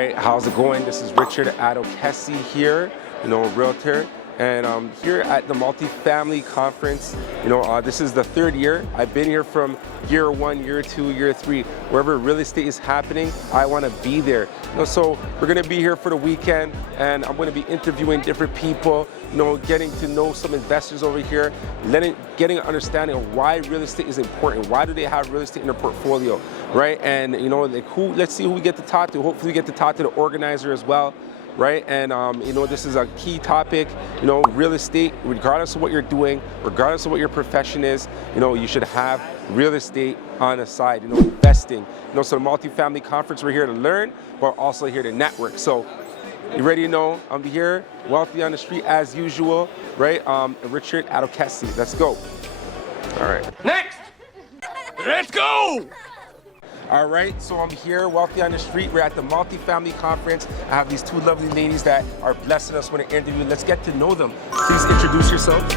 right, how's it going? This is Richard Adokesi here, realtor. And I'm here at the Multifamily Conference. This is the third year. I've been here from year 1, year 2, year 3. Wherever real estate is happening, I want to be there. So we're going to be here for the weekend, and I'm going to be interviewing different people, getting to know some investors over here, getting an understanding of why real estate is important. Why do they have real estate in their portfolio, right? And let's see who we get to talk to. Hopefully we get to talk to the organizer as well. Right, and this is a key topic. Real estate, regardless of what you're doing, regardless of what your profession is, you should have real estate on the side. Investing. So the Multifamily Conference, we're here to learn, but also here to network. So you ready to know? I'm here, wealthy on the street as usual, right? Richard Adokesi. Let's go. All right. Next. Let's go. All right, so I'm here, wealthy on the street. We're at the Multifamily Conference. I have these two lovely ladies that are blessing us with an interview. Let's get to know them. Please introduce yourselves.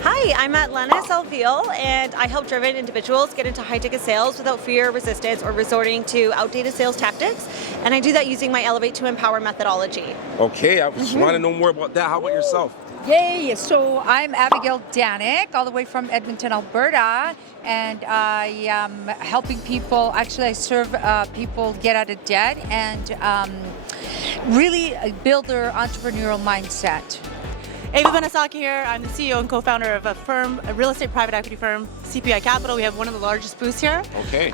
Hi, I'm Atlanta Salville, and I help driven individuals get into high-ticket sales without fear, resistance, or resorting to outdated sales tactics. And I do that using my Elevate to Empower methodology. Okay, I just want to know more about that. How about yourself? Yay! So I'm Abigail Danik, all the way from Edmonton, Alberta, and I am helping people. Actually, I serve people get out of debt and really build their entrepreneurial mindset. Ava Benasaki here. I'm the CEO and co-founder of a real estate private equity firm, CPI Capital. We have one of the largest booths here. Okay.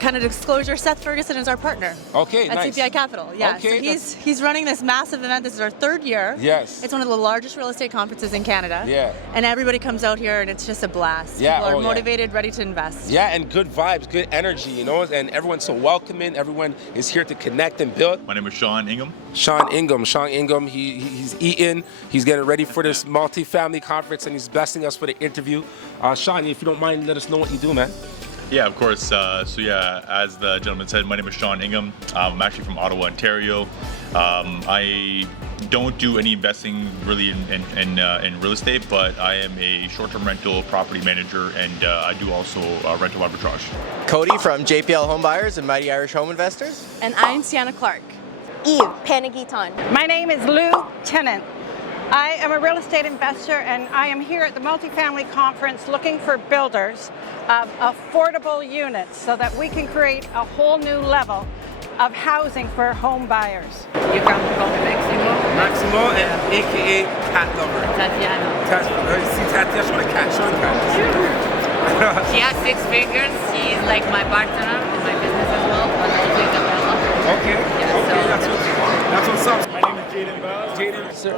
Kind of disclosure, Seth Ferguson is our partner. Okay, at nice. CPI Capital. Yeah. Okay, so he's running this massive event. This is our third year. Yes. It's one of the largest real estate conferences in Canada. Yeah. And everybody comes out here and it's just a blast. Yeah. People are motivated, ready to invest. Yeah, and good vibes, good energy, and everyone's so welcoming. Everyone is here to connect and build. My name is Sean Ingham. Sean Ingham, he's eating. He's getting ready for this Multifamily Conference, and he's blessing us with an interview. Sean, if you don't mind, let us know what you do, man. Yeah, of course. As the gentleman said, my name is Sean Ingham. I'm actually from Ottawa, Ontario. I don't do any investing really in real estate, but I am a short-term rental property manager, and I do also rental arbitrage. Cody from JPL Home Buyers and Mighty Irish Home Investors. And I'm Sienna Clark. Eve Panagiton. My name is Lou Tennant. I am a real estate investor, and I am here at the Multifamily Conference looking for builders of affordable units so that we can create a whole new level of housing for home buyers. You come from Maximo and AKA Cat Lover. Tatiana. See Tatiana, show the cat. She has 6 figures. She's like my partner in my business as well, but also Isabella. Okay. Yeah, Okay, that's what's up. My name is Jaden Bell. Sir,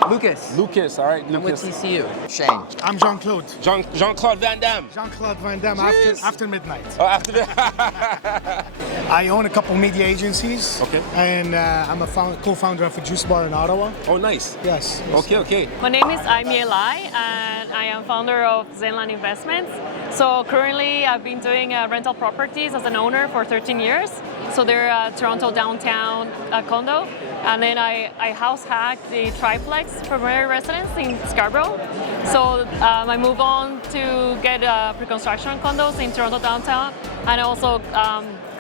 Lucas, all right. I'm with Lucas. TCU. Shane. I'm Jean-Claude. Jean-Claude Van Damme. Jean-Claude Van Damme, after midnight. Oh, after that. I own a couple media agencies. Okay. And I'm a co-founder of a juice bar in Ottawa. Oh, nice. Yes. Okay. My name is Aimee Lai, and I am founder of Zenland Investments. So currently I've been doing rental properties as an owner for 13 years. So they're a Toronto downtown condo. And then I house hacked a triplex primary residence in Scarborough. So I moved on to get pre-construction condos in Toronto downtown, and I also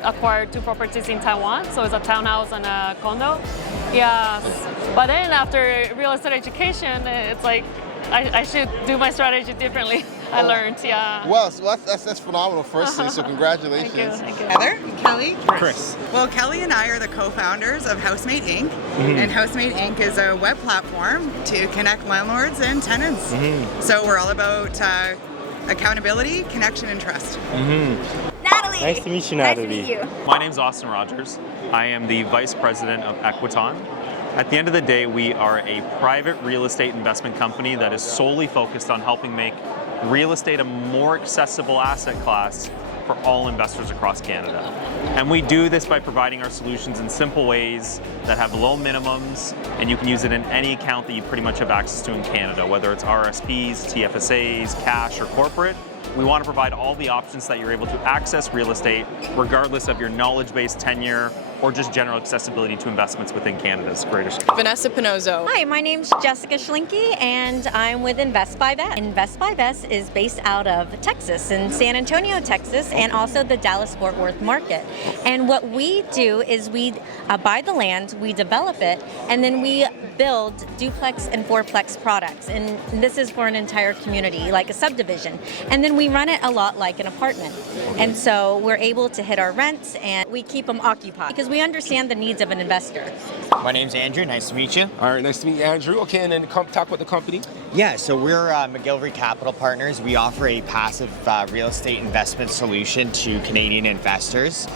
acquired 2 properties in Taiwan. So it's a townhouse and a condo. Yeah. But then after real estate education, it's like I should do my strategy differently. I learned, yeah. Well, so that's phenomenal, firstly, so congratulations. Thank you. Heather, Kelly. Chris. Well, Kelly and I are the co-founders of Housemate Inc. And Housemate Inc. is a web platform to connect landlords and tenants. So we're all about accountability, connection, and trust. Natalie. Nice to meet you, Natalie. Nice to meet you. My name's Austin Rogers. I am the Vice President of Equiton. At the end of the day, we are a private real estate investment company that is solely focused on helping make real estate a more accessible asset class for all investors across Canada. And we do this by providing our solutions in simple ways that have low minimums, and you can use it in any account that you pretty much have access to in Canada, whether it's RSPs, TFSAs, cash, or corporate. We want to provide all the options that you're able to access real estate, regardless of your knowledge-based tenure or just general accessibility to investments within Canada's greater. Vanessa Pinozzo. Hi, my name's Jessica Schlinke, and I'm with Invest5S. Invest5S is based out of Texas, in San Antonio, Texas, and also the Dallas-Fort Worth market. And what we do is we buy the land, we develop it, and then we build duplex and fourplex products. And this is for an entire community, like a subdivision. And then we run it a lot like an apartment. And so we're able to hit our rents, and we keep them occupied because we understand the needs of an investor. My name's Andrew. Nice to meet you. All right, nice to meet you, Andrew. Okay, and then come talk about the company. Yeah, so we're McGillivray Capital Partners. We offer a passive real estate investment solution to Canadian investors.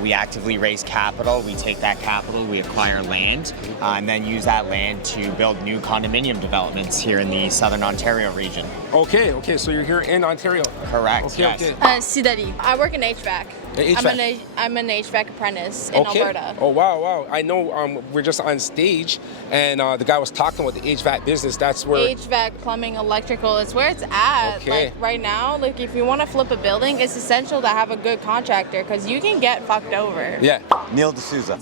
We actively raise capital. We take that capital, we acquire land, and then use that land to build new condominium developments here in the Southern Ontario region. Okay, so you're here in Ontario. Correct, okay, yes. Okay. Sidari. I work in HVAC. I'm an HVAC apprentice in Alberta. Oh, wow. I know we're just on stage, and the guy was talking about the HVAC business. That's where... HVAC, plumbing, electrical, it's where it's at. Okay. Like right now, like if you want to flip a building, it's essential to have a good contractor because you can get fucked over. Yeah. Neil D'Souza.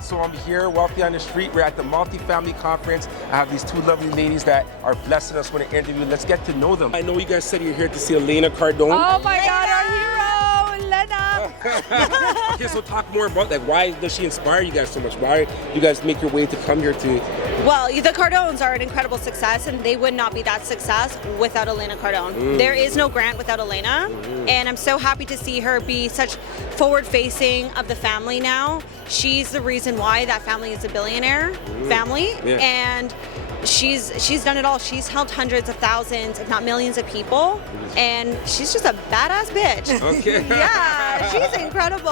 So I'm here, Wealthy on the Street. We're at the Multifamily Conference. I have these two lovely ladies that are blessing us with an interview. Let's get to know them. I know you guys said you're here to see Elena Cardone. Oh my God, our hero, Elena. Okay, so talk more about that. Why does she inspire you guys so much? Why do you guys make your way to come here to... Well, the Cardones are an incredible success, and they would not be that success without Elena Cardone. There is no Grant without Elena, and I'm so happy to see her be such forward-facing of the family now. She's the reason why that family is a billionaire family, and she's done it all. She's helped hundreds of thousands, if not millions of people, and she's just a badass bitch. Okay. Yeah, she's incredible.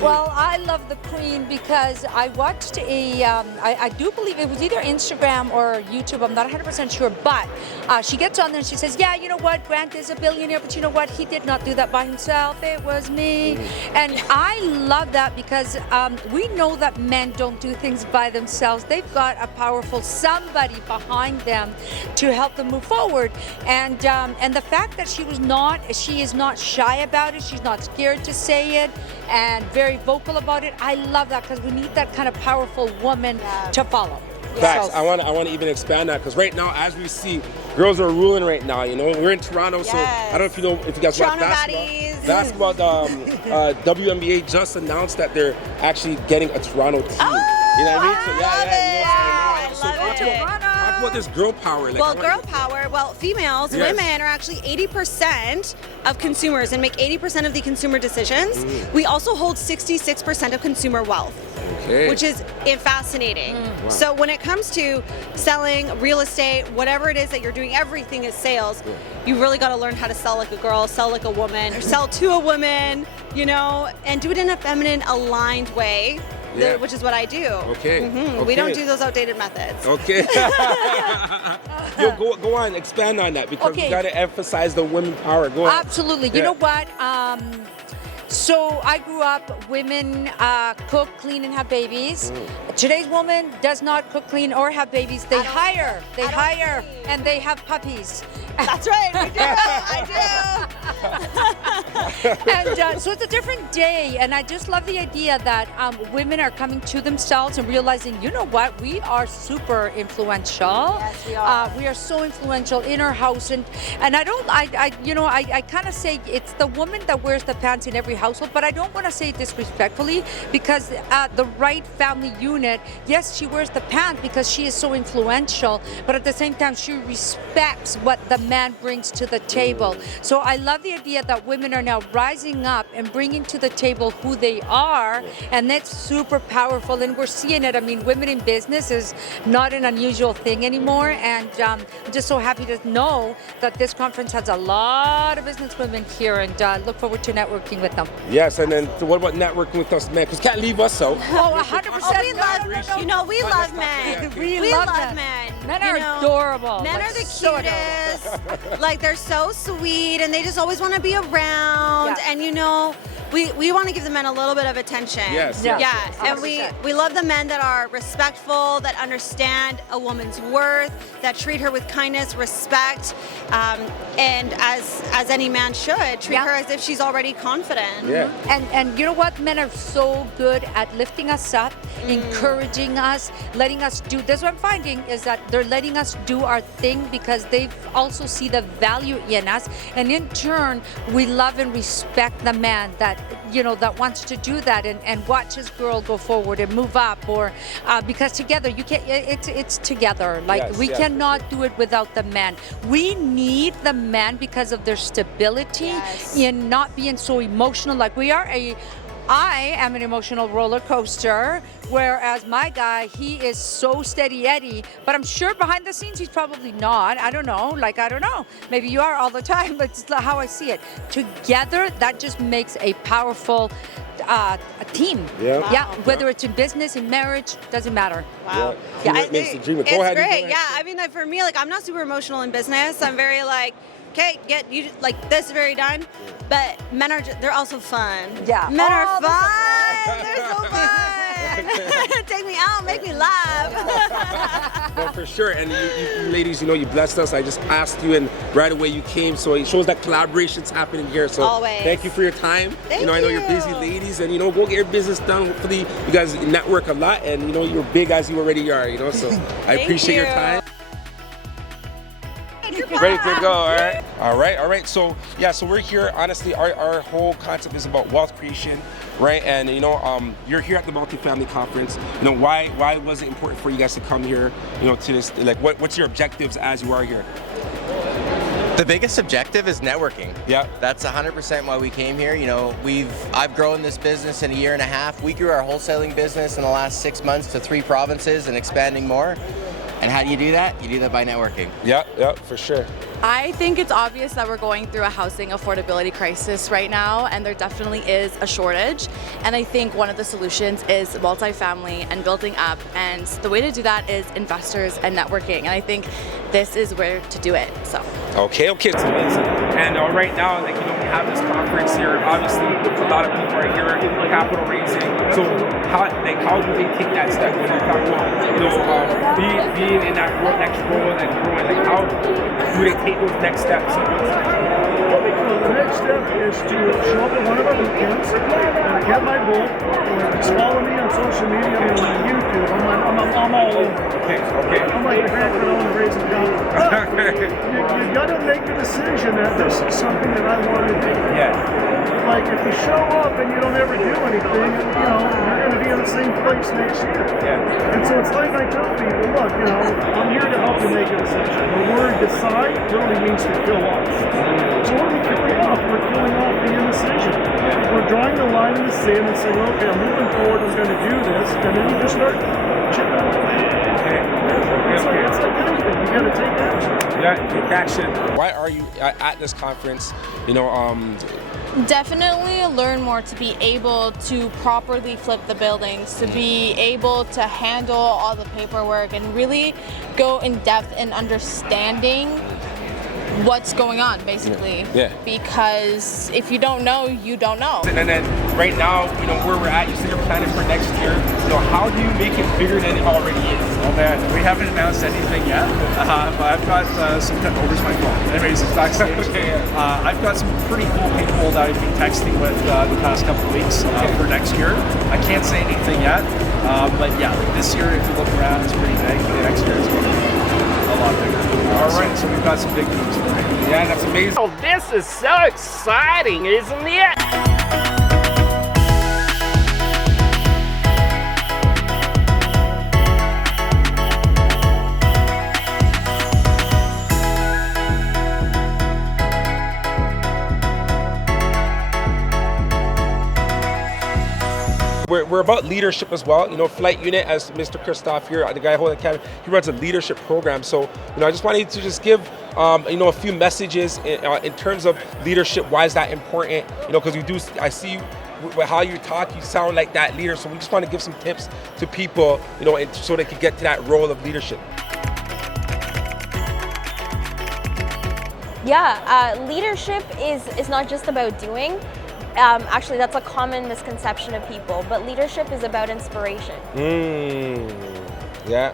Well, I love the Queen because I watched I do believe it was either Instagram or YouTube, I'm not 100% sure, but she gets on there and she says, yeah, you know what, Grant is a billionaire, but you know what, he did not do that by himself, it was me. And I love that because we know that men don't do things by themselves. They've got a powerful somebody behind them to help them move forward. And the fact that she is not shy about it, she's not scared to say it, and very vocal about it. I love that because we need that kind of powerful woman to follow. Facts. So, I want to even expand that because right now, as we see, girls are ruling right now. You know, we're in Toronto, so I don't know if you guys watch basketball. WNBA just announced that they're actually getting a Toronto team. You know what I mean? So talk about this girl power. Well, girl power. Well, females, women are actually 80% of consumers and make 80% of the consumer decisions. We also hold 66% of consumer wealth. Which is fascinating. Wow. So when it comes to selling real estate, whatever it is that you're doing, everything is sales. You really got to learn how to sell like a girl, sell like a woman, or sell to a woman, you know, and do it in a feminine, aligned way. Which is what I do. Okay. We don't do those outdated methods. Okay. Yo, go on, expand on that because we got to emphasize the women power. Go on. Absolutely. You know what? So I grew up, women cook, clean, and have babies. Today's woman does not cook, clean, or have babies. They hire, and they have puppies. That's right, we do. I do. And so it's a different day, and I just love the idea that women are coming to themselves and realizing, you know what, we are super influential. Yes, we are. We are so influential in our house, and I kind of say it's the woman that wears the pants in every household, but I don't want to say it disrespectfully because the right family unit, yes, she wears the pants because she is so influential, but at the same time, she respects what the man brings to the table. So I love the idea that women are now rising up and bringing to the table who they are, and that's super powerful, and we're seeing it. I mean, women in business is not an unusual thing anymore, and I'm just so happy to know that this conference has a lot of business women here, and look forward to networking with them. Yes, and then what about networking with us men? Because can't leave us out. Oh, 100%. We love, you know, we love men. We love men. Men you are know. adorable. Men Like, are the so cutest. Like they're so sweet, and they just always want to be around. Yeah. And you know, we want to give the men a little bit of attention. Yes, Yeah. yes, And we love the men that are respectful, that understand a woman's worth, that treat her with kindness, respect, and as any man should, treat her as if she's already confident. Yeah. And you know what? Men are so good at lifting us up, encouraging us, letting us do. That's what I'm finding is that they're letting us do our thing because they also see the value in us, and in turn, we love and respect the man that that wants to do that and watch his girl go forward and move up, or because together you can't. It's together. Like we cannot do it without the men. We need the men because of their stability in not being so emotional. Like I am an emotional roller coaster, whereas my guy, he is so steady Eddie, but I'm sure behind the scenes he's probably not. I don't know. I don't know. Maybe you are all the time, but it's how I see it. Together, that just makes a powerful a team. Yeah. Yeah. Whether it's in business, in marriage, doesn't matter. Wow. Yeah. Makes the dream. It's Go ahead. great. Yeah. I mean, like, for me, like, I'm not super emotional in business. I'm very like, okay, get you like this very done. But men are they're also fun. Yeah. Men are fun. They're so fun. Take me out, make me laugh. Well, for sure. And you ladies, you blessed us. I just asked you, and right away you came. So it shows that collaboration's happening here. So always. Thank you for your time. Thank I know you're busy ladies, and go get your business done. Hopefully you guys network a lot, and you're big as you already are. So I appreciate your time. Ready to go, all right. So we're here. Honestly, our whole concept is about wealth creation, right? And you're here at the Multifamily Conference. Why was it important for you guys to come here? To this, like, what's your objectives as you are here? The biggest objective is networking. Yeah. That's 100% why we came here. I've grown this business in a year and a half. We grew our wholesaling business in the last 6 months to 3 provinces and expanding more. And how do you do that? You do that by networking. Yeah, for sure. I think it's obvious that we're going through a housing affordability crisis right now, and there definitely is a shortage. And I think one of the solutions is multifamily and building up. And the way to do that is investors and networking. And I think this is where to do it. So. Okay, it's amazing. And right now, we have this conference here. Obviously, a lot of people are here, capital raising. So how do they take that step when you're talking about, being in that next role and growing? Like, how do they take those next steps? The next step is to show up at one of our boot camps, get my book, just follow me on social media. I'm on YouTube. I'm all over. Okay. I'm like the grandpa on raising capital. You got to make a decision that this is something that I want to do. Yeah. Like, if you show up and you don't ever do anything, you're going to be in the same place next year. Yeah. And so it's like I tell people, look, I'm here to help you make a decision. The word decide really means to kill off. So what are we killing off? We're killing off the indecision. We're drawing the line in the sand and saying, okay, I'm moving forward, I'm going to do this, and then you just start chipping away. It's like anything, you got to take action. Yeah, take action. Why are you at this conference? Definitely learn more to be able to properly flip the buildings, to be able to handle all the paperwork and really go in depth in understanding what's going on, basically. Yeah. Because if you don't know, you don't know. And then right now, where we're at, you said you're planning for next year. How do you make it bigger than it already is? Oh man, we haven't announced anything yet. But I've got some. Where's my phone? Anyways, it's backstage. I've got some pretty cool people that I've been texting with the past couple of weeks for next year. I can't say anything yet, but yeah, this year, if you look around, it's pretty big. But next year, it's going to be a lot bigger. All right, so we've got some big news for you. Yeah, that's amazing. Oh, this is so exciting, isn't it? we're about leadership as well. You know, Flight Unit, as Mr. Christoph here, the guy holding the camera, he runs a leadership program. So, you know, I just wanted to just give, you know, a few messages in terms of leadership. Why is that important? You know, because I see you, with how you talk, you sound like that leader. So we just want to give some tips to people, you know, so they can get to that role of leadership. Yeah, leadership is not just about doing. Actually, that's a common misconception of people, but leadership is about inspiration. Yeah.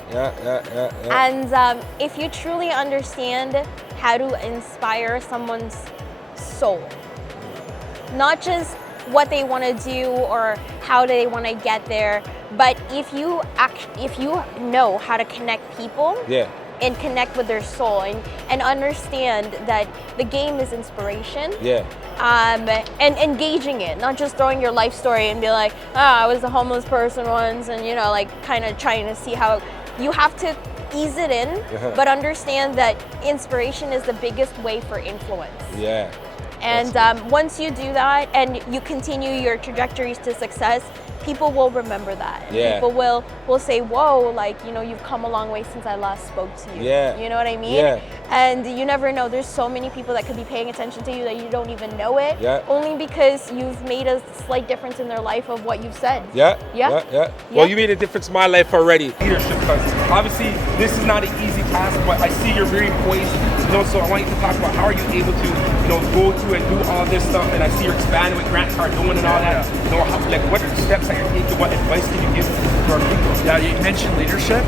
And if you truly understand how to inspire someone's soul, not just what they want to do or how they want to get there, but if you know how to connect people, and connect with their soul and understand that the game is inspiration. And engaging it, not just throwing your life story and be like, I was a homeless person once, and you know, like kind of trying to see how you have to ease it in, but understand that inspiration is the biggest way for influence. And once you do that and you continue your trajectories to success, people will remember that. People will say, whoa, like, you know, you've come a long way since I last spoke to you. You know what I mean? And you never know, there's so many people that could be paying attention to you that you don't even know it, only because you've made a slight difference in their life of what you've said. Well, you made a difference in my life already. Leadership, because obviously this is not an easy task, but I see you're very poised, you know, so I want you to talk about how are you able to, you know, go through and do all this stuff, and I see you're expanding with Grant Cardone and all that. You know, like what are the steps that you're taking? What advice can you give to our people? Yeah, you mentioned leadership.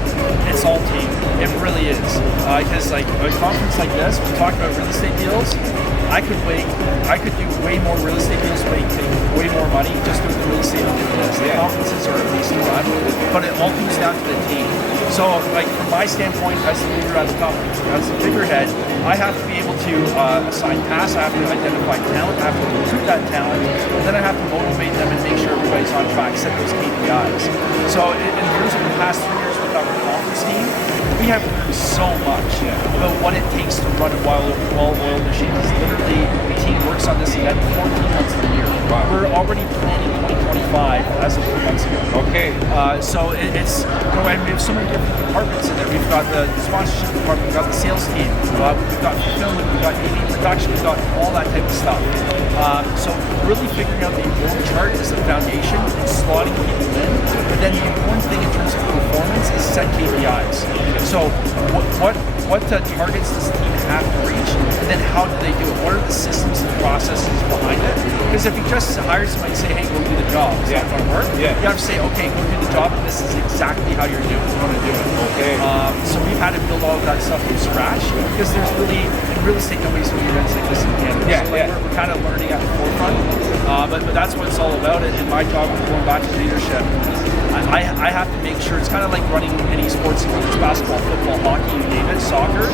It's all team. It really is. Because like a conference like this, we talk about real estate deals. I could do way more real estate deals, make way more money just doing real estate than doing this. The conferences are amazing fun, but it all comes down to the team. So, like from my standpoint, as the leader at the top, as the figurehead, I have to be able to assign tasks. I have to identify talent. I have to recruit that talent, and then I have to motivate them and make sure everybody's on track, set those KPIs. So, in terms of the past 3 years with our conference team, we have learned so much about what it takes to run a well-oiled machine. Literally, the team works on this event 14 months a year. We're already planning 2025 as of 2 months ago. So it's, you know, and we have so many different departments in there. We've got the sponsorship department, we've got the sales team, we've got fulfillment, we've got AV production, we've got all that type of stuff. So really figuring out the org chart is the foundation and slotting people in. But then the important thing in terms of performance is set KPIs. So what targets does the team have to reach, and then how do they do it? What are the systems and processes behind it? Because if you just hire somebody and say, hey, go do the job, is that going to work? You have to say, okay, go do the job, and this is exactly how you're going to do it. So we've had to build all of that stuff from scratch, because there's really, in real estate, nobody's doing events like this in Canada. So like, we're kind of learning at the forefront, but that's what it's all about. And my job, going back to leadership, I have to make sure, it's kind of like running any sports, whether it's basketball, football, hockey, you name it, soccer.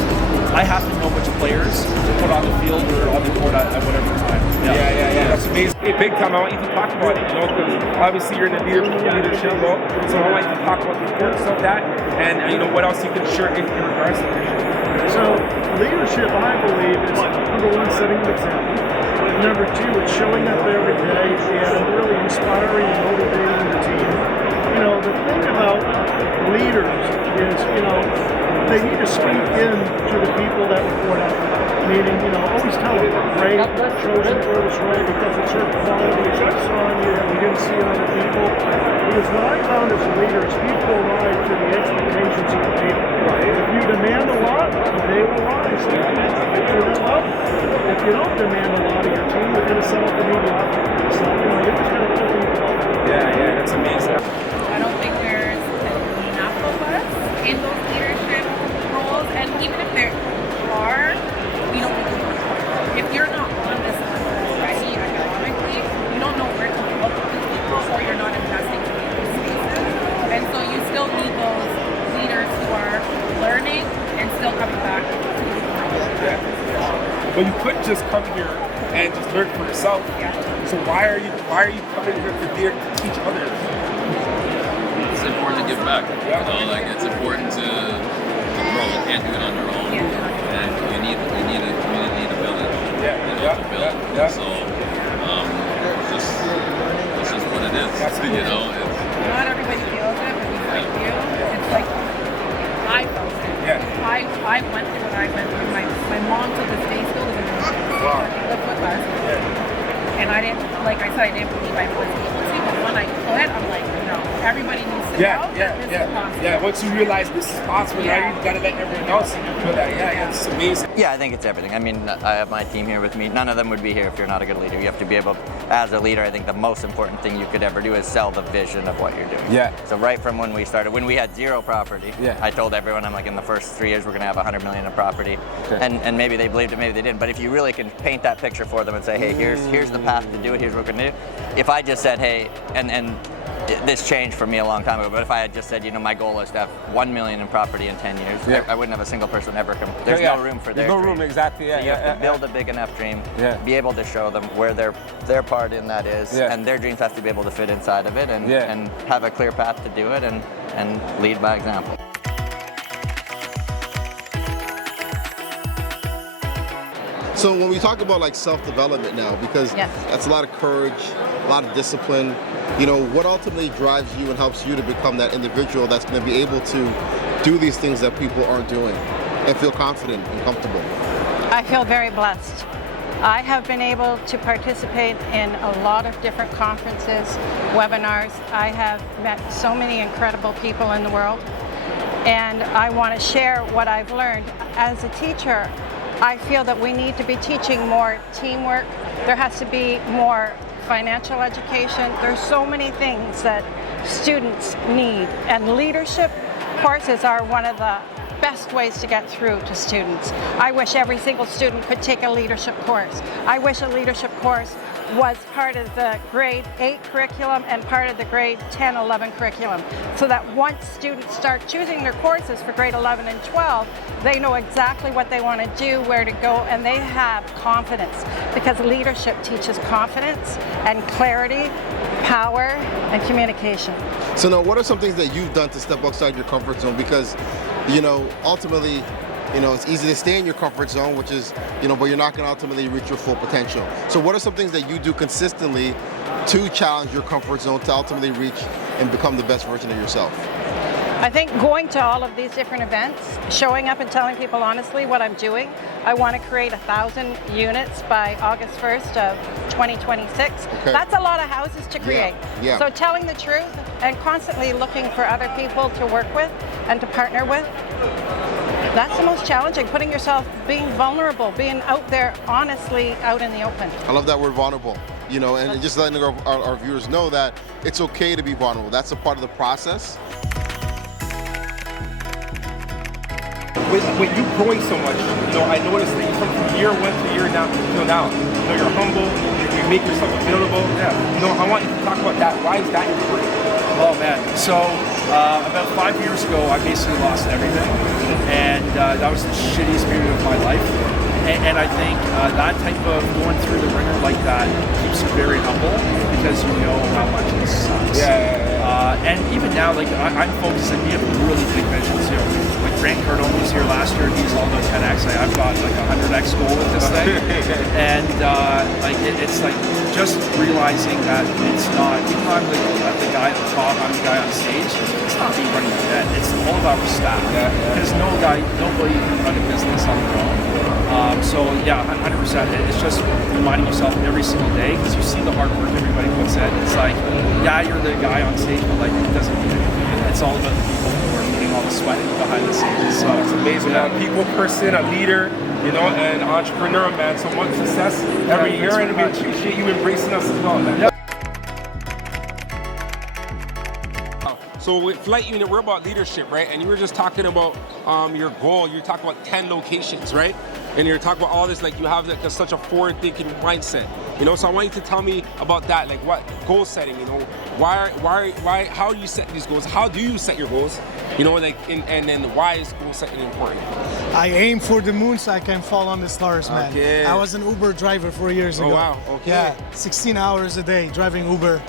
I have to know which players to put on the field or on the court at whatever time. That's amazing. Hey, big time. I want you to talk about it, you know, because obviously you're in the leadership role. So I want you to talk about the importance of that, and you know what else you can share in regards to leadership. So leadership, I believe, is number one, setting an example. Number two, it's showing up every day and really inspiring and motivating the team. You know, the thing about leaders is, you know, they need to speak in to the people that report out. Meaning, you know, always tell them, great, chosen for this role because of certain qualities I saw in you that we didn't see in other people. Because what I found as a leader is people arrive to the expectations of the people. If you demand a lot, they will rise. If you don't demand a lot of your team, they're going to settle for mediocrity. So, you know, you just got to let them go. That's amazing. I don't think there's enough of us in those leadership roles, and even if there are, we don't really know. If you're not on this level already economically, you don't know where to look for these people, or you're not investing in these spaces. And so you still need those leaders who are learning and still coming back to these roles. Well, you couldn't just come here and just learn for yourself. So why are you coming here to teach others? It's important to give back. You know, like it's important to grow. You can't do it on your own, and you need a community to build it. To build it. So it's just what it is. You know. not everybody feels it, but it's like you. It's like I felt it. Yeah. I went through what I went through. My mom to this day still lives in Montreal. Wow. She lived with us. Yeah. And I didn't, like I said, I didn't believe I was able to, but when I could, I'm like, no, everybody needs to know that this is possible. Yeah, once you realize this is possible, now you gotta let everyone else feel that. Yeah, it's amazing. Yeah, I think it's everything. I mean, I have my team here with me. None of them would be here if you're not a good leader. You have to be able, as a leader, I think the most important thing you could ever do is sell the vision of what you're doing. Yeah. So right from when we started, when we had zero property, I told everyone, I'm like, in the first 3 years, we're gonna have 100 million of property. Okay. And maybe they believed it, maybe they didn't. But if you really can paint that picture for them and say, hey, here's the path to do it, here's what we're gonna do. If I just said, hey, and this changed for me a long time ago, but if I had just said, my goal is to have 1 million in property in 10 years, I wouldn't have a single person ever come. There's no room for their dream. No room, exactly. Yeah, so you have to build a big enough dream, be able to show them where their part in that is, and their dreams have to be able to fit inside of it, and have a clear path to do it, and lead by example. So when we talk about like self-development now, because that's a lot of courage, a lot of discipline, what ultimately drives you and helps you to become that individual that's going to be able to do these things that people aren't doing and feel confident and comfortable? I feel very blessed. I have been able to participate in a lot of different conferences, webinars. I have met so many incredible people in the world, and I want to share what I've learned. As a teacher, I feel that we need to be teaching more teamwork. There has to be more financial education. There's so many things that students need, and leadership courses are one of the best ways to get through to students. I wish every single student could take a leadership course. I wish a leadership course was part of the grade 8 curriculum and part of the grade 10, 11 curriculum, so that once students start choosing their courses for grade 11 and 12, they know exactly what they want to do, where to go, and they have confidence, because leadership teaches confidence and clarity, power, and communication. So now, what are some things that you've done to step outside your comfort zone? Because, ultimately, it's easy to stay in your comfort zone, which is, but you're not going to ultimately reach your full potential. So what are some things that you do consistently to challenge your comfort zone to ultimately reach and become the best version of yourself? I think going to all of these different events, showing up and telling people honestly what I'm doing. I want to create 1,000 units by August 1st of 2026. Okay. That's a lot of houses to create. Yeah. So telling the truth and constantly looking for other people to work with and to partner with, that's the most challenging, putting yourself, being vulnerable, being out there, honestly, out in the open. I love that word, vulnerable. And just letting our viewers know that it's okay to be vulnerable. That's a part of the process. When you're growing so much, I noticed that you come from year one to year now till now. You're humble, you make yourself available. Yeah. I want you to talk about that. Why is that important? Oh man, so about 5 years ago, I basically lost everything, and that was the shittiest period of my life. And I think that type of going through the ringer like that keeps you very humble, because you know how much it sucks. And even now, like I'm focusing, we have really big visions here. Like Grant Cardone was here last year, he's all about 10x. I've got like a 100x goal with this thing. And it's like just realizing that it's not, even though I'm the guy at the top, I'm the guy on stage, it's not me running the net, it's all about our staff. Because nobody can run a business on their own. So yeah, 100%. It's just reminding yourself every single day, because you see the hard work everybody puts in. It's like, yeah, you're the guy on stage, but like it doesn't mean anything. It's all about the people who are putting all the sweat behind the scenes. So it's amazing. Yeah. People person, a leader, and entrepreneur, man. So much success every year, and we appreciate you embracing us as well, man. So with Flight Unit, we're about leadership, right? And you were just talking about your goal. You talked about 10 locations, right? And you're talking about all this, like you have like such a forward-thinking mindset, So I want you to tell me about that, like what goal setting, why, how do you set these goals? How do you set your goals? And then why is goal setting important? I aim for the moon so I can fall on the stars, man. Okay. I was an Uber driver 4 years ago. Oh wow, okay. Yeah, 16 hours a day driving Uber,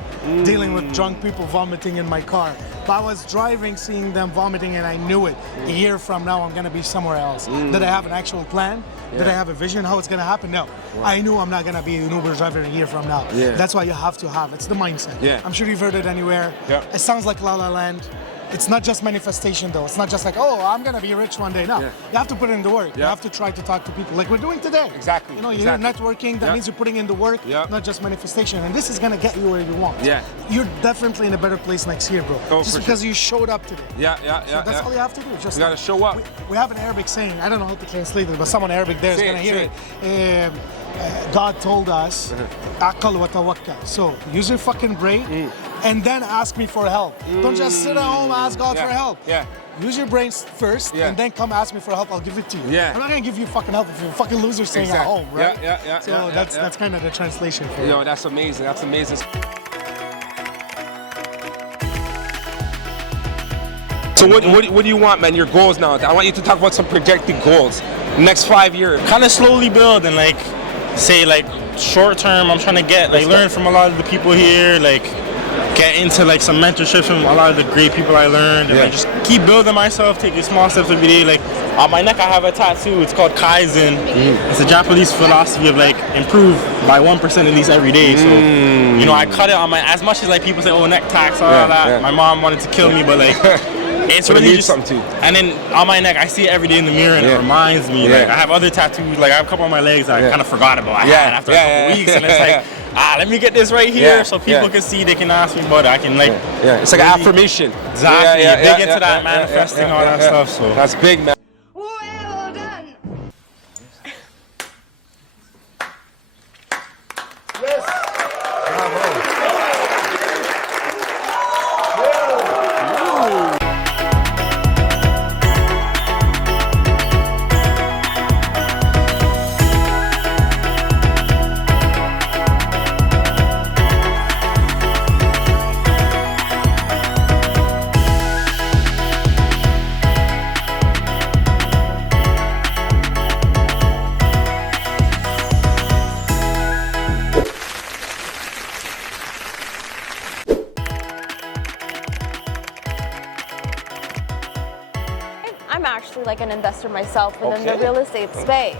dealing with drunk people vomiting in my car. But I was driving, seeing them vomiting, and I knew it. A year from now, I'm gonna be somewhere else. Did I have an actual plan? Did I have a vision how it's gonna happen? No. I knew I'm not gonna be an Uber driver a year from now. That's why you have to have. It's the mindset. I'm sure you've heard it anywhere. It sounds like La La Land. It's not just manifestation though. It's not just like, oh, I'm gonna be rich one day. No, you have to put in the work. You have to try to talk to people like we're doing today. Exactly. You know, you're networking. That means you're putting in the work, not just manifestation. And this is gonna get you where you want. You're definitely in a better place next year, bro. Just because you showed up today. So that's all you have to do. Just you gotta show up. We have an Arabic saying. I don't know how to translate it, but someone Arabic there is gonna hear it. God told us, "Aqal wa tawakkal." So use your fucking brain, and then ask me for help. Don't just sit at home and ask God for help. Use your brains first, and then come ask me for help. I'll give it to you. I'm not gonna give you fucking help if you're a fucking loser staying at home, right? So that's kind of the translation for Yo, that's amazing. That's amazing. So what do you want, man? Your goals now. I want you to talk about some projected goals. Next 5 years. Kind of slowly build and like, say like short term, I'm trying to get like learn from a lot of the people here, like get into like some mentorship from a lot of the great people I learned, and like just keep building myself, taking small steps every day. Like on my neck I have a tattoo, it's called Kaizen. It's a Japanese philosophy of like improve by 1% at least every day. So you know, I cut it on my, as much as like people say, oh, neck tax, all that. My mom wanted to kill me, but like it's really just something. And then on my neck, I see it every day in the mirror, and it reminds me. Like I have other tattoos, like I have a couple on my legs that I kind of forgot about. I had after a couple weeks, and it's like, let me get this right here, so people can see. They can ask me about it. I can like, it's like an affirmation. Exactly. Big into that manifesting, all that stuff. So that's big, man. I'm actually like an investor myself within the real estate space.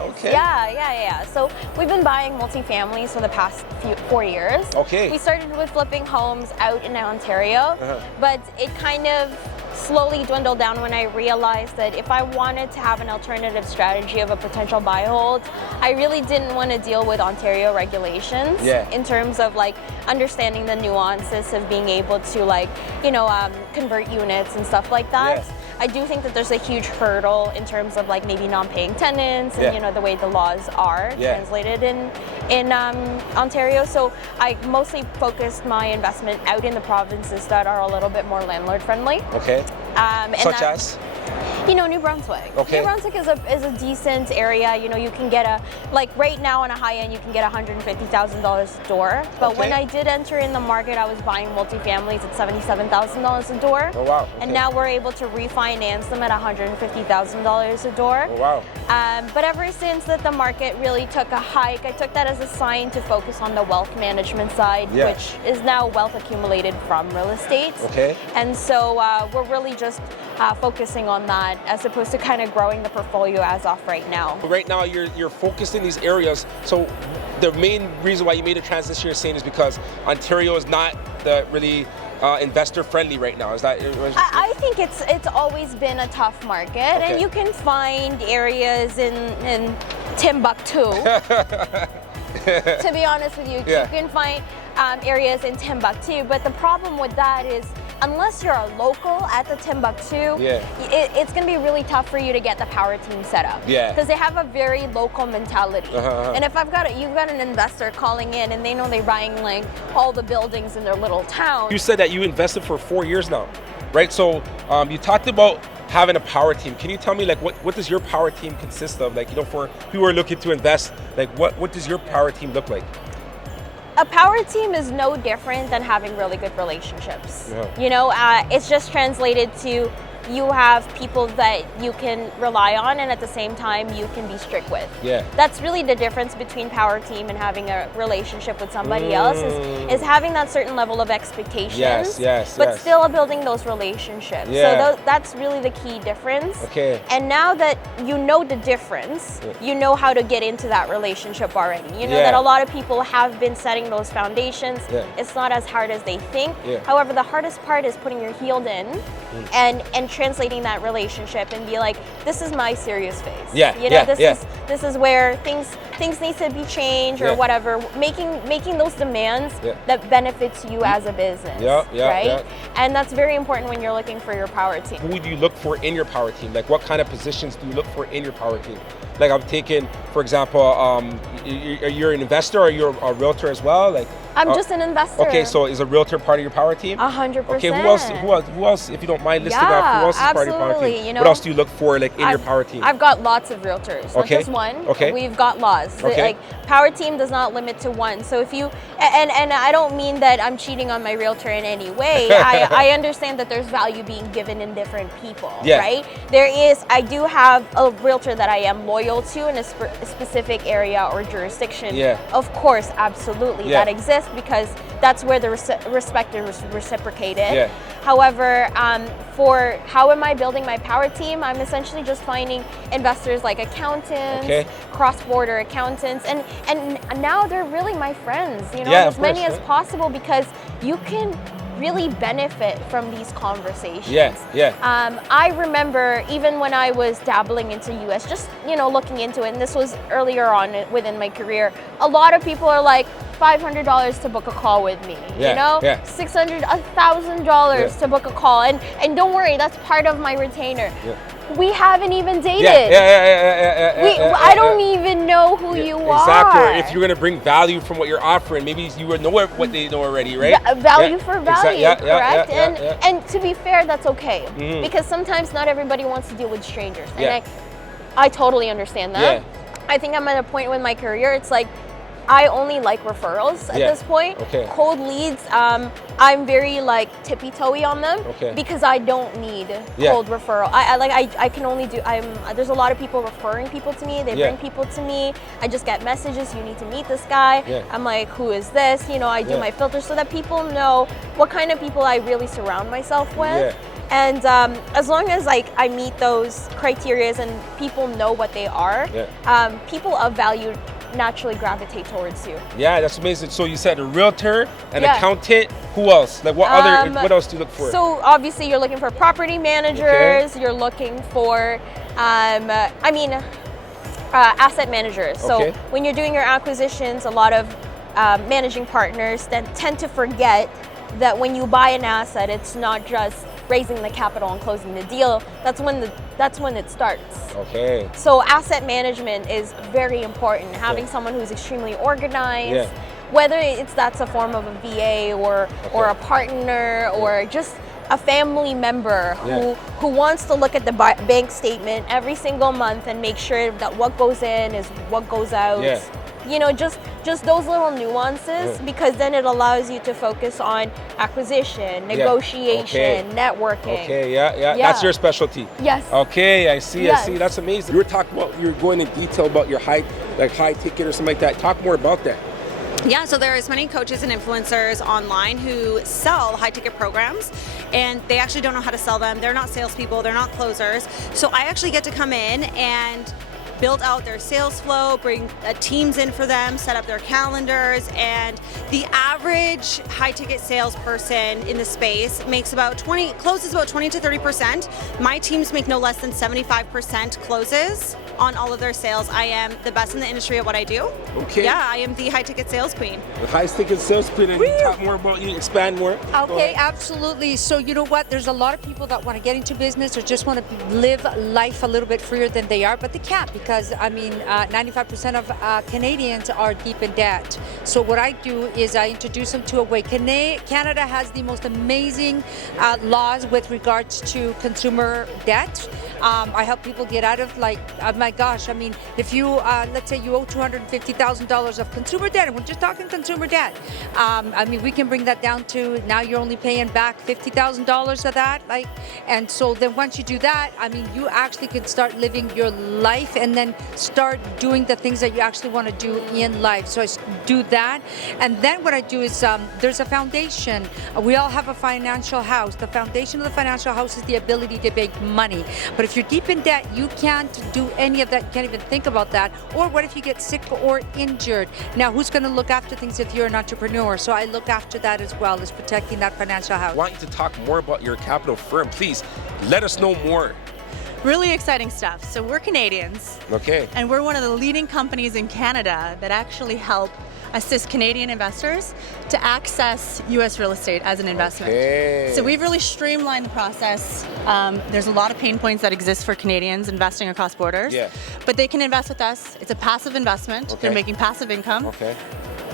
So we've been buying multifamilies for the past 4 years. We started with flipping homes out in Ontario, but it kind of slowly dwindled down when I realized that if I wanted to have an alternative strategy of a potential buy hold, I really didn't want to deal with Ontario regulations in terms of like understanding the nuances of being able to like, you know, convert units and stuff like that. I do think that there's a huge hurdle in terms of like maybe non-paying tenants and you know the way the laws are translated in Ontario. So I mostly focused my investment out in the provinces that are a little bit more landlord friendly. Such as? You know, New Brunswick. New Brunswick is a decent area. You know, you can get like right now on a high end, you can get $150,000 a door. But when I did enter in the market, I was buying multifamilies at $77,000 a door. And now we're able to refinance them at $150,000 a door. But ever since that the market really took a hike, I took that as a sign to focus on the wealth management side, which is now wealth accumulated from real estate. And so we're really just focusing on that as opposed to kind of growing the portfolio as of right now. Right now you're focused in these areas. So the main reason why you made a transition, you're saying, is because Ontario is not the really investor friendly right now. Is that? I think it's always been a tough market, and you can find areas in Timbuktu. To be honest with you, you can find areas in Timbuktu, but the problem with that is unless you're a local at the Timbuktu, it's going to be really tough for you to get the power team set up. Because they have a very local mentality. And if you've got an investor calling in and they know they're buying like all the buildings in their little town. You said that you invested for 4 years now, right? So you talked about having a power team. Can you tell me like what does your power team consist of? Like, you know, for people who are looking to invest, like what does your power team look like? A power team is no different than having really good relationships. You know, it's just translated to you have people that you can rely on, and at the same time you can be strict with. Yeah. That's really the difference between power team and having a relationship with somebody else is having that certain level of expectations, but still building those relationships. So that's really the key difference. Okay. And now that you know the difference, you know how to get into that relationship already. You know that a lot of people have been setting those foundations. It's not as hard as they think. However, the hardest part is putting your heel in and translating that relationship and be like, this is my serious phase. This is where things need to be changed or whatever. Making those demands that benefits you as a business. Right? And that's very important when you're looking for your power team. Who do you look for in your power team? Like, what kind of positions do you look for in your power team? Like, I'm taking, for example, you're an investor or you're a realtor as well? Like, I'm just an investor. Okay, so is a realtor part of your power team? 100%. Okay, who else, if you don't mind listing off, who else is part of your power team? You know, what else do you look for, like, in your power team? I've got lots of realtors, not just one. Okay. We've got laws. Like, power team does not limit to one. So if you, and I don't mean that I'm cheating on my realtor in any way. I understand that there's value being given in different people, right? I do have a realtor that I am loyal to in a specific area or jurisdiction. Of course, absolutely, that exists because that's where the respect is reciprocated. However, for how am I building my power team, I'm essentially just finding investors like accountants, cross-border accountants, and now they're really my friends, you know, as many as possible, because you can really benefit from these conversations. I remember even when I was dabbling into US, just, you know, looking into it, and this was earlier on within my career, a lot of people are like, $500 to book a call with me, you know, $600, $1,000 to book a call, and don't worry, that's part of my retainer. We haven't even dated. I don't even know who you are. Exactly. If you're going to bring value from what you're offering, maybe you would know what they know already, right? Value for value, correct? And to be fair, that's okay, because sometimes not everybody wants to deal with strangers, and I totally understand that. I think I'm at a point with my career, it's like, I only like referrals at this point. Cold leads, I'm very like tippy-toey on them because I don't need cold referral. I can only do, there's a lot of people referring people to me. They bring people to me. I just get messages, you need to meet this guy. I'm like, who is this? You know, I do my filters so that people know what kind of people I really surround myself with. And as long as I meet those criterias and people know what they are, people of value naturally gravitate towards you. Yeah, that's amazing. So you said a realtor, an accountant, who else? Like what else do you look for? So obviously you're looking for property managers, you're looking for, asset managers. So when you're doing your acquisitions, a lot of managing partners then tend to forget that when you buy an asset, it's not just raising the capital and closing the deal. That's when it starts. So asset management is very important. Having someone who's extremely organized, whether that's a form of a VA or a partner or just a family member who wants to look at the bank statement every single month and make sure that what goes in is what goes out. You know, just those little nuances, because then it allows you to focus on acquisition, negotiation, networking. That's your specialty. Yes. Okay, I see. That's amazing. You were talking about, you're going in detail about your high ticket or something like that. Talk more about that. Yeah, so there's many coaches and influencers online who sell high ticket programs, and they actually don't know how to sell them. They're not salespeople, they're not closers. So I actually get to come in and build out their sales flow, bring teams in for them, set up their calendars, and the average high ticket salesperson in the space closes about 20 to 30%. My teams make no less than 75% closes on all of their sales. I am the best in the industry at what I do. Yeah, I am the high ticket sales queen. The high ticket sales queen, and you talk more about you, expand more. Okay, absolutely. So you know what? There's a lot of people that want to get into business or just want to live life a little bit freer than they are, but they can't because, 95% of Canadians are deep in debt. So what I do is I introduce them to a way. Canada has the most amazing laws with regards to consumer debt. I help people get out of like, oh my gosh, I mean, if you, let's say you owe $250,000 of consumer debt, and we're just talking consumer debt. I mean, we can bring that down to now you're only paying back $50,000 of that. Like, and so then once you do that, I mean, you actually can start living your life and then start doing the things that you actually want to do in life. So I do that. And then what I do is there's a foundation. We all have a financial house. The foundation of the financial house is the ability to make money. But if you're deep in debt, you can't do any of that. You can't even think about that. Or what if you get sick or injured? Now, who's going to look after things if you're an entrepreneur? So I look after that as well, as protecting that financial house. I want you to talk more about your capital firm. Please let us know more. Really exciting stuff. So we're Canadians. Okay. And we're one of the leading companies in Canada that actually help assist Canadian investors to access U.S. real estate as an investment. Okay. So we've really streamlined the process. There's a lot of pain points that exist for Canadians investing across borders. Yeah. But they can invest with us. It's a passive investment. Okay. They're making passive income. Okay.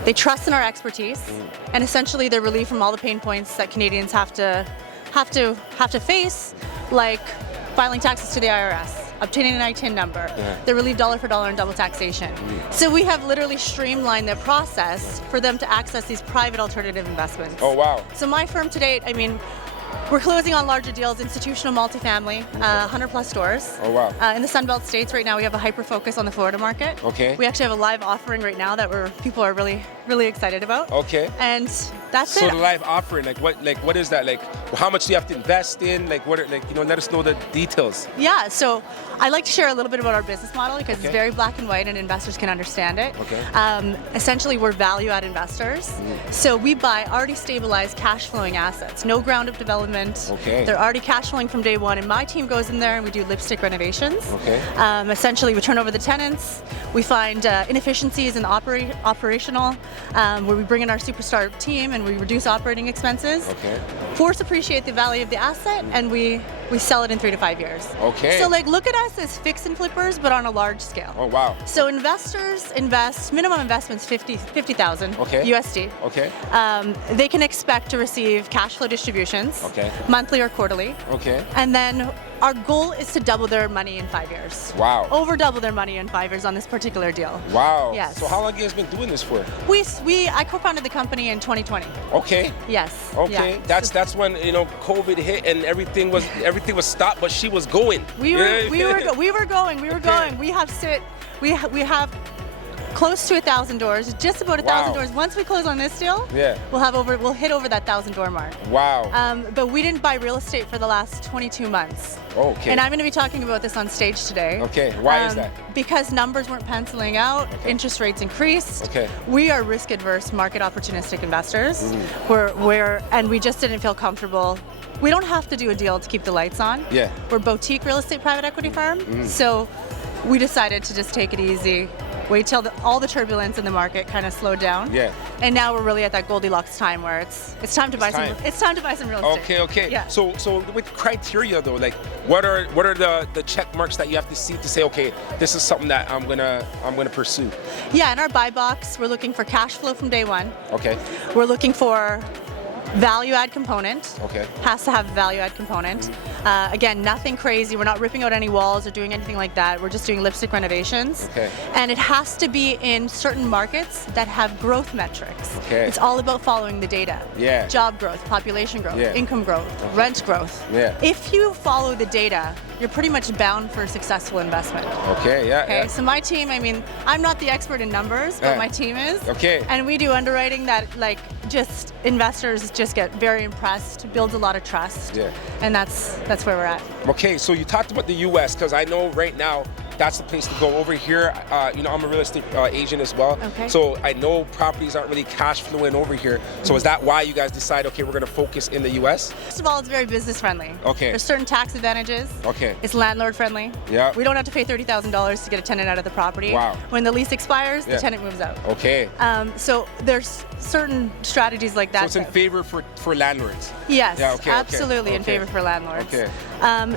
They trust in our expertise, and essentially they're relieved from all the pain points that Canadians have to face, like filing taxes to the IRS, obtaining an ITIN number. Yeah. They're relieved dollar for dollar in double taxation. So we have literally streamlined the process for them to access these private alternative investments. Oh, wow. So my firm to date, I mean, we're closing on larger deals, institutional multifamily, 100 plus stores. Oh, wow. In the Sunbelt states right now, we have a hyper focus on the Florida market. Okay. We actually have a live offering right now that people are really, really excited about. Okay. And that's So it. the live offering, what is that? Like, how much do you have to invest in? Like, what? Let us know the details. Yeah, so I'd like to share a little bit about our business model because Okay. it's very black and white and investors can understand it. Okay. Essentially, we're value-add investors. So we buy already stabilized cash flowing assets, no ground-up development. Okay. They're already cash flowing from day one, and my team goes in there and we do lipstick renovations. Okay. Essentially, we turn over the tenants. We find inefficiencies in operational, where we bring in our superstar team and we reduce operating expenses. Okay. Force appreciate the value of the asset, and we sell it in 3 to 5 years. Okay. So look at us as fix and flippers, but on a large scale. Oh, wow. So investors invest, minimum investment's 50,000 Okay. USD. Okay. They can expect to receive cash flow distributions, Okay. monthly or quarterly. Okay. And then our goal is to double their money in 5 years. Wow. Over double their money in 5 years on this particular deal. Wow. Yes. So how long have you guys been doing this for? I co-founded the company in 2020. Okay. Yes. Okay. Yeah. that's when COVID hit and everything was stopped, but she was going. We were going. We have close to 1,000 doors, just about 1,000 Wow. doors. Once we close on this deal, Yeah. we'll hit over that 1,000 door mark. Wow. But we didn't buy real estate for the last 22 months. Okay. And I'm going to be talking about this on stage today. Okay. Why is that? Because numbers weren't penciling out, interest rates increased. Okay. We are risk-adverse, market opportunistic investors. And we just didn't feel comfortable. We don't have to do a deal to keep the lights on. Yeah. We're a boutique real estate private equity firm. So we decided to just take it easy, wait till all the turbulence in the market kind of slowed down. Yeah. And now we're really at that Goldilocks time where it's time to buy some real estate. Okay. Yeah. So with criteria though, like what are the check marks that you have to see to say, okay, this is something that I'm gonna pursue? Yeah, in our buy box, we're looking for cash flow from day one. Okay. We're looking for value add component. Okay. Has to have a value add component. Again, nothing crazy. We're not ripping out any walls or doing anything like that. We're just doing lipstick renovations. Okay. And it has to be in certain markets that have growth metrics. Okay. It's all about following the data. Yeah. Job growth, population growth, Yeah. income growth, rent growth. Yeah. If you follow the data, you're pretty much bound for a successful investment. Okay. Yeah. Okay, Yeah. so my team, I mean, I'm not the expert in numbers, but Yeah. my team is. Okay. And we do underwriting that, just investors just get very impressed, builds a lot of trust. Yeah. And that's where we're at. Okay, so you talked about the U.S. because I know right now that's the place to go. Over here, I'm a real estate agent as well. Okay. So I know properties aren't really cash flowing over here. So is that why you guys decide, okay, we're going to focus in the U.S.? First of all, it's very business friendly. Okay. There's certain tax advantages. Okay. It's landlord friendly. Yeah. We don't have to pay $30,000 to get a tenant out of the property. Wow. When the lease expires, Yeah. the tenant moves out. Okay. So there's certain strategies like that. So it's in favor for landlords? Yes, Yeah, okay, absolutely in okay. favor for landlords. Okay.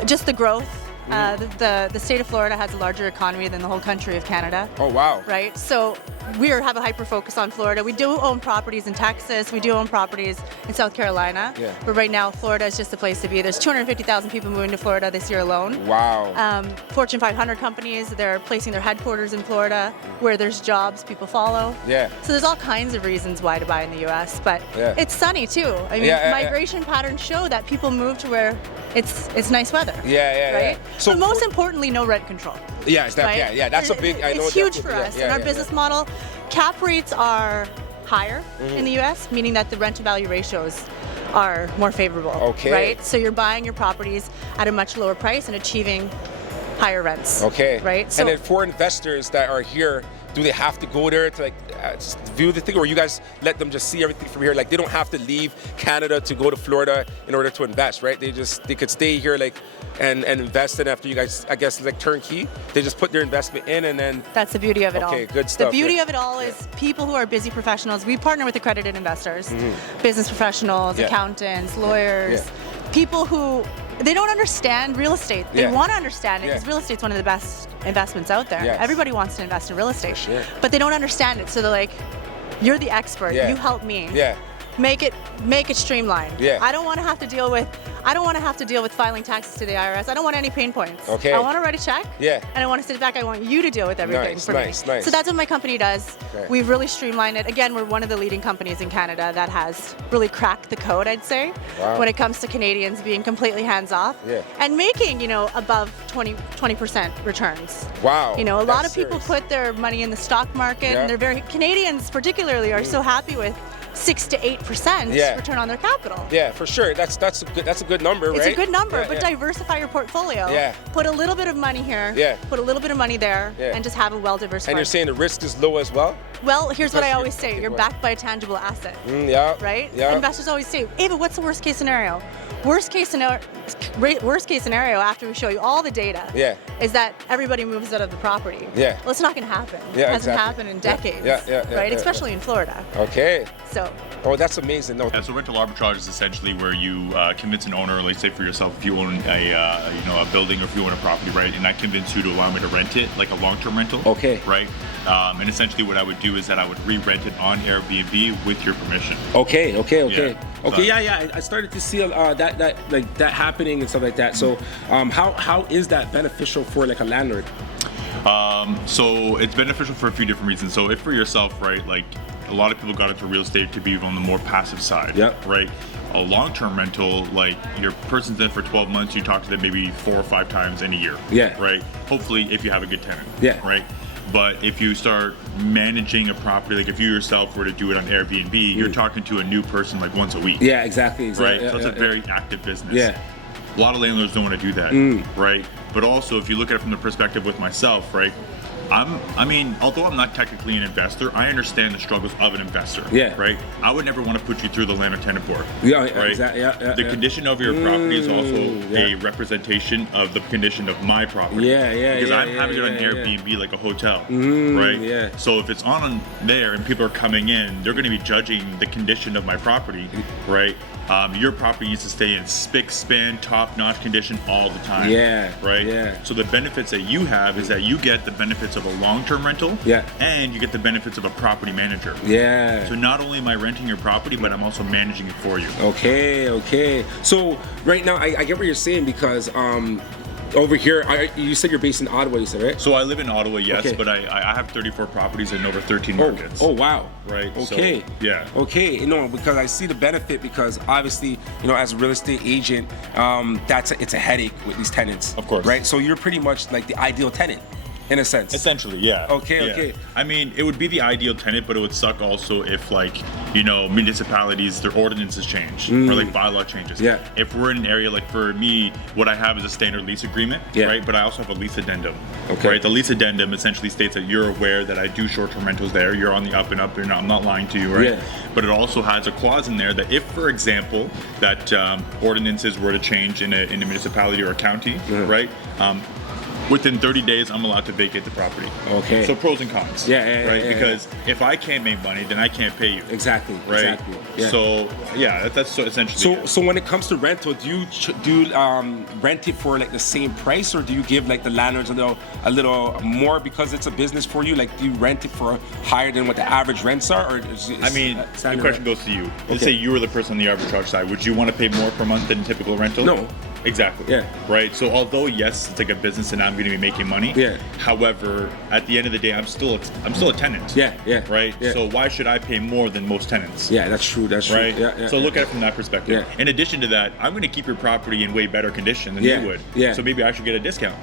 Just the growth. The state of Florida has a larger economy than the whole country of Canada. Oh, wow. Right? So we have a hyper focus on Florida. We do own properties in Texas. We do own properties in South Carolina. Yeah. But right now, Florida is just the place to be. There's 250,000 people moving to Florida this year alone. Wow. Fortune 500 companies, they're placing their headquarters in Florida, where there's jobs people follow. Yeah. So there's all kinds of reasons why to buy in the U.S., but Yeah. it's sunny too. I mean, migration patterns show that people move to where it's nice weather. Right? So but most importantly, no rent control. Yeah, it's that, Right? yeah, that's a big. I know It's huge that- for yeah, us. yeah, In our yeah, business model, cap rates are higher Mhm. in the U.S., meaning that the rent-to-value ratios are more favorable. Okay. Right? So you're buying your properties at a much lower price and achieving higher rents. Okay. Right? So And then for investors that are here, do they have to go there to like just view the thing, or you guys let them just see everything from here? Like they don't have to leave Canada to go to Florida in order to invest, right? They could stay here like and invest in after you guys, I guess, like turnkey. They just put their investment in and then. that's the beauty of it all. Okay, good stuff. The beauty yeah. of it all is people who are busy professionals. We partner with accredited investors, business professionals, Yeah. accountants, lawyers, people who they don't understand real estate. They Yeah. want to understand it Yeah. because real estate's one of the best investments out there. Yes. Everybody wants to invest in real estate, Sure. but they don't understand it. So they're like, "You're the expert. Yeah. You help me. Yeah. Make it streamlined. Yeah. I don't want to have to deal with filing taxes to the IRS. I don't want any pain points. Okay. I want to write a check. Yeah. And I want to sit back. I want you to deal with everything Nice, for nice, me. nice. So that's what my company does. Okay. We've really streamlined it. Again, we're one of the leading companies in Canada that has really cracked the code, I'd say, Wow. when it comes to Canadians being completely hands off Yeah. and making, above 20% returns. Wow. A lot that's of people serious. put their money in the stock market, Yeah. and Canadians particularly are so happy with 6 to 8% Yeah. return on their capital. Yeah, for sure. That's a good number, right? It's a good number, Yeah, but yeah. diversify your portfolio. Yeah. Put a little bit of money here. Yeah. Put a little bit of money there, Yeah. and just have a well-diversified. And you're saying the risk is low as well? Well, here's what I Because always say: you're backed by a tangible asset. Yeah. Right? Yeah. Investors always say, Ava, what's the worst case scenario? Worst case scenario after we show you all the data Yeah. is that everybody moves out of the property. Yeah. Well, it's not going to happen. Yeah, It hasn't exactly. happened in Yeah, decades. yeah, right? yeah, Especially in Florida. Okay. So. Oh, that's amazing. No. Yeah, so rental arbitrage is essentially where you convince an owner, let's say for yourself, if you own a building or if you own a property, right, and I convince you to allow me to rent it, like a long-term rental. Okay. Right. And essentially what I would do is that I would re-rent it on Airbnb with your permission. Okay. Yeah. Yeah. I started to see that happening and stuff like that. So, how is that beneficial for like a landlord? So it's beneficial for a few different reasons. So if for yourself, right, like a lot of people got into real estate to be on the more passive side. Yep. Right. A long-term rental, like your person's in for 12 months, you talk to them maybe 4 or 5 times in a year. Yeah. Right. Hopefully, if you have a good tenant. Yeah. Right. But if you start managing a property, like if you yourself were to do it on Airbnb, you're talking to a new person like once a week. Yeah, exactly. Right. Yeah, So it's yeah, a very active business. Yeah. A lot of landlords don't want to do that. Right. But also, if you look at it from the perspective with myself, right. Although I'm not technically an investor, I understand the struggles of an investor. Yeah. Right. I would never want to put you through the landlord tenant board. Yeah. Right. Exactly. Yeah. The condition of your property is also yeah. a representation of the condition of my property. Yeah. Because I'm yeah, having it on yeah, Airbnb like a hotel. Right. Yeah. So if it's on there and people are coming in, they're going to be judging the condition of my property. Right. Your property needs to stay in spick, span, top-notch condition all the time. Yeah. Right. Yeah. So the benefits that you have is that you get the benefits of a long-term rental. Yeah. And you get the benefits of a property manager. Yeah. So not only am I renting your property, but I'm also managing it for you. Okay. So right now, I get what you're saying because over here, you said you're based in Ottawa, you said, right? So I live in Ottawa, yes, Okay. but I have 34 properties in over 13 markets. Oh, wow. Right. Okay. So, yeah. Okay. Because I see the benefit because obviously, as a real estate agent, it's a headache with these tenants. Of course. Right. So you're pretty much like the ideal tenant. In a sense. Essentially, yeah. Okay. It would be the ideal tenant, but it would suck also if municipalities, their ordinances change or like bylaw changes. Yeah. If we're in an area like for me, what I have is a standard lease agreement, right? But I also have a lease addendum. Okay. Right. The lease addendum essentially states that you're aware that I do short-term rentals there. You're on the up and up. I'm not lying to you, right? Yeah. But it also has a clause in there that if, for example, that ordinances were to change in a municipality or a county, right? within 30 days, I'm allowed to vacate the property. Okay. So pros and cons. Yeah, right. yeah, Because if I can't make money, then I can't pay you. Exactly. Right. Exactly. Yeah. So yeah, that's so essentially. So when it comes to rental, do you rent it for like the same price, or do you give like the landlords a little more because it's a business for you? Like, do you rent it for higher than what the average rents are, or I mean, the question goes to you. Let's say you were the person on the arbitrage side. Would you want to pay more per month than typical rental? No. Exactly. Yeah. Right. So although yes, it's like a business and I'm going to be making money. Yeah. However, at the end of the day, I'm still a tenant. Yeah. Yeah. Right. Yeah. So why should I pay more than most tenants? Yeah, that's true. That's true. Right. Yeah, So look at it from that perspective. Yeah. In addition to that, I'm going to keep your property in way better condition than Yeah. you would. Yeah. So maybe I should get a discount.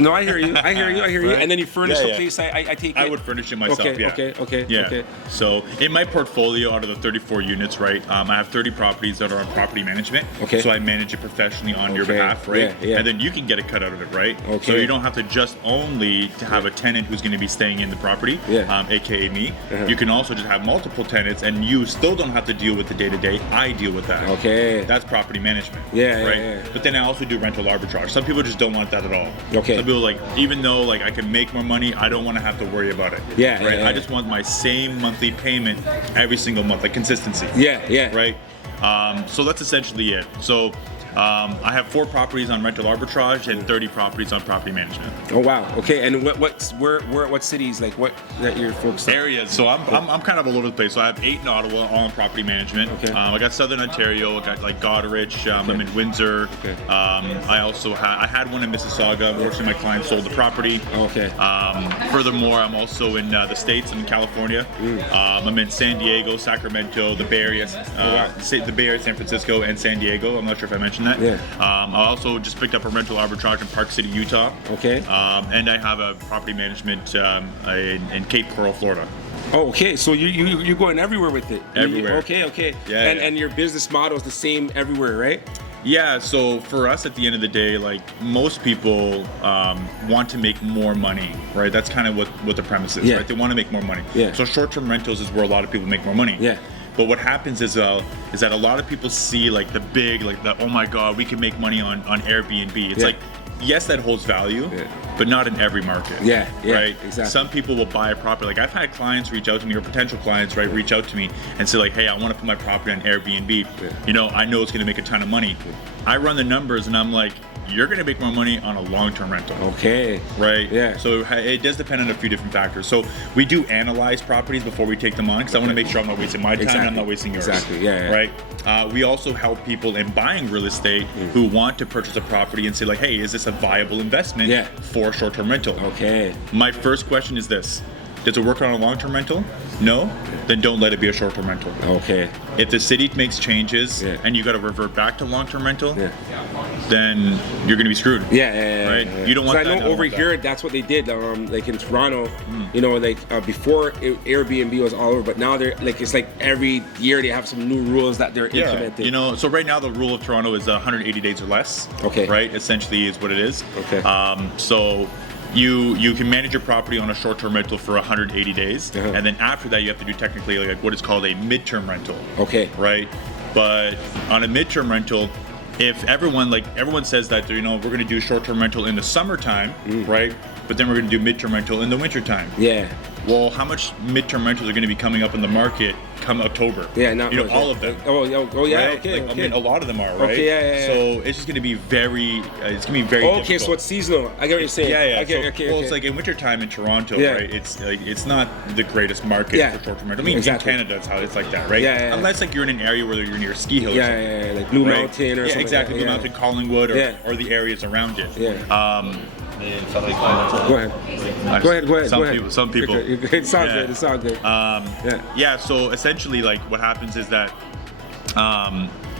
No, I hear you. I hear you. Right? And then you furnish Yeah, the yeah. place. I take it. I would furnish it myself. Okay. Yeah. Okay. Yeah. Okay. So in my portfolio, out of the 34 units, right, I have 30 properties that are on property management. Okay. So I manage it professionally on your behalf, right? Yeah. And then you can get a cut out of it, right? Okay. So you don't have to just only to have a tenant who's going to be staying in the property, aka me. Uh-huh. You can also just have multiple tenants, and you still don't have to deal with the day-to-day. I deal with that. Okay. That's property management. Yeah, Right. yeah. But then I also do rental arbitrage. Some people just don't want that at all. Okay. Some people like, even though like I can make more money, I don't want to have to worry about it. Yeah, Right. yeah. I just want my same monthly payment every single month, like consistency. Yeah. Right. So that's essentially it. So I have 4 properties on rental arbitrage and 30 properties on property management. Oh wow. Okay. And what cities, like what that you're focused on? Areas. So I'm kind of all over the place. So I have 8 in Ottawa, all on property management. Okay. I got Southern Ontario. I got like Goderich. I'm in Windsor. Okay. I also I had one in Mississauga. Unfortunately, my client sold the property. Okay. Furthermore, I'm also in the States. I'm in California. I'm in San Diego, Sacramento, the Bay Area, the Bay Area, San Francisco, and San Diego. I'm not sure if I mentioned that. Yeah. I also just picked up a rental arbitrage in Park City, Utah. Okay. And I have a property management in Cape Coral, Florida. Oh, okay. So you're going everywhere with it. Everywhere. Okay. Yeah. And your business model is the same everywhere, right? Yeah, so for us at the end of the day, like most people want to make more money, right? That's kind of what the premise is, right? They want to make more money. Yeah. So short-term rentals is where a lot of people make more money. Yeah. But what happens is that a lot of people see like the big, like the, oh my God, we can make money on Airbnb. It's like, yes, that holds value, but not in every market. Yeah, right. Exactly. Some people will buy a property. Like I've had clients reach out to me, or potential clients, right, reach out to me and say like, hey, I want to put my property on Airbnb. You know, I know it's going to make a ton of money. I run the numbers and I'm like, you're going to make more money on a long-term rental. Okay. Right? Yeah. So it does depend on a few different factors. So we do analyze properties before we take them on because I want to make sure I'm not wasting my time and I'm not wasting yours. Exactly. Yeah. Right? We also help people in buying real estate who want to purchase a property and say like, hey, is this a viable investment for short-term rental? Okay. My first question is this. Does it work on a long-term rental? No? Then don't let it be a short-term rental. Okay. If the city makes changes and you got to revert back to long-term rental, then you're going to be screwed. Right? You don't want that. I know over here that's what they did. Like in Toronto, you know, like before Airbnb was all over, but now they're like it's like every year they have some new rules that they're implementing. You know, so right now the rule of Toronto is 180 days or less. Okay. Right? Essentially is what it is. Okay. So you can manage your property on a short-term rental for 180 days, and then after that you have to do technically like what is called a midterm rental. Okay. Right? But on a midterm rental, if everyone says that, you know, we're going to do short-term rental in the summertime, right? But then we're going to do midterm rental in the wintertime. Yeah. Well, how much midterm rentals are going to be coming up in the market come October? Yeah, not you know, all of them. Oh yeah. Right? Okay. Like, I mean, a lot of them are, right? Okay. Yeah. So it's just going to be very. It's going to be very. Okay, difficult. so it's seasonal. I get what you're saying. Yeah. Okay. Well, it's like in wintertime in Toronto, Yeah. right? It's like it's not the greatest market for short-term rental. I mean, Exactly. in Canada, it's how it's like that, right? Yeah. Unless like you're in an area where you're near a ski hill. Or something, like Blue right? Mountain or something. Exactly. Blue Mountain, Collingwood, or the areas around it. Yeah. Go ahead. Some people. It's all good. It's all good. Yeah. So essentially, like what happens is that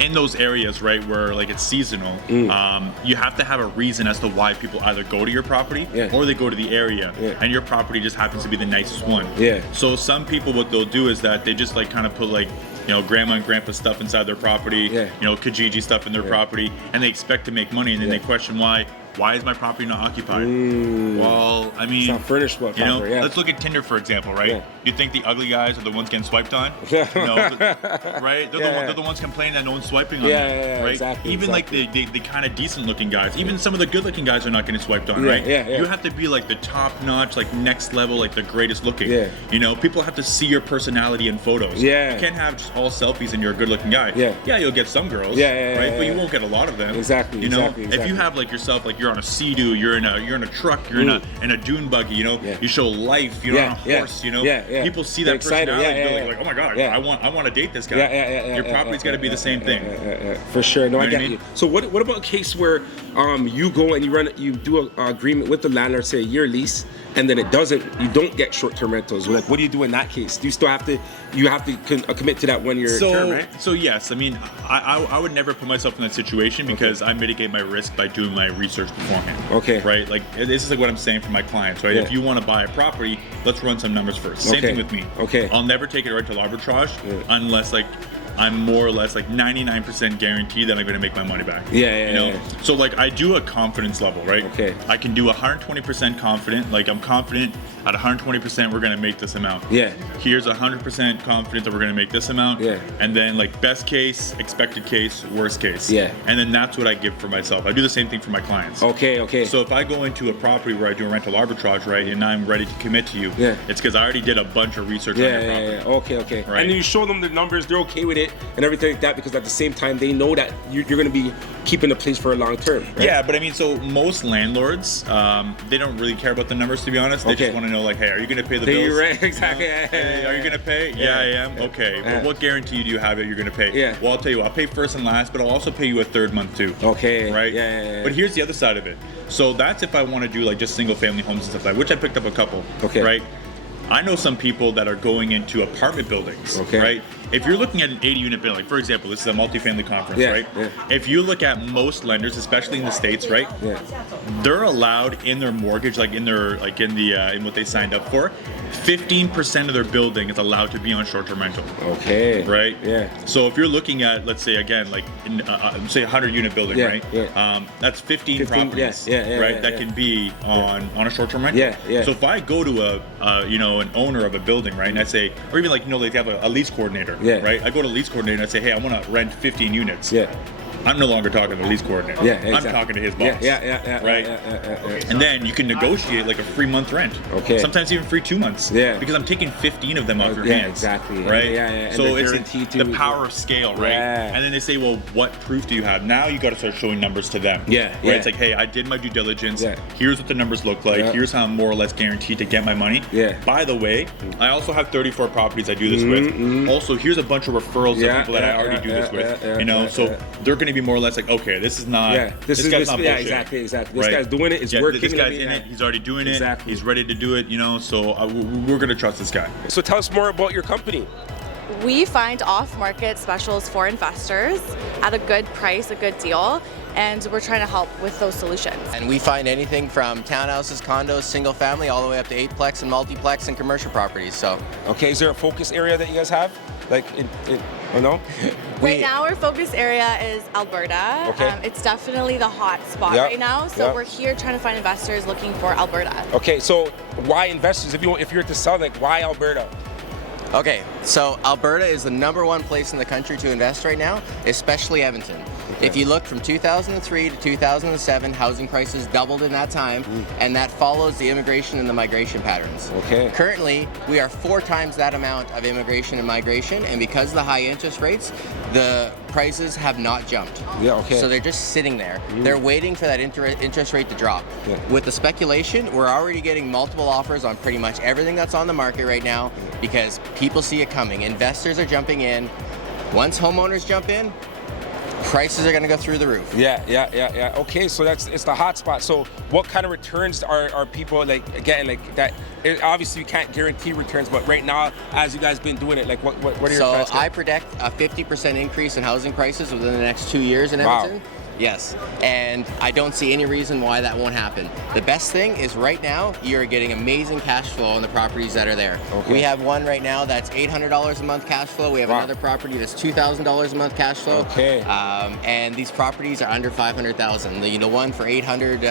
in those areas, right, where like it's seasonal, you have to have a reason as to why people either go to your property or they go to the area, and your property just happens to be the nicest one. Yeah. So some people, what they'll do is that they just like kind of put like, you know, grandma and grandpa stuff inside their property, you know, Kijiji stuff in their property, and they expect to make money, and then they question why why is my property not occupied? Well, I mean, It's not furnished well, you know, proper, yeah. let's look at Tinder for example, right? Yeah. You think the ugly guys are the ones getting swiped on? No, right? They're the ones complaining that no one's swiping on them, right? Exactly, even like the kind of decent looking guys, even some of the good looking guys are not getting swiped on, right? You have to be like the top notch, like next level, like the greatest looking. You know, people have to see your personality in photos. You can't have just all selfies and you're a good looking guy. You'll get some girls, right? But you won't get a lot of them. Exactly. You know, if you have like yourself, like you're on a Sea-Doo, you're in a truck, you're in a dune buggy, you know, you show life, you're on a horse, you know, people see that personality, they're like, oh my god, I want to date this guy. Your property's got to be the same thing. For sure. No, You I know get what I you. So what about a case where you go and you do an agreement with the landlord, say a year lease, and then you don't get short-term rentals? Like, what do you do in that case? Do you still have to commit to that 1 year term, right? So yes, I mean, I would never put myself in that situation because I mitigate my risk by doing my research beforehand. Okay. Right? Like, this is like what I'm saying for my clients, right? If you want to buy a property, let's run some numbers first. Same thing with me. Okay. I'll never take it right to arbitrage unless like I'm more or less like 99% guaranteed that I'm going to make my money back. You know? So like I do a confidence level, right? Okay. I can do 120% confident. Like I'm confident at 120% we're going to make this amount. Here's 100% confident that we're going to make this amount. And then like best case, expected case, worst case. And then that's what I give for myself. I do the same thing for my clients. Okay. So if I go into a property where I do a rental arbitrage, right, and I'm ready to commit to you, it's because I already did a bunch of research on your property. Okay. Right. And you show them the numbers, they're okay with it and everything like that, because at the same time they know that you're going to be keeping the place for a long term. Right? Yeah, but I mean, so most landlords, they don't really care about the numbers, to be honest. They just want to know, like, hey, are you going to pay the bills? Right, exactly. Hey, are you going to pay? Yeah, I am. Okay. Well, what guarantee do you have that you're going to pay? Well, I'll tell you, I'll pay first and last, but I'll also pay you a third month too. Okay. Right? But here's the other side of it. So that's if I want to do like just single family homes and stuff like that, which I picked up a couple. Right? I know some people that are going into apartment buildings, right? If you're looking at an 80-unit building, like for example, this is a multifamily conference, right? If you look at most lenders, especially in the States, right? They're allowed in their mortgage, like in in what they signed up for, 15% of their building is allowed to be on short-term rental. Okay. Right? So if you're looking at, let's say again, like in, say a 100-unit building, right? That's 15 properties, right? That can be on a short-term rental. So if I go to an owner of a building, right, and I say, or even like they have a lease coordinator, right? I go to a lease coordinator and I say, hey, I want to rent 15 units. I'm no longer talking to the lease coordinator. I'm talking to his boss. Right? And then you can negotiate like a free month rent. Sometimes even free 2 months. Because I'm taking 15 of them off your hands. Exactly. Right? So it's the power of scale, right? And then they say, well, what proof do you have? Now you got to start showing numbers to them. Right? It's like, hey, I did my due diligence. Here's what the numbers look like. Here's how I'm more or less guaranteed to get my money. By the way, I also have 34 properties I do this with. Also, here's a bunch of referrals of people that I already do this with. So they're going to be more or less like, okay, this is not. This guy's not bullshit. Exactly. This guy's doing it. It's working. This guy's in it. He's already doing it. He's ready to do it. So we're gonna trust this guy. So tell us more about your company. We find off-market specials for investors at a good price, a good deal, and we're trying to help with those solutions. And we find anything from townhouses, condos, single family, all the way up to 8-plex and multiplex and commercial properties. So, okay, is there a focus area that you guys have? Like, or no? Right now, our focus area is Alberta. It's definitely the hot spot right now. So we're here trying to find investors looking for Alberta. Okay, so why investors? If you're to sell, like, why Alberta? Okay, so Alberta is the #1 place in the country to invest right now, especially Edmonton. If you look from 2003 to 2007, housing prices doubled in that time, and that follows the immigration and the migration patterns. Currently, we are 4 times that amount of immigration and migration, and because of the high interest rates, the prices have not jumped. So they're just sitting there. They're waiting for that interest rate to drop. With the speculation, we're already getting multiple offers on pretty much everything that's on the market right now because people see it coming. Investors are jumping in. Once homeowners jump in, prices are going to go through the roof. Okay, so it's the hot spot. So what kind of returns are people getting like that? Obviously, you can't guarantee returns, but right now, as you guys been doing it, like what are your plans? So I predict a 50% increase in housing prices within the next 2 years in Edmonton. Yes, and I don't see any reason why that won't happen. The best thing is right now, you're getting amazing cash flow on the properties that are there. Okay. We have one right now that's $800 a month cash flow. We have another property that's $2,000 a month cash flow. Okay. And these properties are under $500,000. The one for $800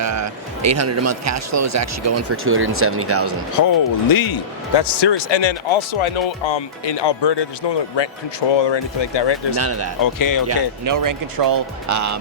a month cash flow is actually going for $270,000. Holy, that's serious. And then also I know in Alberta there's no rent control or anything like that, right? There's none of that. Okay, okay. Yeah, no rent control.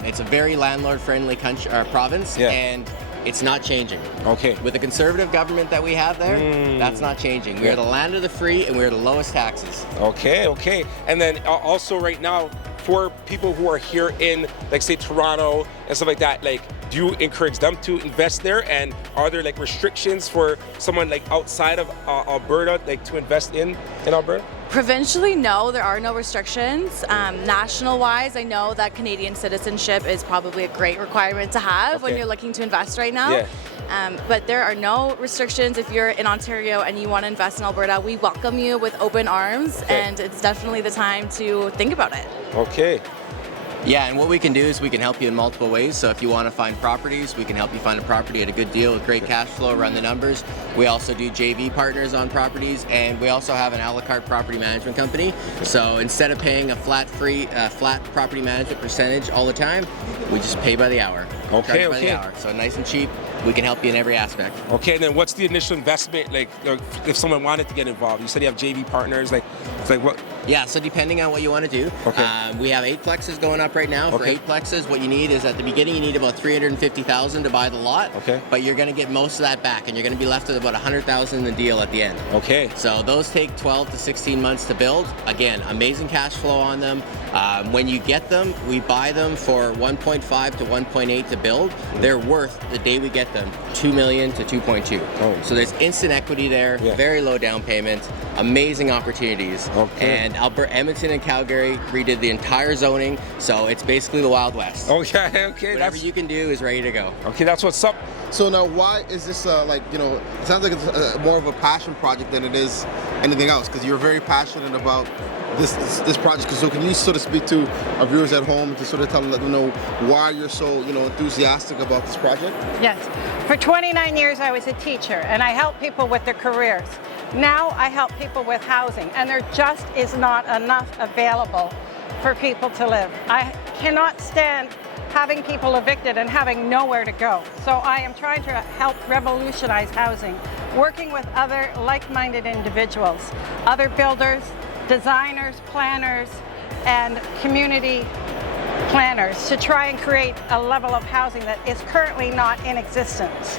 It's a very landlord-friendly province, and it's not changing. Okay. With the conservative government that we have there, that's not changing. We are the land of the free, and we're the lowest taxes. Okay, okay. And then also right now, for people who are here in, like, say, Toronto and stuff like that, like, do you encourage them to invest there? And are there, like, restrictions for someone, like, outside of Alberta, like, to invest in Alberta? Provincially, no, there are no restrictions. National-wise, I know that Canadian citizenship is probably a great requirement to have when you're looking to invest right now. Yeah. But there are no restrictions. If you're in Ontario and you want to invest in Alberta, we welcome you with open arms, and it's definitely the time to think about it. Okay. Yeah, and what we can do is we can help you in multiple ways. So if you want to find properties, we can help you find a property at a good deal with great cash flow, run the numbers. We also do JV partners on properties, and we also have an a la carte property management company. So instead of paying a flat property management percentage all the time, we just pay by the hour. Okay, Charge by the hour. So nice and cheap. We can help you in every aspect. Okay, and then what's the initial investment, like, if someone wanted to get involved? You said you have JV partners, like, it's like what? Yeah, so depending on what you want to do, we have 8 plexes going up right now. For 8 plexes, what you need is at the beginning, you need about $350,000 to buy the lot. Okay. But you're going to get most of that back, and you're going to be left with about $100,000 in the deal at the end. Okay. So those take 12 to 16 months to build. Again, amazing cash flow on them. When you get them, we buy them for 1.5 to 1.8 to build. They're worth, the day we get them, $2 million to 2.2. Oh. So there's instant equity there, very low down payment, amazing opportunities. And Edmonton and Calgary redid the entire zoning, so it's basically the Wild West. Okay. Whatever you can do is ready to go. Okay, that's what's up. So now, why is this it sounds like it's more of a passion project than it is anything else, because you're very passionate about this project. So can you sort of speak to our viewers at home to sort of let them know why you're so enthusiastic about this project? Yes. For 29 years I was a teacher, and I helped people with their careers. Now I help people with housing, and there just is not enough available for people to live. I cannot stand having people evicted and having nowhere to go. So I am trying to help revolutionize housing, working with other like-minded individuals, other builders, designers, planners, and community planners to try and create a level of housing that is currently not in existence.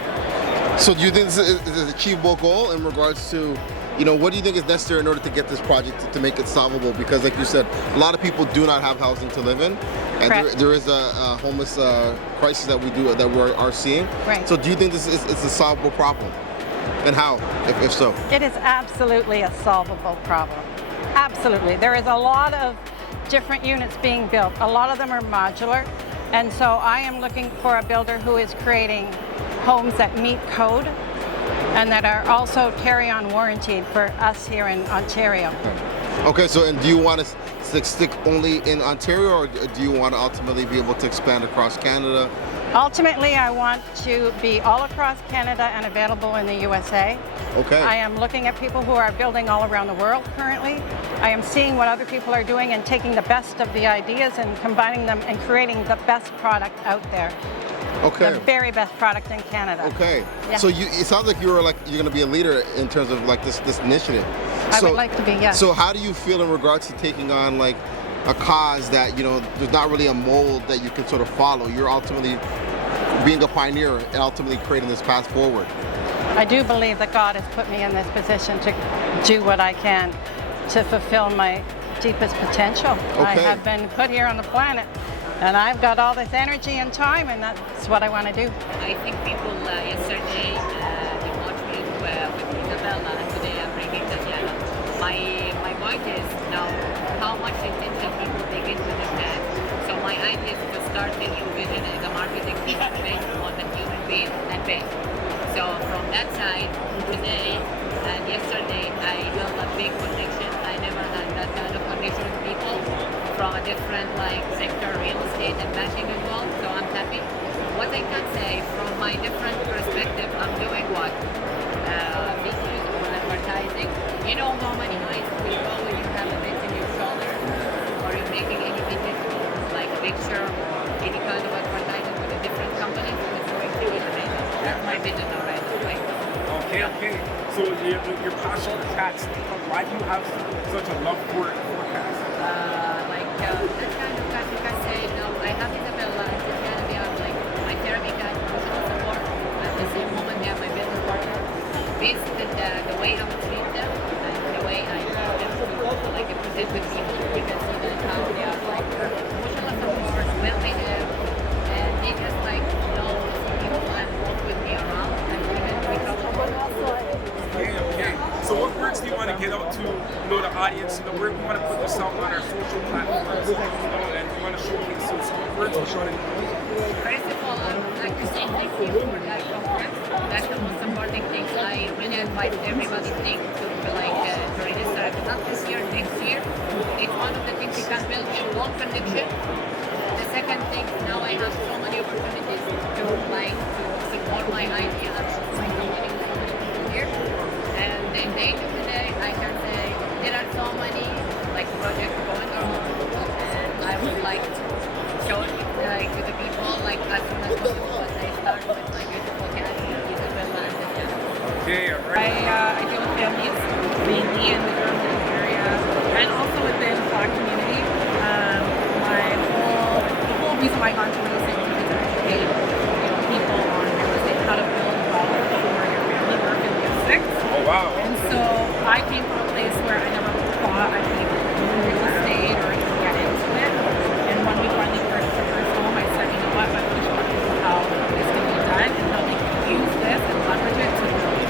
So do you think this is an achievable goal in regards to, what do you think is necessary in order to get this project to make it solvable? Because like you said, a lot of people do not have housing to live in, and there is a homeless crisis that we are seeing. Right. So do you think this is a solvable problem? And how, if so? It is absolutely a solvable problem. Absolutely. There is a lot of different units being built. A lot of them are modular. And so I am looking for a builder who is creating homes that meet code and that are also carry-on warranted for us here in Ontario. Okay, so and do you want to stick only in Ontario, or do you want to ultimately be able to expand across Canada? Ultimately, I want to be all across Canada and available in the USA. Okay. I am looking at people who are building all around the world currently. I am seeing what other people are doing and taking the best of the ideas and combining them and creating the best product out there. Okay. The very best product in Canada. Okay. Yeah. So it sounds like you're going to be a leader in terms of this initiative. I would like to be, yes. So how do you feel in regards to taking on a cause that there's not really a mold that you can sort of follow? You're ultimately being a pioneer and ultimately creating this path forward. I do believe that God has put me in this position to do what I can to fulfill my deepest potential. Okay. I have been put here on the planet, and I've got all this energy and time, and that's what I want to do. I think people yesterday they watched me with Isabella, and today I'm bringing Tatiana. My point is now how much attention people take into the head. So my idea is to start a new vision as a marketing team based on the human being and base. So from that side, today and yesterday I built a big connection I never had that kind of connection with people from a different sector, real estate and banking as well. So I'm happy. What I can say from my different perspective, I'm doing what? Videos or advertising. You know how many eyes will go when you have a bit in your shoulder, or you're making any business like a picture or any kind of advertising with a different company. It's going to be amazing. That's my vision already. Okay. So you're passionate for cats. Why do you have such a love for cats? That kind of cat you can say, no, I have Isabella, and Tatiana, they are my therapy cat, emotional support. At the same moment, they are my business partner. Based the way I treat them and the way I treat them to present with people, you can see that how they are emotional support, well behaved, and they just know people and walk with me around, and even we talk about Okay. So what words do you want to get out to the audience? We want to put this out on our social platforms, and we want to showcase some words we're trying to do. First of all, I would like to say thank you for that conference. That's the most important thing. I really advise everybody to register. Not this year, next year. It's one of the things you can build your long connection. The second thing, now I have so many opportunities to support my idea and my company with so many people here. And at the end of the day, I can say there are so many projects going on, and I would like to show it to the people as soon as possible. As I start with my beautiful cat, Isabella and Tatiana. Okay, all right. I deal with families, mainly in the Durham area, and also within the Black community. The whole reason why I got into real estate was to educate people on real estate, how to build wealth for your family, work and get sick. Oh wow! And so I came from a place where I never thought I could even do real estate or even get into it. And when we finally purchased the first home, I said, you know what, I'm going to show people how this can be done and how they can use this and leverage it to build.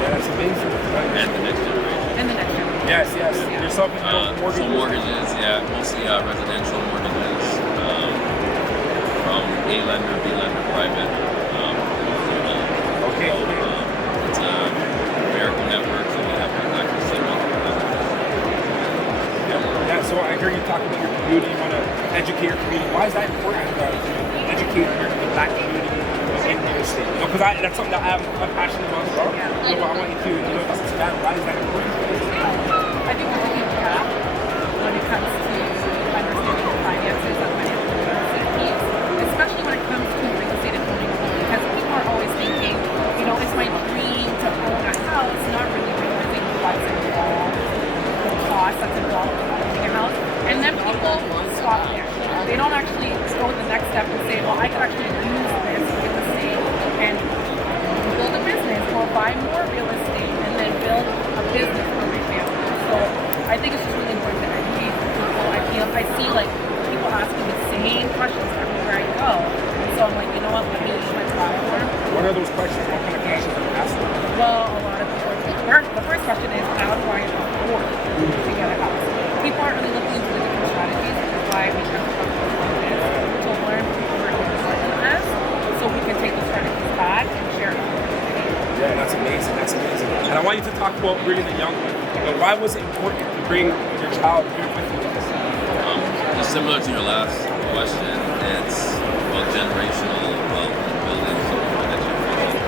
Yeah, that's amazing. And the next generation. And the next generation. Yes. Yourself in mortgages? So mortgages, yeah, mostly residential mortgages from A lender, B lender, private. Okay. It's a American network, so we have actually several. Yeah, so I hear you talk about your community, you want to educate your community. Why is that important to educate the Black community in real estate? Because that's something that I'm passionate about as well. I want you to understand why is that important. I think we're looking at when it comes to understanding the finances and financial literacy piece, especially when it comes to real estate and owning a home, because people are always thinking, it's my dream to own a house, not really realizing what's involved, the cost that's involved in owning a house, and then people stop there. They don't actually go the next step and say, well, I could actually use this real estate and build a business or buy more real estate and then build a business for my family. So I think it's just really important to educate people. I see people asking the same questions everywhere I go. And so I'm like, you know what, let me use my platform. What are those questions? What kind of questions are you asking? Well, a lot of people, the first question is, how do I afford to get a house? People aren't really looking into the different strategies, which is why we have to talk about this, to learn from people who are doing something like this, so we can take the strategies back and share it. Yeah, that's amazing. And I want you to talk about bringing the young one. Why was it important to bring your child here with you? Just similar to your last question, it's about generational wealth and building something for the next generation.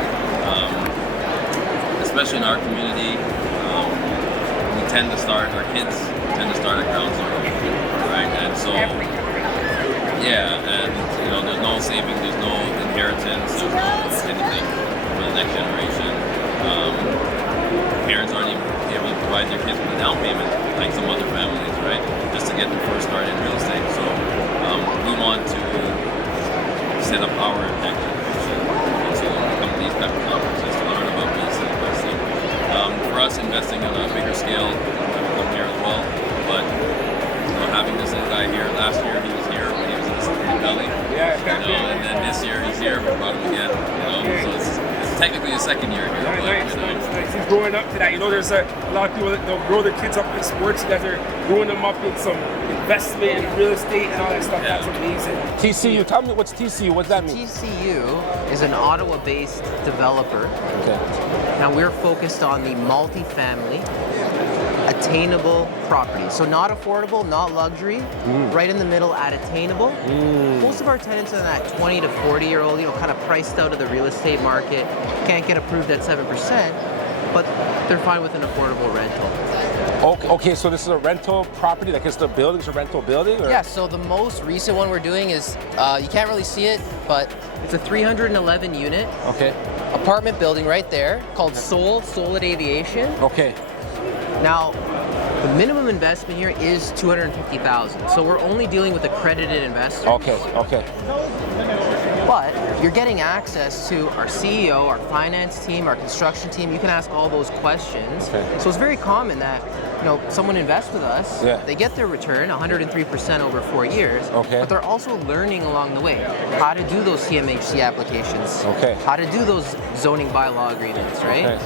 Especially in our community, our kids tend to start at ground zero, right? And so, yeah, and there's no savings, there's no inheritance, there's no anything for the next generation. Parents aren't even able to provide their kids with a down payment like some other families, right? Just to get the first start in real estate. So we want to set up our next generation to come to these type of conferences to learn about real estate investing. For us, investing on a bigger scale, we come here as well. But having this little guy here, last year he was here when he was in the Silicon Valley. And then this year he's here, we brought him again. So it's technically his second year here. Nice. He's growing up to that. There's a lot of people that they'll grow their kids up in sports. You guys are growing them up in some investment and real estate and all that stuff. That's amazing. TCU, tell me what's TCU? What's that mean? TCU is an Ottawa-based developer. Okay. Now we're focused on the multifamily, attainable property. So not affordable, not luxury, right in the middle at attainable. Most of our tenants are in that 20 to 40-year-old, kind of priced out of the real estate market, can't get approved at 7%, but they're fine with an affordable rental. Okay, so this is a rental property, like it's the building's a rental building? Or? Yeah, so the most recent one we're doing is, you can't really see it, but it's a 311 unit apartment building right there called Solid Aviation. Okay. Now, the minimum investment here is $250,000. So we're only dealing with accredited investors. Okay. But you're getting access to our CEO, our finance team, our construction team. You can ask all those questions. So it's very common that someone invests with us, they get their return, 103% over 4 years, but they're also learning along the way how to do those CMHC applications, how to do those zoning bylaw agreements, right?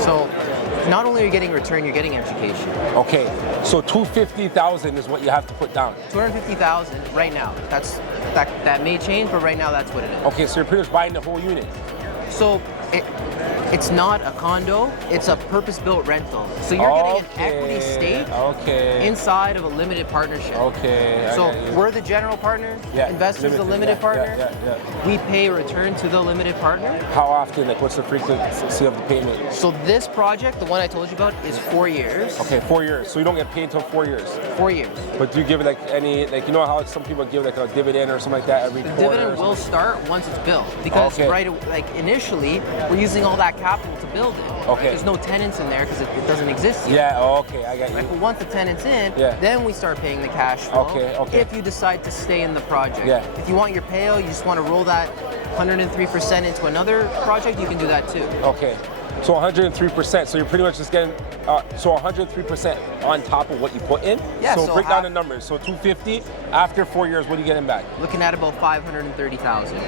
So not only are you getting return, you're getting education. Okay, so $250,000 is what you have to put down. $250,000 right now. That may change, but right now that's what it is. Okay, so you're pretty much buying the whole unit. So it's not a condo, it's a purpose-built rental. So you're getting an equity stake inside of a limited partnership. So we're the general partner, investors the limited partner. We pay a return to the limited partner. How often? Like what's the frequency of the payment? So this project, the one I told you about, is 4 years. Okay, 4 years. So you don't get paid until 4 years? 4 years. But do you give it like any, like how some people give like a dividend or something like that every quarter? The dividend will start once it's built. Because initially, we're using all that capital to build it. There's no tenants in there because it doesn't exist yet. I got you. But once the tenant's in, then we start paying the cash flow. If you decide to stay in the project. If you want your payout, you just want to roll that 103% into another project, you can do that too. Okay. So 103%. So you're pretty much just getting 103% on top of what you put in. Yeah. So break down the numbers. So 250 after 4 years. What are you getting back? Looking at about 530,000.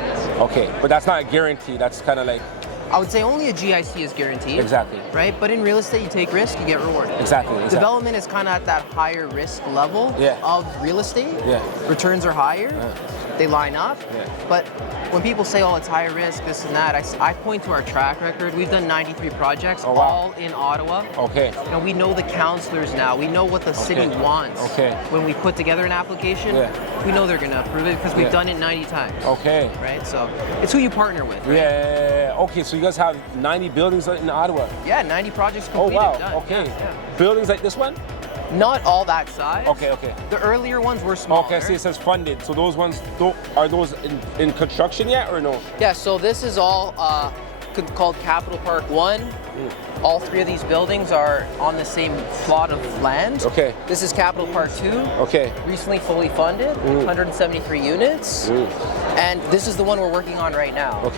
Okay, but that's not a guarantee. That's kind of like. I would say only a GIC is guaranteed. Exactly. Right? But in real estate, you take risk, you get rewarded. Exactly. Development is kind of at that higher risk level of real estate. Returns are higher. They line up. But when people say, it's high risk, this and that, I point to our track record. We've done 93 projects, all in Ottawa. We know the councillors now. We know what the city wants. When we put together an application, we know they're going to approve it because we've done it 90 times. Right? So it's who you partner with. Right? Okay, so you guys have 90 buildings in Ottawa? Yeah, 90 projects completed. Done. Buildings like this one? Not all that size. Okay. The earlier ones were smaller. Okay, see it says funded. So those ones, are those in construction yet or no? Yeah, so this is all called Capital Park 1. All three of these buildings are on the same plot of land. This is Capital Park 2. Recently fully funded, 173 units. And this is the one we're working on right now.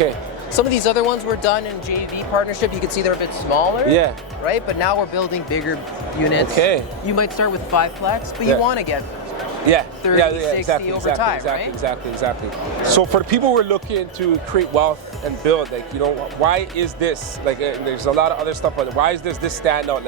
Some of these other ones were done in JV partnership. You can see they're a bit smaller. Right? But now we're building bigger units. You might start with 5-plex, but you want to get 30, 60 over time, right? Exactly. So for the people who are looking to create wealth and build, why is this? There's a lot of other stuff, but why is this stand out?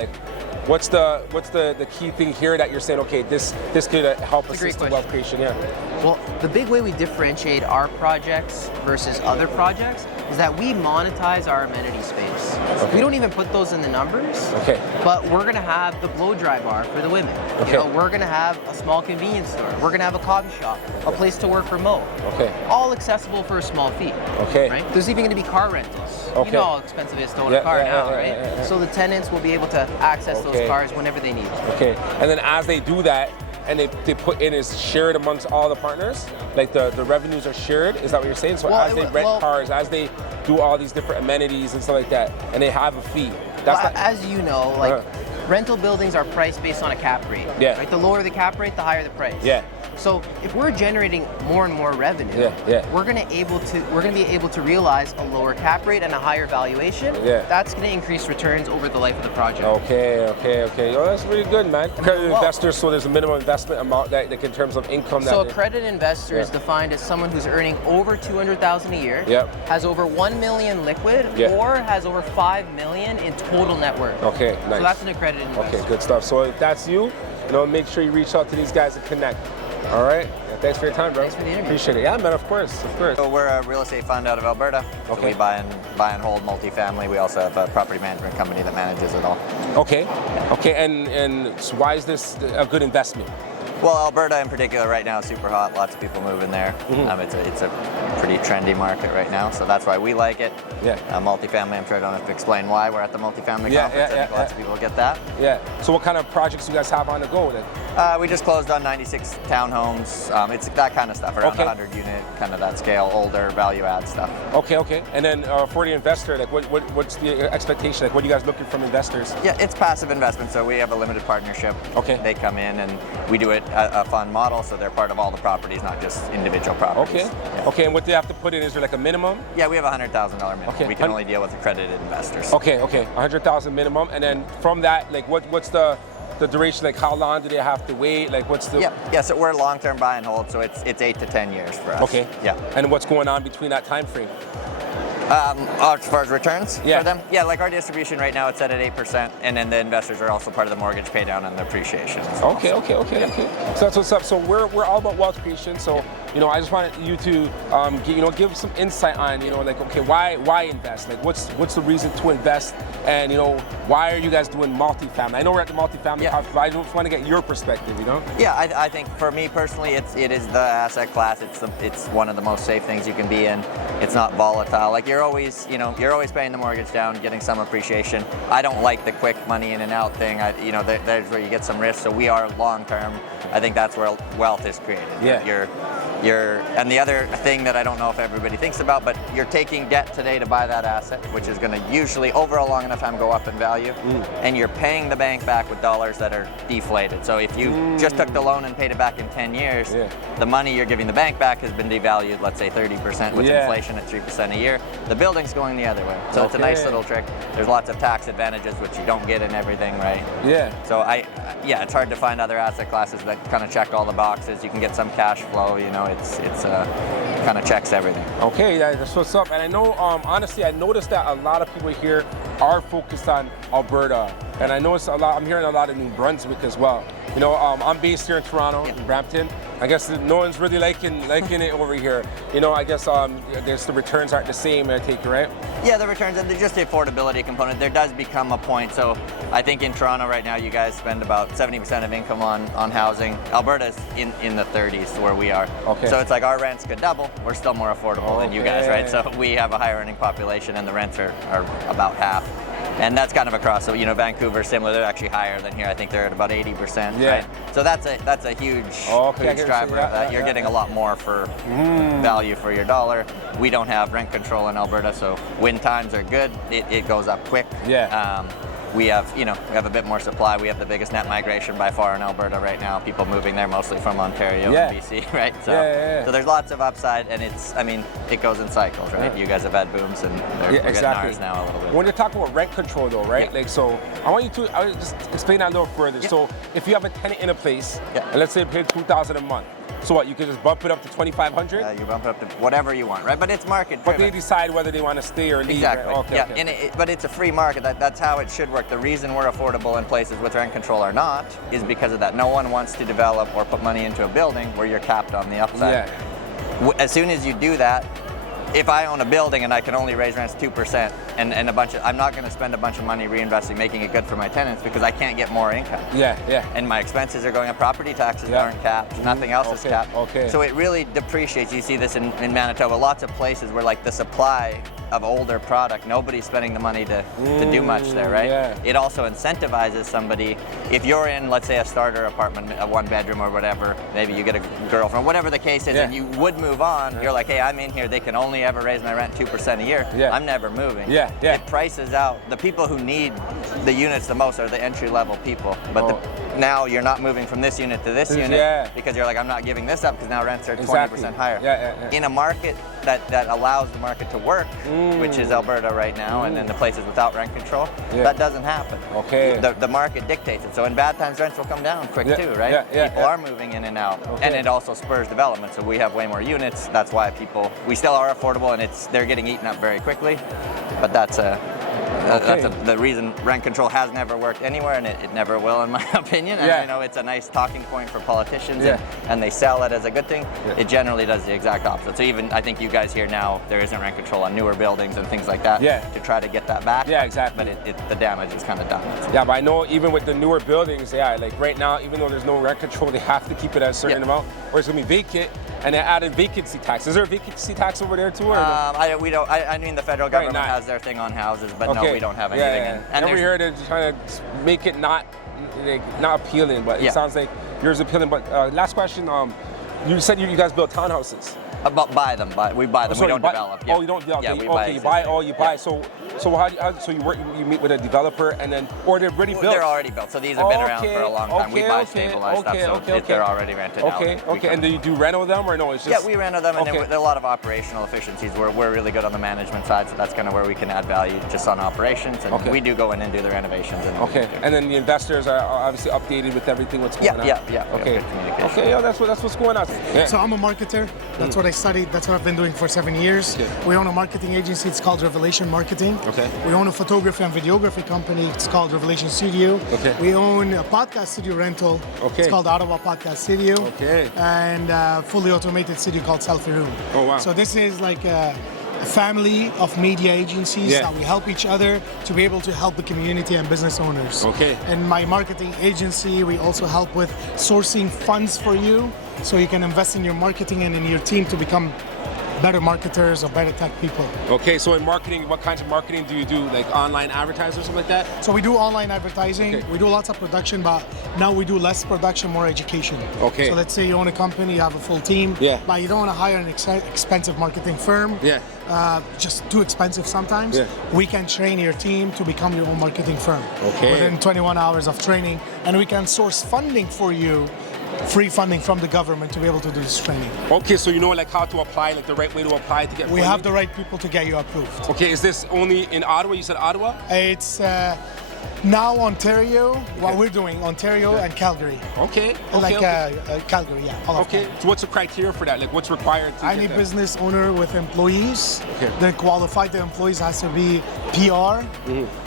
What's the key thing here that you're saying, okay, this could help assist in wealth creation? Well, the big way we differentiate our projects versus other projects is that we monetize our amenity space. We don't even put those in the numbers, but we're going to have the blow dry bar for the women. We're going to have a small convenience store. We're going to have a coffee shop, a place to work remote. All accessible for a small fee. Right? There's even going to be car rentals. You know how expensive it is to own a car now, right? So the tenants will be able to access those cars whenever they need. And then as they do that, and they put in is shared amongst all the partners? Like the revenues are shared? Is that what you're saying? So as they rent cars, as they do all these different amenities and stuff like that, and they have a fee. As you know, rental buildings are priced based on a cap rate. Right? The lower the cap rate, the higher the price. So if we're generating more and more revenue, we're going to be able to realize a lower cap rate and a higher valuation. That's going to increase returns over the life of the project. Okay. Oh, that's really good, man. Accredited investors, so there's a minimum investment amount that in terms of income. So accredited investor is defined as someone who's earning over $200,000 a year, has over $1 million liquid, or has over $5 million in total net worth. Okay, nice. So that's an accredited investor. Okay, good stuff. So if that's you, make sure you reach out to these guys and connect. All right. Yeah, thanks for your time, bro. Thanks for the interview. Appreciate it. Yeah, man, of course, of course. So we're a real estate fund out of Alberta. So we buy and hold multifamily. We also have a property management company that manages it all. Okay. Okay. And so why is this a good investment? Well, Alberta in particular right now is super hot. Lots of people moving there. It's a pretty trendy market right now, so that's why we like it. Yeah. Multifamily, I'm sure I don't have to explain why we're at the Multifamily Conference. I think lots of people get that. Yeah. So what kind of projects do you guys have on the go then? We just closed on 96 townhomes. It's that kind of stuff, around 100 unit, kind of that scale, older value add stuff. Okay, okay. And then for the investor, like what's the expectation? Like what are you guys looking from investors? Yeah, it's passive investment, so we have a limited partnership. Okay. They come in and we do it a fund model, so they're part of all the properties, not just individual properties. Okay. Yeah. Okay, and what do you have to put in? Is there like a minimum? Yeah, we have a $100,000 minimum. Okay. We can only deal with accredited investors. Okay, okay. 100,000 minimum, and then from that, like what's the duration? Like how long do they have to wait? Like what's the? Yeah. So we're long-term buy and hold, so it's 8 to 10 years for us. Okay. Yeah. And what's going on between that time frame? As far as returns for them? Yeah, like our distribution right now, it's set at 8%, and then the investors are also part of the mortgage pay down and the appreciation. Okay. So that's what's up. So we're all about wealth creation. So I just wanted you to give some insight on like okay, why invest? Like what's the reason to invest? And why are you guys doing multifamily? I know we're at the multifamily conference, but I just want to get your perspective. Yeah, I think for me personally, it is the asset class. It's one of the most safe things you can be in. It's not volatile. Like you're always paying the mortgage down, getting some appreciation. I don't like the quick money in and out thing. There's where you get some risk. So we are long term. I think that's where wealth is created. Yeah. And the other thing that I don't know if everybody thinks about, but you're taking debt today to buy that asset, which is going to usually over a long enough time go up in value, and you're paying the bank back with dollars that are deflated. So if you just took the loan and paid it back in 10 years, the money you're giving the bank back has been devalued, let's say 30% with inflation at 3% a year. The building's going the other way. So it's a nice little trick. There's lots of tax advantages, which you don't get in everything, right? Yeah. So it's hard to find other asset classes that kind of check all the boxes. You can get some cash flow, it's kind of checks everything. Okay, that's what's up. And I know, honestly, I noticed that a lot of people here are focused on Alberta, and I noticed I'm hearing a lot of New Brunswick as well. I'm based here in Toronto, in Brampton. I guess no one's really liking it over here. I guess there's the returns aren't the same, I take it, right? Yeah, the returns and just the affordability component. There does become a point. So I think in Toronto right now, you guys spend about 70% of income on housing. Alberta's in the 30s where we are. Okay. So it's like our rents could double. We're still more affordable than you guys, right? So we have a higher earning population and the rents are about half. And that's kind of across. So Vancouver's similar. They're actually higher than here. I think they're at about 80%. Yeah. Right? So that's a huge driver of that. You're getting a lot more for value for your dollar. We don't have rent control in Alberta, so when times are good, it goes up quick. Yeah. We have a bit more supply. We have the biggest net migration by far in Alberta right now. People moving there mostly from Ontario and BC, right? So, so there's lots of upside, and it goes in cycles, right? You guys have had booms, and we're getting ours now a little bit. When you're talking about rent control, though, right? Like, so I want you to just explain that a little further. So if you have a tenant in a place, and let's say they pay $2,000 a month. So what, you can just bump it up to $2,500? You bump it up to whatever you want, right? But it's market driven. But they decide whether they want to stay or leave. Exactly. Right? Okay. But it's a free market. That's how it should work. The reason we're affordable in places with rent control or not is because of that. No one wants to develop or put money into a building where you're capped on the upside. Yeah. As soon as you do that, if I own a building and I can only raise rents 2% and I'm not going to spend a bunch of money reinvesting, making it good for my tenants because I can't get more income. Yeah. And my expenses are going up. Property taxes aren't capped. Nothing else is capped. Okay. So it really depreciates. You see this in Manitoba. Lots of places where like the supply of older product, nobody's spending the money to do much there, right? Yeah. It also incentivizes somebody. If you're in, let's say, a starter apartment, a one bedroom or whatever, maybe you get a girlfriend, whatever the case is, and you would move on, you're like, hey, I'm in here, they can only ever raise my rent 2% a year. I'm never moving. It prices out. The people who need the units the most are the entry-level people. But now you're not moving from this unit to this unit because you're like, I'm not giving this up because now rents are 20% higher. In a market that allows the market to work, which is Alberta right now, and then the places without rent control, that doesn't happen. Okay. The market dictates it. So in bad times, rents will come down quick too, right? People are moving in and out. And it also spurs development. So we have way more units. That's why we still are affordable, and they're getting eaten up very quickly. But that's That's the reason rent control has never worked anywhere, and it never will, in my opinion. And I know it's a nice talking point for politicians, and they sell it as a good thing. It generally does the exact opposite. So even, I think you guys here now, there isn't rent control on newer buildings and things like that to try to get that back. Yeah, exactly. But the damage is kind of done. Yeah, but I know even with the newer buildings, like right now, even though there's no rent control, they have to keep it at a certain amount, or it's going to be vacant. And they added vacancy tax. Is there a vacancy tax over there too? Or no? We don't. I mean, the federal government has their thing on houses, but no, we don't have anything. And every year they're trying to make it not appealing, but it sounds like yours is appealing. But last question. You said you guys build townhouses. Buy them. We buy them. We don't develop. Oh, you don't develop. Yeah, we buy. You buy. So so you meet with a developer and then, or they're already built? They're already built. So these have been around for a long time. We buy stabilized stuff, so they're already rented out. Okay. And do you do rental them or no? It's just we rental them, and then there are a lot of operational efficiencies. We're really good on the management side, so that's kind of where we can add value just on operations. And we do go in and do the renovations. And then the investors are obviously updated with everything what's going on. Yeah. Okay. That's what's going on. So I'm a marketer. That's what I studied. That's what I've been doing for 7 years. We own a marketing agency. It's called Revelation Marketing. We own a photography and videography company. It's called Revelation Studio. We own a podcast studio rental. It's called Ottawa Podcast Studio. And a fully automated studio called Selfie Room. Oh, wow. So this is like a family of media agencies that we help each other to be able to help the community and business owners. And my marketing agency, we also help with sourcing funds for you so you can invest in your marketing and in your team to become better marketers or better tech people. Okay, so in marketing, what kinds of marketing do you do? Like online advertising or something like that? So we do online advertising. We do lots of production, but now we do less production, more education. So let's say you own a company, you have a full team, but you don't want to hire an expensive marketing firm. Just too expensive sometimes. We can train your team to become your own marketing firm within 21 hours of training, and we can source funding for you, free funding from the government to be able to do this training. Okay, so you know like how to apply, like the right way to apply to get funding? We have the right people to get you approved. Okay, is this only in Ottawa? You said Ottawa? It's now Ontario, what we're doing, Ontario and Calgary. Calgary, all of them. So what's the criteria for that? Like what's required to Any business owner with employees, they're qualified. The employees has to be PR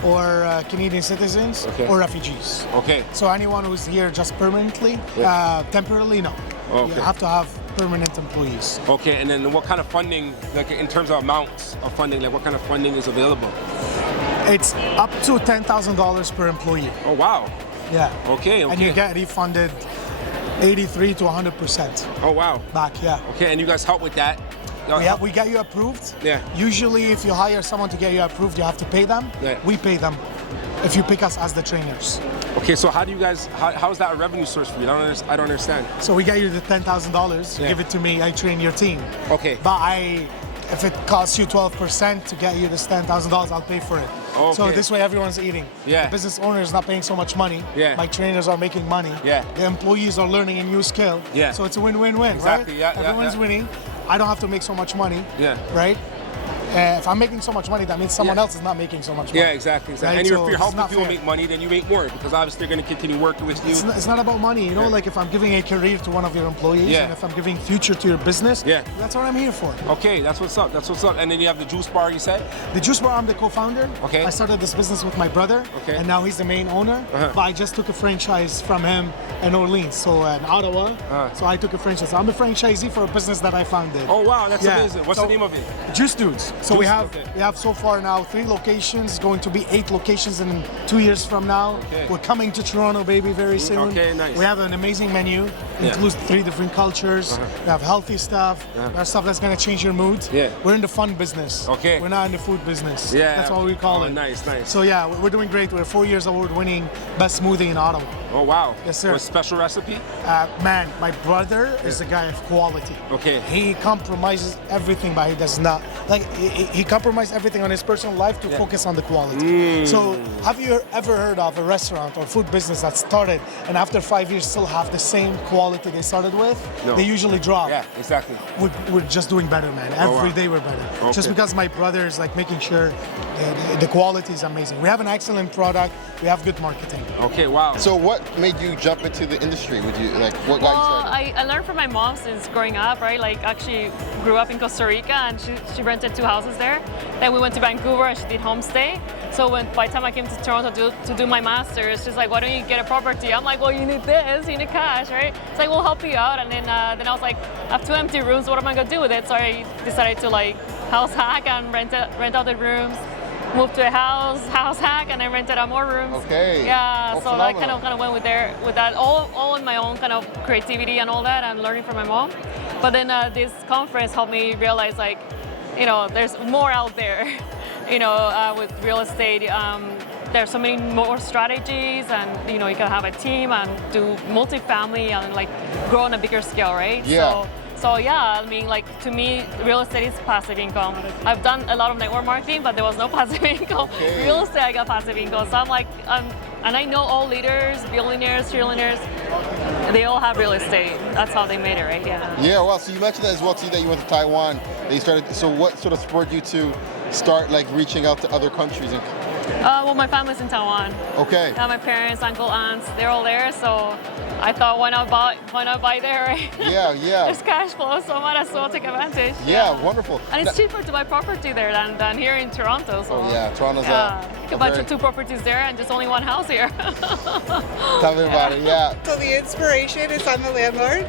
or Canadian citizens or refugees. So anyone who's here just permanently, temporarily, no. You have to have permanent employees. Okay, and then what kind of funding, like in terms of amounts of funding, like what kind of funding is available? It's up to $10,000 per employee. Oh, wow. Yeah. Okay. And you get refunded 83 to 100%. Oh, wow. Back, Okay, and you guys help with that? We get you approved. Yeah. Usually if you hire someone to get you approved, you have to pay them. We pay them if you pick us as the trainers. Okay, so how do you guys, how is that a revenue source for you? I don't understand. So we get you the $10,000, give it to me, I train your team. But if it costs you 12% to get you this $10,000, I'll pay for it. So this way everyone's eating. The business owner is not paying so much money. My trainers are making money. The employees are learning a new skill. So it's a win-win-win, right? Everyone's winning. I don't have to make so much money. Right? If I'm making so much money, that means someone else is not making so much money. Yeah, exactly. Right? And if you're helping people make money, then you make more because obviously they're going to continue working with you. It's not about money, you know. Like if I'm giving a career to one of your employees, and if I'm giving future to your business, that's what I'm here for. Okay, that's what's up. That's what's up. And then you have the juice bar. You said the juice bar. I'm the co-founder. I started this business with my brother, and now he's the main owner. But I just took a franchise from him in Orleans, so in Ottawa. So I took a franchise. I'm a franchisee for a business that I founded. Oh wow, that's amazing. What's the name of it? Juice Dudes. So we have so far now 3 locations, going to be 8 locations in 2 years from now. We're coming to Toronto, baby, very soon. Okay, nice. We have an amazing menu, includes 3 different cultures. We have healthy stuff, we have stuff that's gonna change your mood. We're in the fun business. We're not in the food business. That's what we call it. Nice. So we're doing great. We're 4 years award-winning best smoothie in Ottawa. Oh wow. Yes, sir. A special recipe? Man, my brother is a guy of quality. He compromises everything, but he does not. Like, he compromised everything on his personal life to focus on the quality. So, have you ever heard of a restaurant or food business that started and after 5 years still have the same quality they started with? No. They usually drop. Yeah, exactly. We're just doing better, man. Every day we're better. Just because my brother is like making sure the quality is amazing. We have an excellent product. We have good marketing. Okay, wow. So what made you jump into the industry? Would you what got you started? I learned from my mom since growing up, right? Like actually grew up in Costa Rica and she rented 2 houses houses there. Then we went to Vancouver and she did homestay. So by the time I came to Toronto to do my master's, she's like, why don't you get a property? I'm like, well, you need this, you need cash, right? It's like, we'll help you out. And then I was like, I have 2 empty rooms, what am I gonna do with it? So I decided to like house hack and rent out the rooms. Moved to a house hack, and then rented out more rooms. Okay. Yeah, Oh, so I kind of went with that, all in my own kind of creativity and all that, and learning from my mom. But then this conference helped me realize, like, you know, there's more out there. You know, with real estate, there's so many more strategies, and you know, you can have a team and do multifamily and like grow on a bigger scale, right? Yeah. So yeah, I mean, like, to me, real estate is passive income. I've done a lot of network marketing, but there was no passive income. Okay. Real estate, I got passive income. So I'm like, and I know all leaders, billionaires, trillionaires, they all have real estate. That's how they made it, right? Yeah. Yeah, well, so you mentioned that as well too, that you went to Taiwan. They started. So what sort of spurred you to start like reaching out to other countries? Well, my family's in Taiwan. Okay. My parents, uncle, aunts, they're all there. So I thought, why not buy there, right? Yeah. There's cash flow, so I might as well take advantage. Yeah, wonderful. And it's cheaper to buy property there than here in Toronto. So Toronto's you can buy 2 properties there and just only 1 house here. Tell me about it, yeah. So the inspiration is I'm a landlord,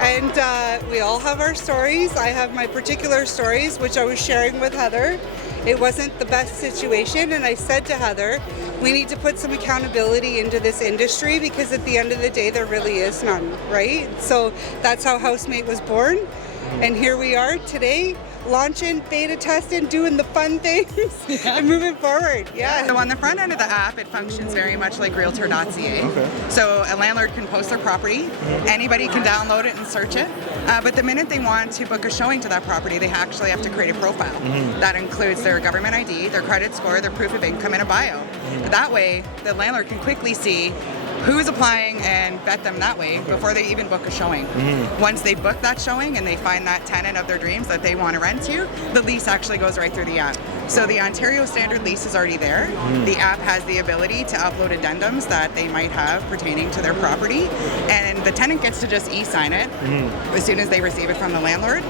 and we all have our stories. I have my particular stories, which I was sharing with Heather. It wasn't the best situation, and I said to Heather, we need to put some accountability into this industry, because at the end of the day, there really is none, right? So that's how Housemate was born, and here we are today, launching, beta testing, doing the fun things, and moving forward. Yeah. So on the front end of the app, it functions very much like Realtor.ca. Okay. So a landlord can post their property, anybody can download it and search it. But the minute they want to book a showing to that property, they actually have to create a profile. That includes their government ID, their credit score, their proof of income, and a bio. That way, the landlord can quickly see who's applying and vet them that way before they even book a showing. Once they book that showing and they find that tenant of their dreams that they want to rent to, the lease actually goes right through the app. So the Ontario standard lease is already there. The app has the ability to upload addendums that they might have pertaining to their property, and the tenant gets to just e-sign it as soon as they receive it from the landlord,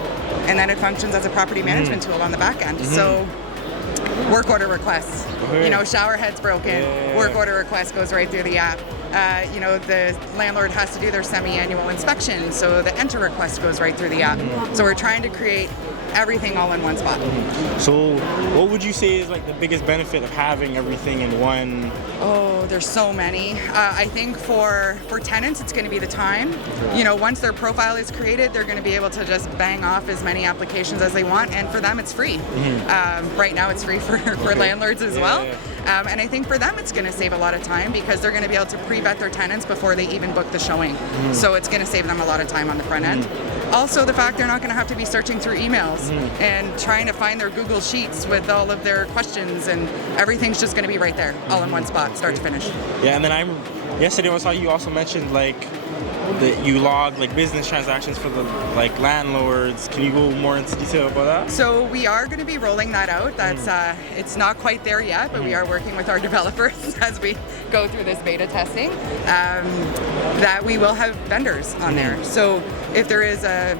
and then it functions as a property management tool on the back end. So work order requests, you know, shower head's broken, work order request goes right through the app. You know, the landlord has to do their semi-annual inspection, so the enter request goes right through the app. So we're trying to create everything all in one spot. So what would you say is like the biggest benefit of having everything in one? Oh, there's so many. I think for tenants, it's going to be the time. You know, once their profile is created, they're going to be able to just bang off as many applications as they want, and for them, it's free. Right now, it's free for landlords as well. And I think for them, it's going to save a lot of time, because they're going to be able to pre-vet their tenants before they even book the showing. So it's going to save them a lot of time on the front end. Also, the fact they're not going to have to be searching through emails and trying to find their Google Sheets with all of their questions, and everything's just going to be right there, all in one spot, start to finish. Yeah, and then yesterday I saw you also mentioned like that you log like business transactions for the like landlords. Can you go more into detail about that? So we are going to be rolling that out. That's it's not quite there yet, but we are working with our developers as we go through this beta testing. That we will have vendors on there. So if there is a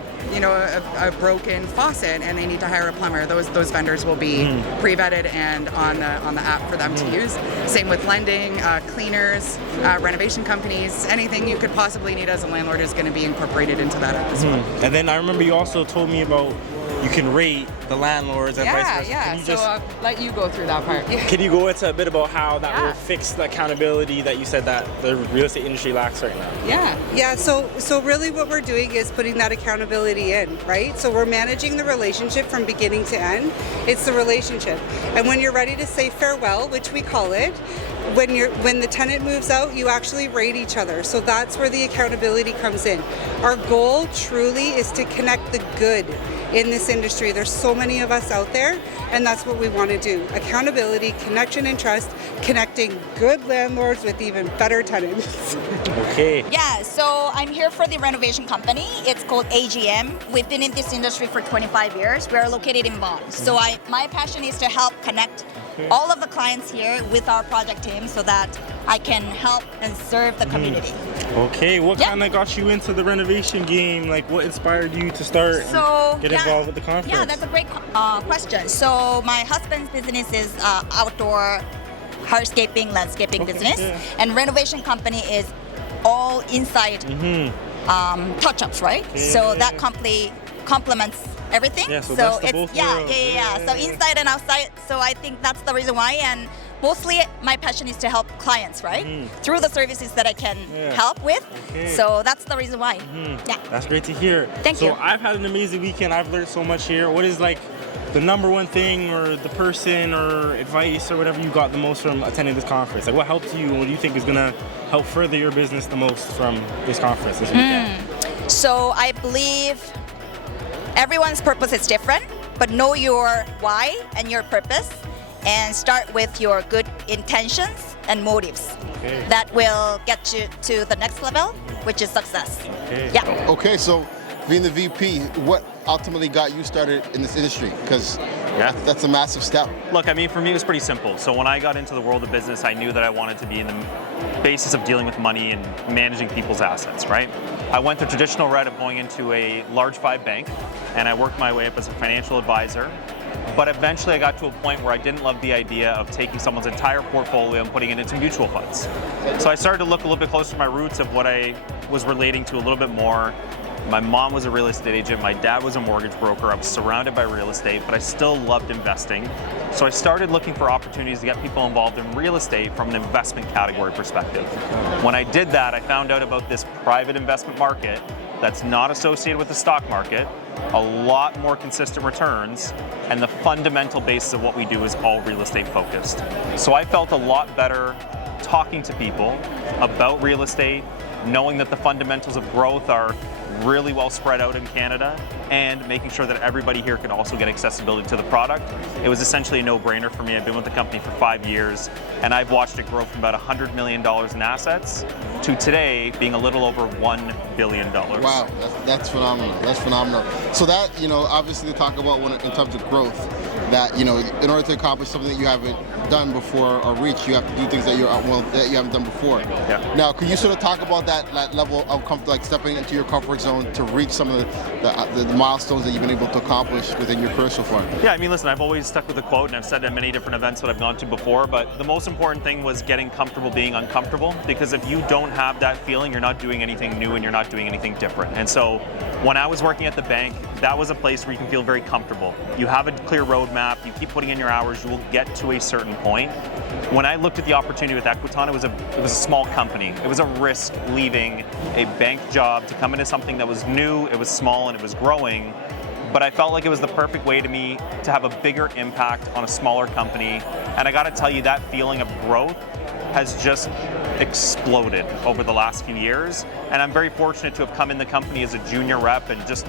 broken faucet and they need to hire a plumber, those vendors will be pre-vetted and on the app for them to use. Same with lending, cleaners, renovation companies, anything you could possibly need as a landlord is going to be incorporated into that app as well. And then I remember you also told me about you can rate the landlords and vice versa. Yeah, Can you so I'll let you go through that part. Can you go into a bit about how that will fix the accountability that you said that the real estate industry lacks right now? Yeah, so really what we're doing is putting that accountability in, right? So we're managing the relationship from beginning to end. It's the relationship. And when you're ready to say farewell, which we call it, when the tenant moves out, you actually rate each other. So that's where the accountability comes in. Our goal truly is to connect the good in this industry. There's so many of us out there, and that's what we want to do. Accountability, connection, and trust, connecting good landlords with even better tenants. Okay. Yeah, so I'm here for the renovation company. It's called AGM. We've been in this industry for 25 years. We are located in Vaughan. So my passion is to help connect all of the clients here with our project team so that I can help and serve the community. Okay, what kind of got you into the renovation game? Like, what inspired you to start and get involved with the conference? Yeah, that's a great question. So my husband's business is outdoor hardscaping, landscaping business, and renovation company is all inside touch-ups, right? So that complements everything. Yeah, so that's the both worlds. So inside and outside. So I think that's the reason why. And mostly my passion is to help clients, right? Through the services that I can help with. So that's the reason why. Yeah. That's great to hear. Thank you. So I've had an amazing weekend. I've learned so much here. What is like the number one thing or the person or advice or whatever you got the most from attending this conference? Like what helped you and what do you think is gonna help further your business the most from this conference this weekend? So I believe everyone's purpose is different, but know your why and your purpose and start with your good intentions and motives. That will get you to the next level, which is success. Yeah. Okay, so being the VP, what ultimately got you started in this industry? Because that's a massive step. Look, I mean, for me, it was pretty simple. So when I got into the world of business, I knew that I wanted to be in the basis of dealing with money and managing people's assets, right? I went the traditional route of going into a large 5 bank, and I worked my way up as a financial advisor. But eventually I got to a point where I didn't love the idea of taking someone's entire portfolio and putting it into mutual funds. So I started to look a little bit closer to my roots of what I was relating to a little bit more. My mom was a real estate agent, my dad was a mortgage broker, I was surrounded by real estate, but I still loved investing. So I started looking for opportunities to get people involved in real estate from an investment category perspective. When I did that, I found out about this private investment market that's not associated with the stock market, a lot more consistent returns, and the fundamental basis of what we do is all real estate focused. So I felt a lot better talking to people about real estate, knowing that the fundamentals of growth are really well spread out in Canada, and making sure that everybody here can also get accessibility to the product. It was essentially a no-brainer for me. I've been with the company for 5 years, and I've watched it grow from about $100 million in assets to today being a little over $1 billion. Wow, that's phenomenal. That's phenomenal. So that, obviously to talk about in terms of growth, that, in order to accomplish something that you haven't done before or reach, you have to do things that you haven't done before. Yeah. Now, could you sort of talk about that level of comfort, like stepping into your comfort zone to reach some of the milestones that you've been able to accomplish within your career so far? Yeah, I mean, listen, I've always stuck with a quote, and I've said it at many different events that I've gone to before, but the most important thing was getting comfortable being uncomfortable, because if you don't have that feeling, you're not doing anything new and you're not doing anything different. And so when I was working at the bank, that was a place where you can feel very comfortable. You have a clear roadmap, you keep putting in your hours, you will get to a certain point. When I looked at the opportunity with Equiton, it was a small company. It was a risk leaving a bank job to come into something that was new, it was small, and it was growing. But I felt like it was the perfect way to me to have a bigger impact on a smaller company. And I gotta tell you, that feeling of growth has just exploded over the last few years. And I'm very fortunate to have come in the company as a junior rep and just,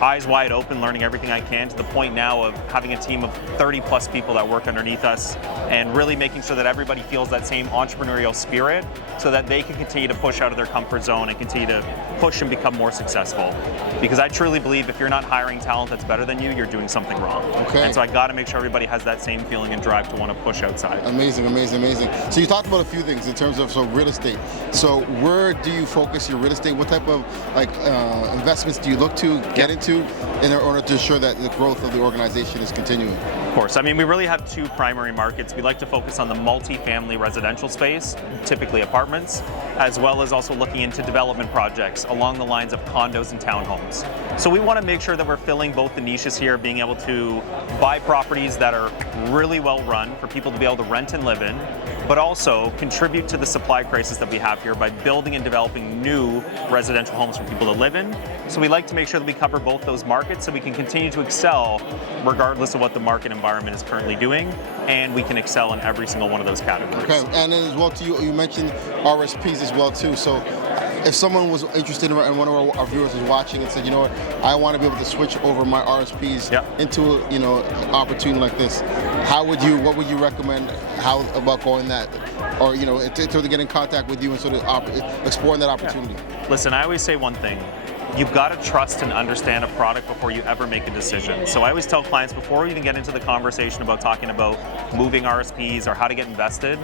eyes wide open, learning everything I can, to the point now of having a team of 30 plus people that work underneath us, and really making sure that everybody feels that same entrepreneurial spirit so that they can continue to push out of their comfort zone and continue to push and become more successful. Because I truly believe if you're not hiring talent that's better than you, you're doing something wrong. Okay. And so I gotta make sure everybody has that same feeling and drive to want to push outside. Amazing, amazing, amazing. So you talked about a few things in terms of real estate. So where do you focus your real estate? What type of investments do you look to get into in order to ensure that the growth of the organization is continuing? Of course. I mean, we really have 2 primary markets. We like to focus on the multifamily residential space, typically apartments, as well as also looking into development projects along the lines of condos and townhomes. So we want to make sure that we're filling both the niches here, being able to buy properties that are really well run for people to be able to rent and live in, but also contribute to the supply crisis that we have here by building and developing new residential homes for people to live in. So we like to make sure that we cover both those markets so we can continue to excel regardless of what the market environment is currently doing, and we can excel in every single one of those categories. Okay, and then as well too, you mentioned RSPs as well too. So if someone was interested and one of our viewers was watching and said, you know what, I want to be able to switch over my RSPs into an opportunity like this, what would you recommend? How about going that, or to get in contact with you and sort of exploring that opportunity? Listen, I always say one thing. you've got to trust and understand a product before you ever make a decision. So I always tell clients, before we even get into the conversation about talking about moving RSPs or how to get invested,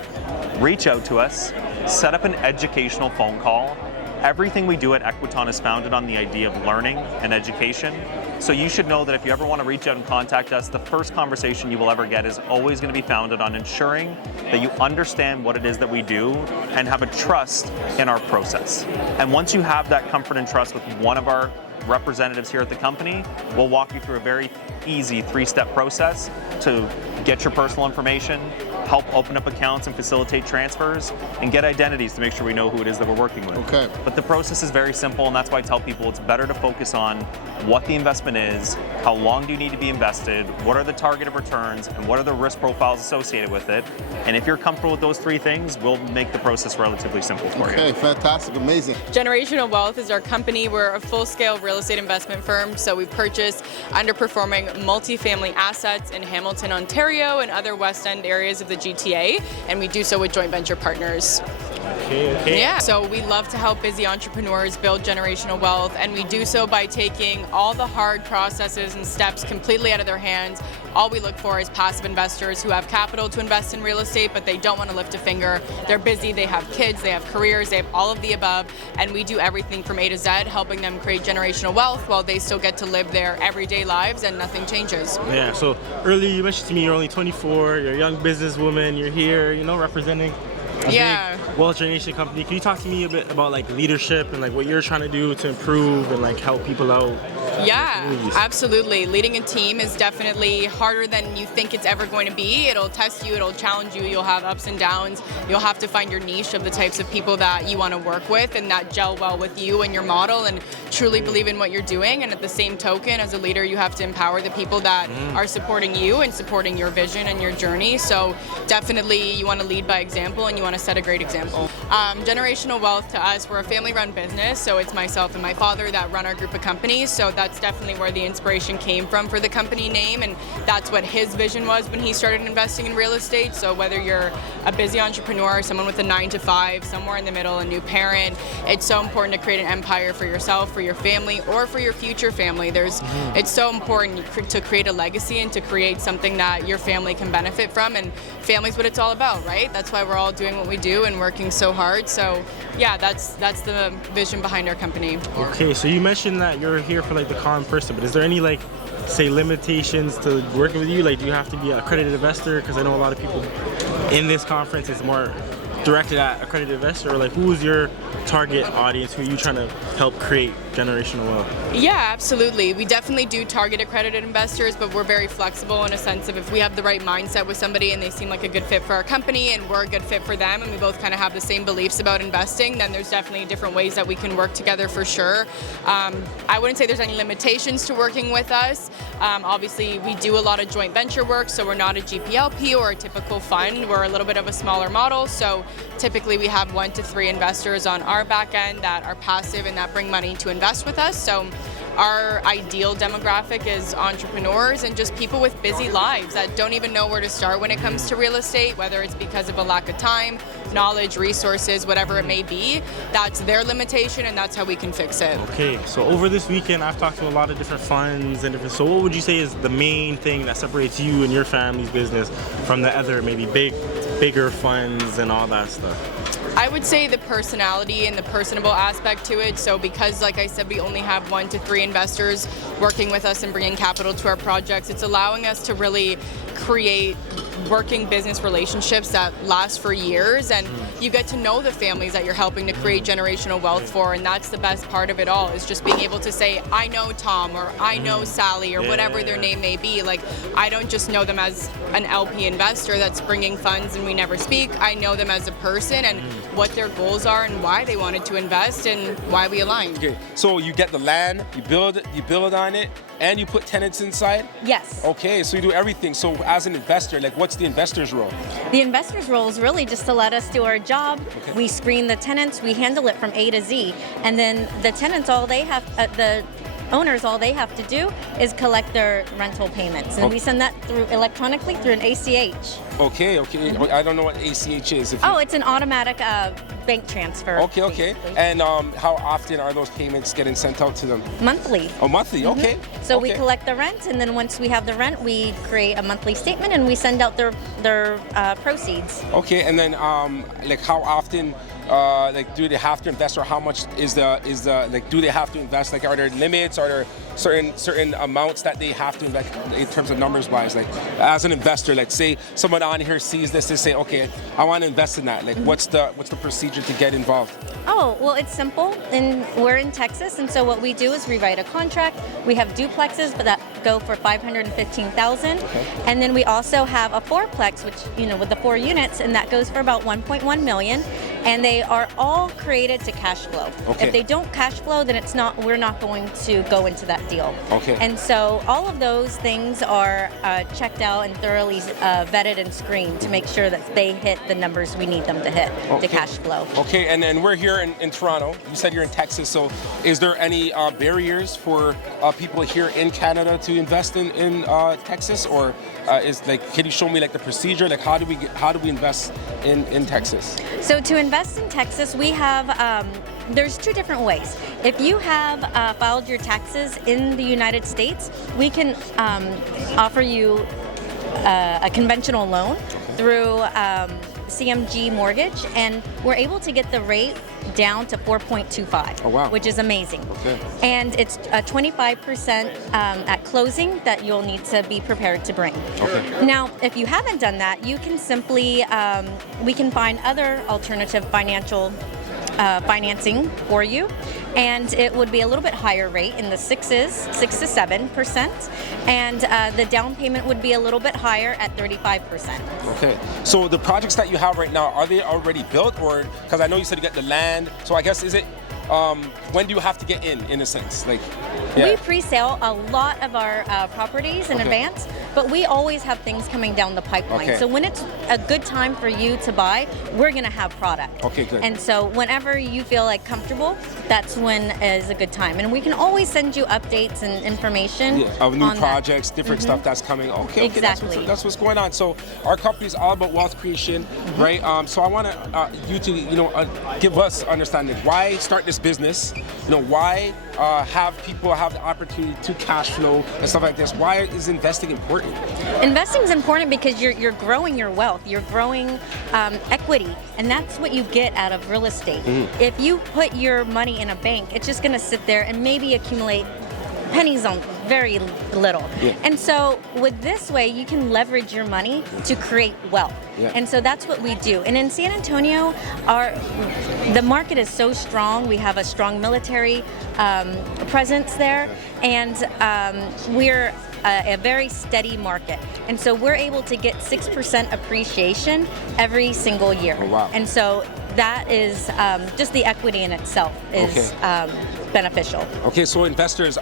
reach out to us, set up an educational phone call. Everything we do at Equiton is founded on the idea of learning and education. So you should know that if you ever want to reach out and contact us, the first conversation you will ever get is always going to be founded on ensuring that you understand what it is that we do and have a trust in our process. And once you have that comfort and trust with one of our representatives here at the company, we'll walk you through a very easy 3-step process to get your personal information, help open up accounts and facilitate transfers, and get identities to make sure we know who it is that we're working with. Okay. But the process is very simple, and that's why I tell people it's better to focus on what the investment is, how long do you need to be invested, what are the targeted returns, and what are the risk profiles associated with it. And if you're comfortable with those 3 things, we'll make the process relatively simple for you. Okay, fantastic, amazing. Generational Wealth is our company. We're a full-scale real estate investment firm, so we purchase underperforming multifamily assets in Hamilton, Ontario, and other West End areas of the GTA, and we do so with joint venture partners. Okay. Yeah, so we love to help busy entrepreneurs build generational wealth, and we do so by taking all the hard processes and steps completely out of their hands. All we look for is passive investors who have capital to invest in real estate, but they don't want to lift a finger. They're busy, they have kids, they have careers, they have all of the above, and we do everything from A to Z, helping them create generational wealth while they still get to live their everyday lives and nothing changes. Yeah, so earlier you mentioned to me you're only 24, you're a young businesswoman, you're here, representing a big wealth generation company. Can you talk to me a bit about like leadership and like what you're trying to do to improve and like help people out? Yeah, absolutely. Leading a team is definitely harder than you think it's ever going to be. It'll test you, it'll challenge you, you'll have ups and downs. You'll have to find your niche of the types of people that you want to work with and that gel well with you and your model and truly believe in what you're doing. And at the same token, as a leader, you have to empower the people that are supporting you and supporting your vision and your journey. So definitely you want to lead by example and you want to set a great example. Generational Wealth to us, we're a family-run business, so it's myself and my father that run our group of companies. So that's definitely where the inspiration came from for the company name, and that's what his vision was when he started investing in real estate. So whether you're a busy entrepreneur, someone with a 9-to-5, somewhere in the middle, a new parent, it's so important to create an empire for yourself, for your family, or for your future family. It's so important to create a legacy and to create something that your family can benefit from, and family's what it's all about, right? That's why we're all doing what we do and working so hard. So yeah, that's the vision behind our company. Okay, so you mentioned that you're here for like the common person, but is there any like, say, limitations to working with you? Like, do you have to be an accredited investor? Because I know a lot of people in this conference is more directed at accredited investor, or like who's your target audience? Who are you trying to help create generational wealth? Yeah, absolutely. We definitely do target accredited investors, but we're very flexible in a sense of if we have the right mindset with somebody and they seem like a good fit for our company and we're a good fit for them and we both kind of have the same beliefs about investing, then there's definitely different ways that we can work together for sure. I wouldn't say there's any limitations to working with us. Obviously, we do a lot of joint venture work, so we're not a GPLP or a typical fund. We're a little bit of a smaller model, so typically we have 1 to 3 investors on our back end that are passive and that bring money to invest with us. So our ideal demographic is entrepreneurs and just people with busy lives that don't even know where to start when it comes to real estate, whether it's because of a lack of time, knowledge, resources, whatever it may be. That's their limitation and that's how we can fix it. Okay, so over this weekend I've talked to a lot of different funds and different, so what would you say is the main thing that separates you and your family's business from the other maybe bigger funds and all that stuff? I would say the personality and the personable aspect to it. So because, like I said, we only have 1 to 3 investors working with us and bringing capital to our projects, it's allowing us to really create working business relationships that last for years, and you get to know the families that you're helping to create generational wealth for, and that's the best part of it all, is just being able to say, I know Tom, or I know Sally, or whatever their name may be. Like, I don't just know them as an LP investor that's bringing funds and we never speak. I know them as a person and what their goals are and why they wanted to invest and why we aligned. Okay, so you get the land, you build on it, and you put tenants inside? Yes. Okay, so you do everything. So as an investor, like what's the investor's role? The investor's role is really just to let us do our job. Okay. We screen the tenants, we handle it from A to Z. And then the tenants, all they have, the owners, all they have to do is collect their rental payments, and we send that through electronically through an ACH. Okay. I don't know what ACH is. It's an automatic bank transfer. Okay. And how often are those payments getting sent out to them? Monthly. Oh, monthly. Okay. So we collect the rent, and then once we have the rent, we create a monthly statement, and we send out their proceeds. Okay, and then like how often like do they have to invest, or how much is the like do they have to invest? Like are there limits? Are there certain amounts that they have to invest in terms of numbers wise? Like as an investor, like say someone on here sees this, they say, okay, I want to invest in that. Like what's the procedure to get involved? Oh, well, it's simple, and we're in Texas, and so what we do is we write a contract. We have duplexes that go for $515,000, and then we also have a fourplex, which with the 4 units, and that goes for about $1.1 million, and they are all created to cash flow. Okay. If they don't cash flow, then we're not going to go into that deal. Okay. And so all of those things are checked out and thoroughly vetted and screened to make sure that they hit the numbers we need them to hit to cash flow. Okay, and then we're here in Toronto. You said you're in Texas, so is there any barriers for people here in Canada to invest in Texas, or can you show me like the procedure? Like how do we invest in Texas? So to invest in Texas, we have there's 2 different ways. If you have filed your taxes in the United States, we can offer you a conventional loan through CMG Mortgage, and we're able to get the rate down to 4.25. Oh, wow. Which is amazing. Okay. And it's 25% at closing that you'll need to be prepared to bring. Okay. Now, if you haven't done that, you can simply we can find other alternative financing for you, and it would be a little bit higher rate in the 6 to 7%, and the down payment would be a little bit higher at 35%. Okay, so the projects that you have right now, are they already built, or because I know you said you got the land, so I guess is it when do you have to get in a sense? Like, yeah. We pre-sale a lot of our properties in advance, but we always have things coming down the pipeline. Okay. So when it's a good time for you to buy, we're going to have product. Okay, good. And so whenever you feel like comfortable, that's when is a good time. And we can always send you updates and information of new on projects, different stuff that's coming. Okay, exactly. That's what's going on. So our company is all about wealth creation, right? So I want you to give us understanding why start this business. Why have people have the opportunity to cash flow and stuff like this? Why is investing important? Investing is important because you're growing your wealth, you're growing equity, and that's what you get out of real estate. If you put your money in a bank, it's just going to sit there and maybe accumulate pennies on very little. Yeah. And so with this way, you can leverage your money to create wealth. Yeah. And so that's what we do. And in San Antonio, the market is so strong. We have a strong military presence there, and we're a very steady market. And so we're able to get 6% appreciation every single year. Oh, wow. And so that is just the equity in itself is beneficial. Okay, so investors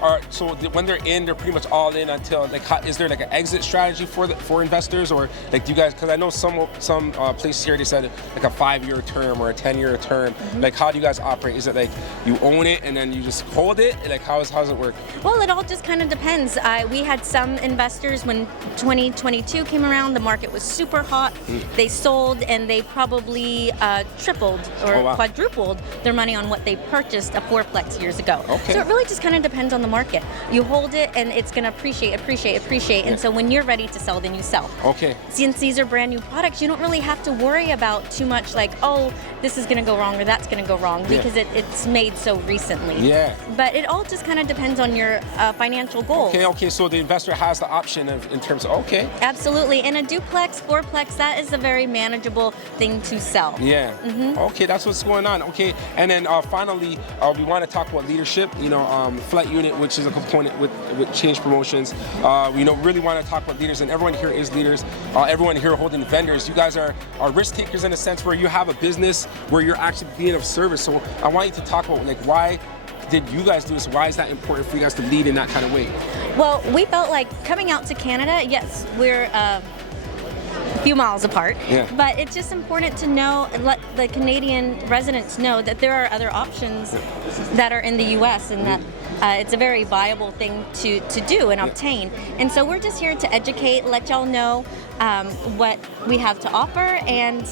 when they're in, they're pretty much all in until is there like an exit strategy for investors, or like do you guys? Because I know some places here they said like a 5-year term or a 10-year term. Like how do you guys operate? Is it like you own it and then you just hold it? Like how's it work? Well, it all just kind of depends. We had some investors when 2022 came around, the market was super hot. They sold and they probably tripled or quadrupled their money on what they purchased a fourplex years ago. Okay. So it really just kind of depends on the market. You hold it and it's going to appreciate. And so when you're ready to sell, then you sell. Okay. Since these are brand new products, you don't really have to worry about too much like, oh, this is going to go wrong or that's going to go wrong because it's made so recently. Yeah. But it all just kind of depends on your financial goals. Okay, so the investor has the option in terms of, Absolutely. In a duplex, fourplex, that is a very manageable thing to sell. Yeah. Okay, that's what's going on. Okay, and then finally, we want to talk about leadership. Flight unit, which is a component with Change Promotions. We really want to talk about leaders, and everyone here is leaders. Everyone here holding vendors. You guys are risk takers in a sense where you have a business where you're actually being of service. So I want you to talk about why did you guys do this? Why is that important for you guys to lead in that kind of way? Well, we felt like coming out to Canada, yes, we're a few miles apart, but it's just important to know, let the Canadian residents know that there are other options that are in the U.S. and that it's a very viable thing to do and obtain. And so we're just here to educate, let y'all know what we have to offer, and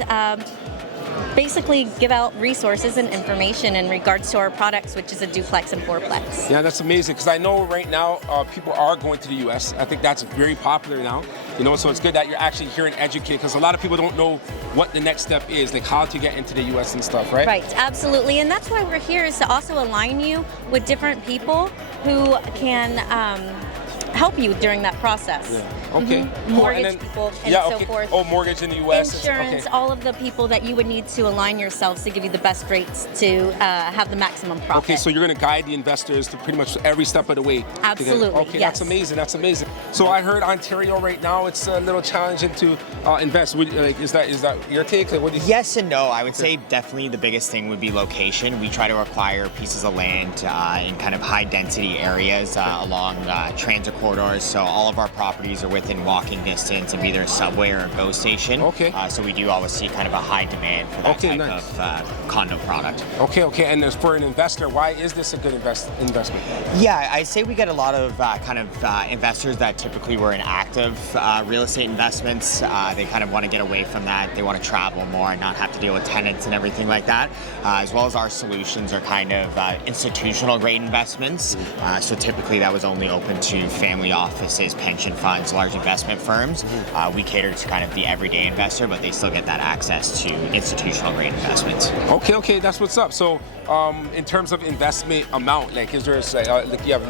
basically give out resources and information in regards to our products, which is a duplex and fourplex. Yeah, that's amazing, because I know right now people are going to the U.S. I think that's very popular now, you know, so it's good that you're actually here and educate, because a lot of people don't know what the next step is, like how to get into the U.S. and stuff, right? Right, absolutely, and that's why we're here, is to also align you with different people who can help you during that process. Yeah. Okay. Mm-hmm. Mortgage people and so forth. Oh, mortgage in the U.S. Insurance, all of the people that you would need to align yourselves to give you the best rates to have the maximum profit. Okay, so you're going to guide the investors to pretty much every step of the way. Absolutely. Okay, yes. That's amazing. That's amazing. So I heard Ontario right now, it's a little challenging to invest. Is that your take? Like, yes and no. I would say definitely the biggest thing would be location. We try to acquire pieces of land in kind of high density areas along transit corridors. So all of our properties are within walking distance of either a subway or a GO station. Okay. So we do always see kind of a high demand for that type of condo product. Okay. And as for an investor, why is this a good investment? Yeah, I say we get a lot of investors that typically were in active real estate investments. They kind of want to get away from that. They want to travel more and not have to deal with tenants and everything like that. As well as our solutions are kind of institutional grade investments. So typically that was only open to family offices, pension funds, large investment firms. We cater to kind of the everyday investor, but they still get that access to institutional grade investments. Okay, that's what's up. So in terms of investment amount, like is there like you have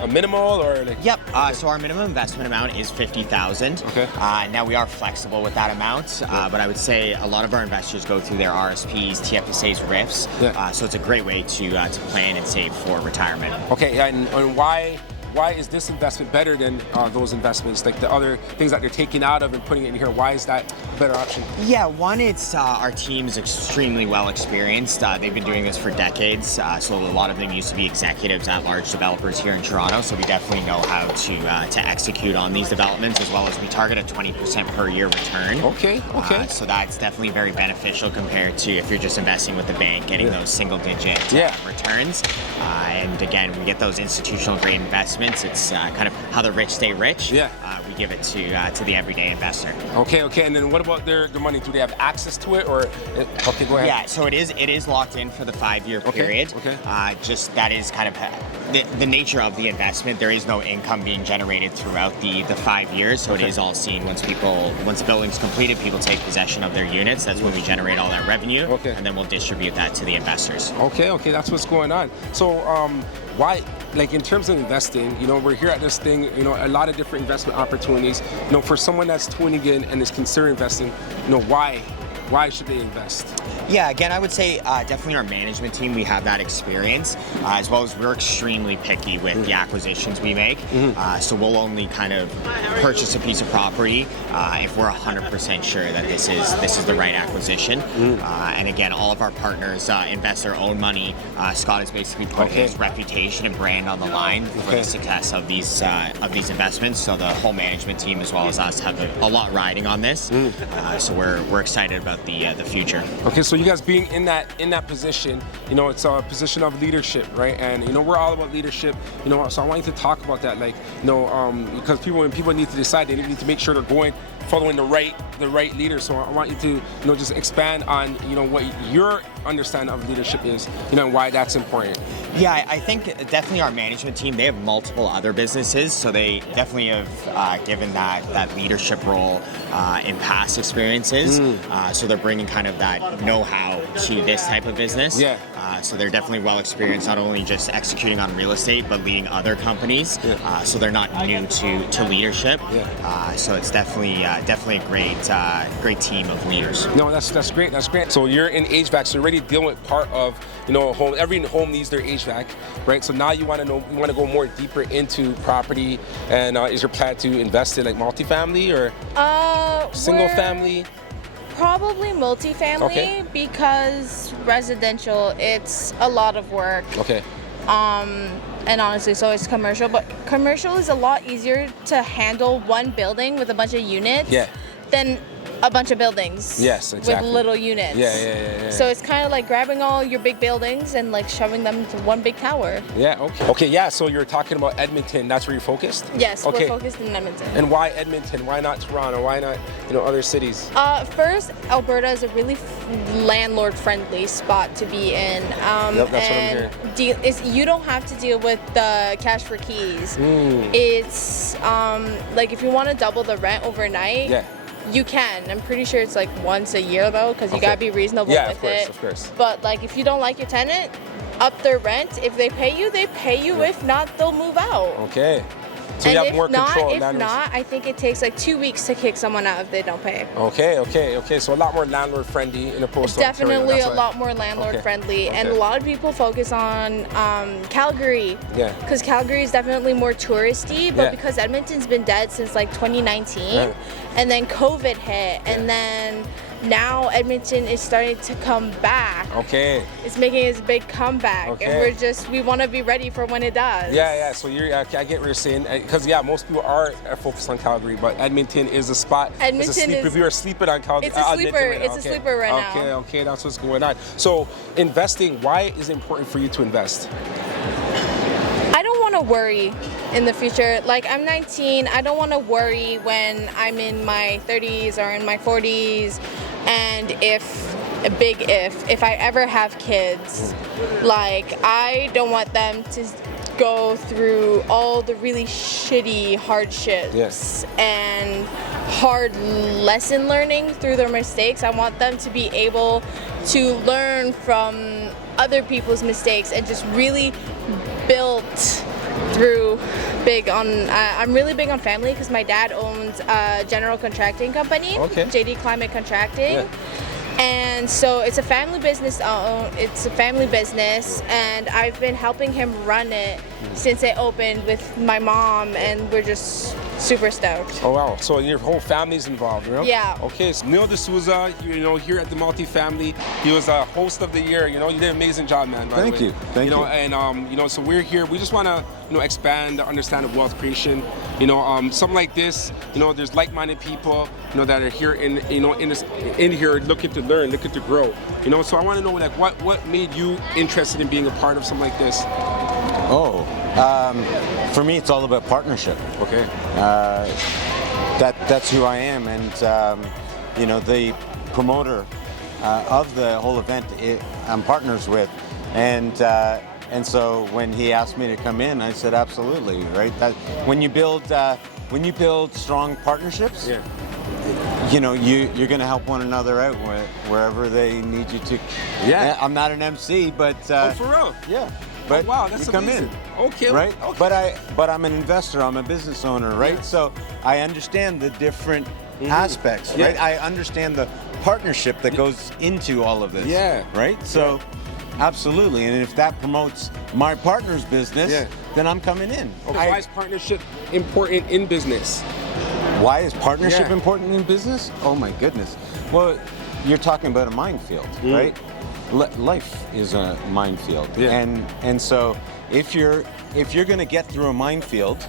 a minimal or like? Yep. So our minimum investment amount is $50,000. Okay. Now we are flexible with that amount, but I would say a lot of our investors go through their RSPs, TFSAs, RIFs. Yeah. So it's a great way to plan and save for retirement. Okay, and why is this investment better than those investments, like the other things that they're taking out of and putting it in here? Why is that a better option? Yeah, one, it's our team's extremely well experienced. They've been doing this for decades, so a lot of them used to be executives at large developers here in Toronto, so we definitely know how to execute on these developments, as well as we target a 20% per year return. Okay. So that's definitely very beneficial compared to if you're just investing with the bank, getting those single digit returns. And again, we get those institutional grade investments. It's kind of how the rich stay rich. Yeah. We give it to the everyday investor. Okay. And then what about their money? Do they have access to it, or? Okay, go ahead. Yeah. So it is locked in for the 5-year period. Okay. Just that is kind of the nature of the investment. There is no income being generated throughout the 5 years. So it is all seen once the building's completed, people take possession of their units. That's when we generate all that revenue. Okay. And then we'll distribute that to the investors. Okay. That's what's going on. So why, like in terms of investing, you know, we're here at this thing, you know, a lot of different investment opportunities. You know, for someone that's tuning in and is considering investing, you know, why should they invest? Yeah, again, I would say definitely our management team, we have that experience, as well as we're extremely picky with the acquisitions we make. So we'll only kind of purchase a piece of property if we're 100% sure that this is the right acquisition. And again, all of our partners invest their own money. Scott has basically put his reputation and brand on the line for the success of these investments. So the whole management team, as well as us, have a lot riding on this. So we're excited about the future. Okay, so you guys being in that position, you know, it's a position of leadership, right? And you know, we're all about leadership, you know. So I want you to talk about that, like, you know, because when people need to decide, they need to make sure they're following the right leader. So I want you to, you know, just expand on, you know, what your understanding of leadership is, you know, and why that's important. Yeah, I think definitely our management team, they have multiple other businesses, so they definitely have given that leadership role in past experiences. So they're bringing kind of that know-how to this type of business. Yeah. So they're definitely well experienced, not only just executing on real estate, but leading other companies. So they're not new to leadership. So it's definitely a great team of leaders. No, that's great. That's great. So you're in HVAC, so you're already dealing with part of, you know, home. Every home needs their HVAC, right? So now you want to go more deeper into property, and is your plan to invest in like multifamily or single family? Probably multifamily, because residential, it's a lot of work. Okay. And honestly, so it's commercial, but commercial is a lot easier to handle one building with a bunch of units than a bunch of buildings. Yes, exactly. With little units. Yeah. So it's kind of like grabbing all your big buildings and like shoving them into one big tower. Yeah, okay. Okay, yeah, so you're talking about Edmonton, that's where you're focused? Yes, okay. we're focused in Edmonton. And why Edmonton? Why not Toronto? Why not, other cities? First, Alberta is a really landlord-friendly spot to be in. Yep, that's and what I'm hearing. You don't have to deal with the cash for keys. It's like if you want to double the rent overnight, you can. I'm pretty sure it's like once a year though, because you gotta be reasonable with it. Of course. But like if you don't like your tenant, up their rent. If they pay you, they pay you. If not, they'll move out. Okay. So and you have if more control. If not, I think it takes like 2 weeks to kick someone out if they don't pay. Okay. So a lot more landlord friendly in opposed to Ontario. Definitely a lot more landlord friendly, and a lot of people focus on Calgary. Yeah. Because Calgary is definitely more touristy, but because Edmonton's been dead since like 2019, and then COVID hit, and then now Edmonton is starting to come back. Okay. It's making its big comeback, and we want to be ready for when it does. Yeah. So I get what you're saying, because most people are focused on Calgary, but Edmonton is a spot. If you are sleeping on Calgary, it's a sleeper. It's a sleeper right now. Okay, that's what's going on. So investing, why is it important for you to invest? I don't want to worry in the future. Like, I'm 19, I don't want to worry when I'm in my 30s or in my 40s, and if I ever have kids, like, I don't want them to go through all the really shitty hardships and hard lesson learning through their mistakes. I want them to be able to learn from other people's mistakes and just really built through I'm really big on family, because my dad owns a general contracting company, JD Climate Contracting. And so it's a family business. It's a family business, and I've been helping him run it since it opened with my mom, and we're just super stoked. Oh wow! So your whole family's involved, you know? Yeah. Okay, so Neil D'Souza, here at the Multifamily, he was a host of the year. You did an amazing job, man. Thank you. Thank you. And so we're here. We just want to expand the understanding of wealth creation. Something like this. There's like-minded people. That are here in here looking to learn, looking to grow. So I want to know what made you interested in being a part of something like this? For me, it's all about partnership. Okay. That's who I am, and the promoter of the whole event, I'm partners with, and so when he asked me to come in, I said absolutely. Right. That when you build strong partnerships. Yeah. You're going to help one another out wherever they need you to. Yeah. I'm not an MC, but. For real? Yeah. But wow, that's you come amazing. in. Okay. Right? Okay. But I'm an investor, I'm a business owner, right? Yeah. So I understand the different aspects, right? I understand the partnership that goes into all of this. Yeah. Right? So absolutely. And if that promotes my partner's business, then I'm coming in. Okay. Why is partnership important in business? Why is partnership important in business? Oh my goodness. Well, you're talking about a minefield, right? Life is a minefield. Yeah. And so if you're going to get through a minefield,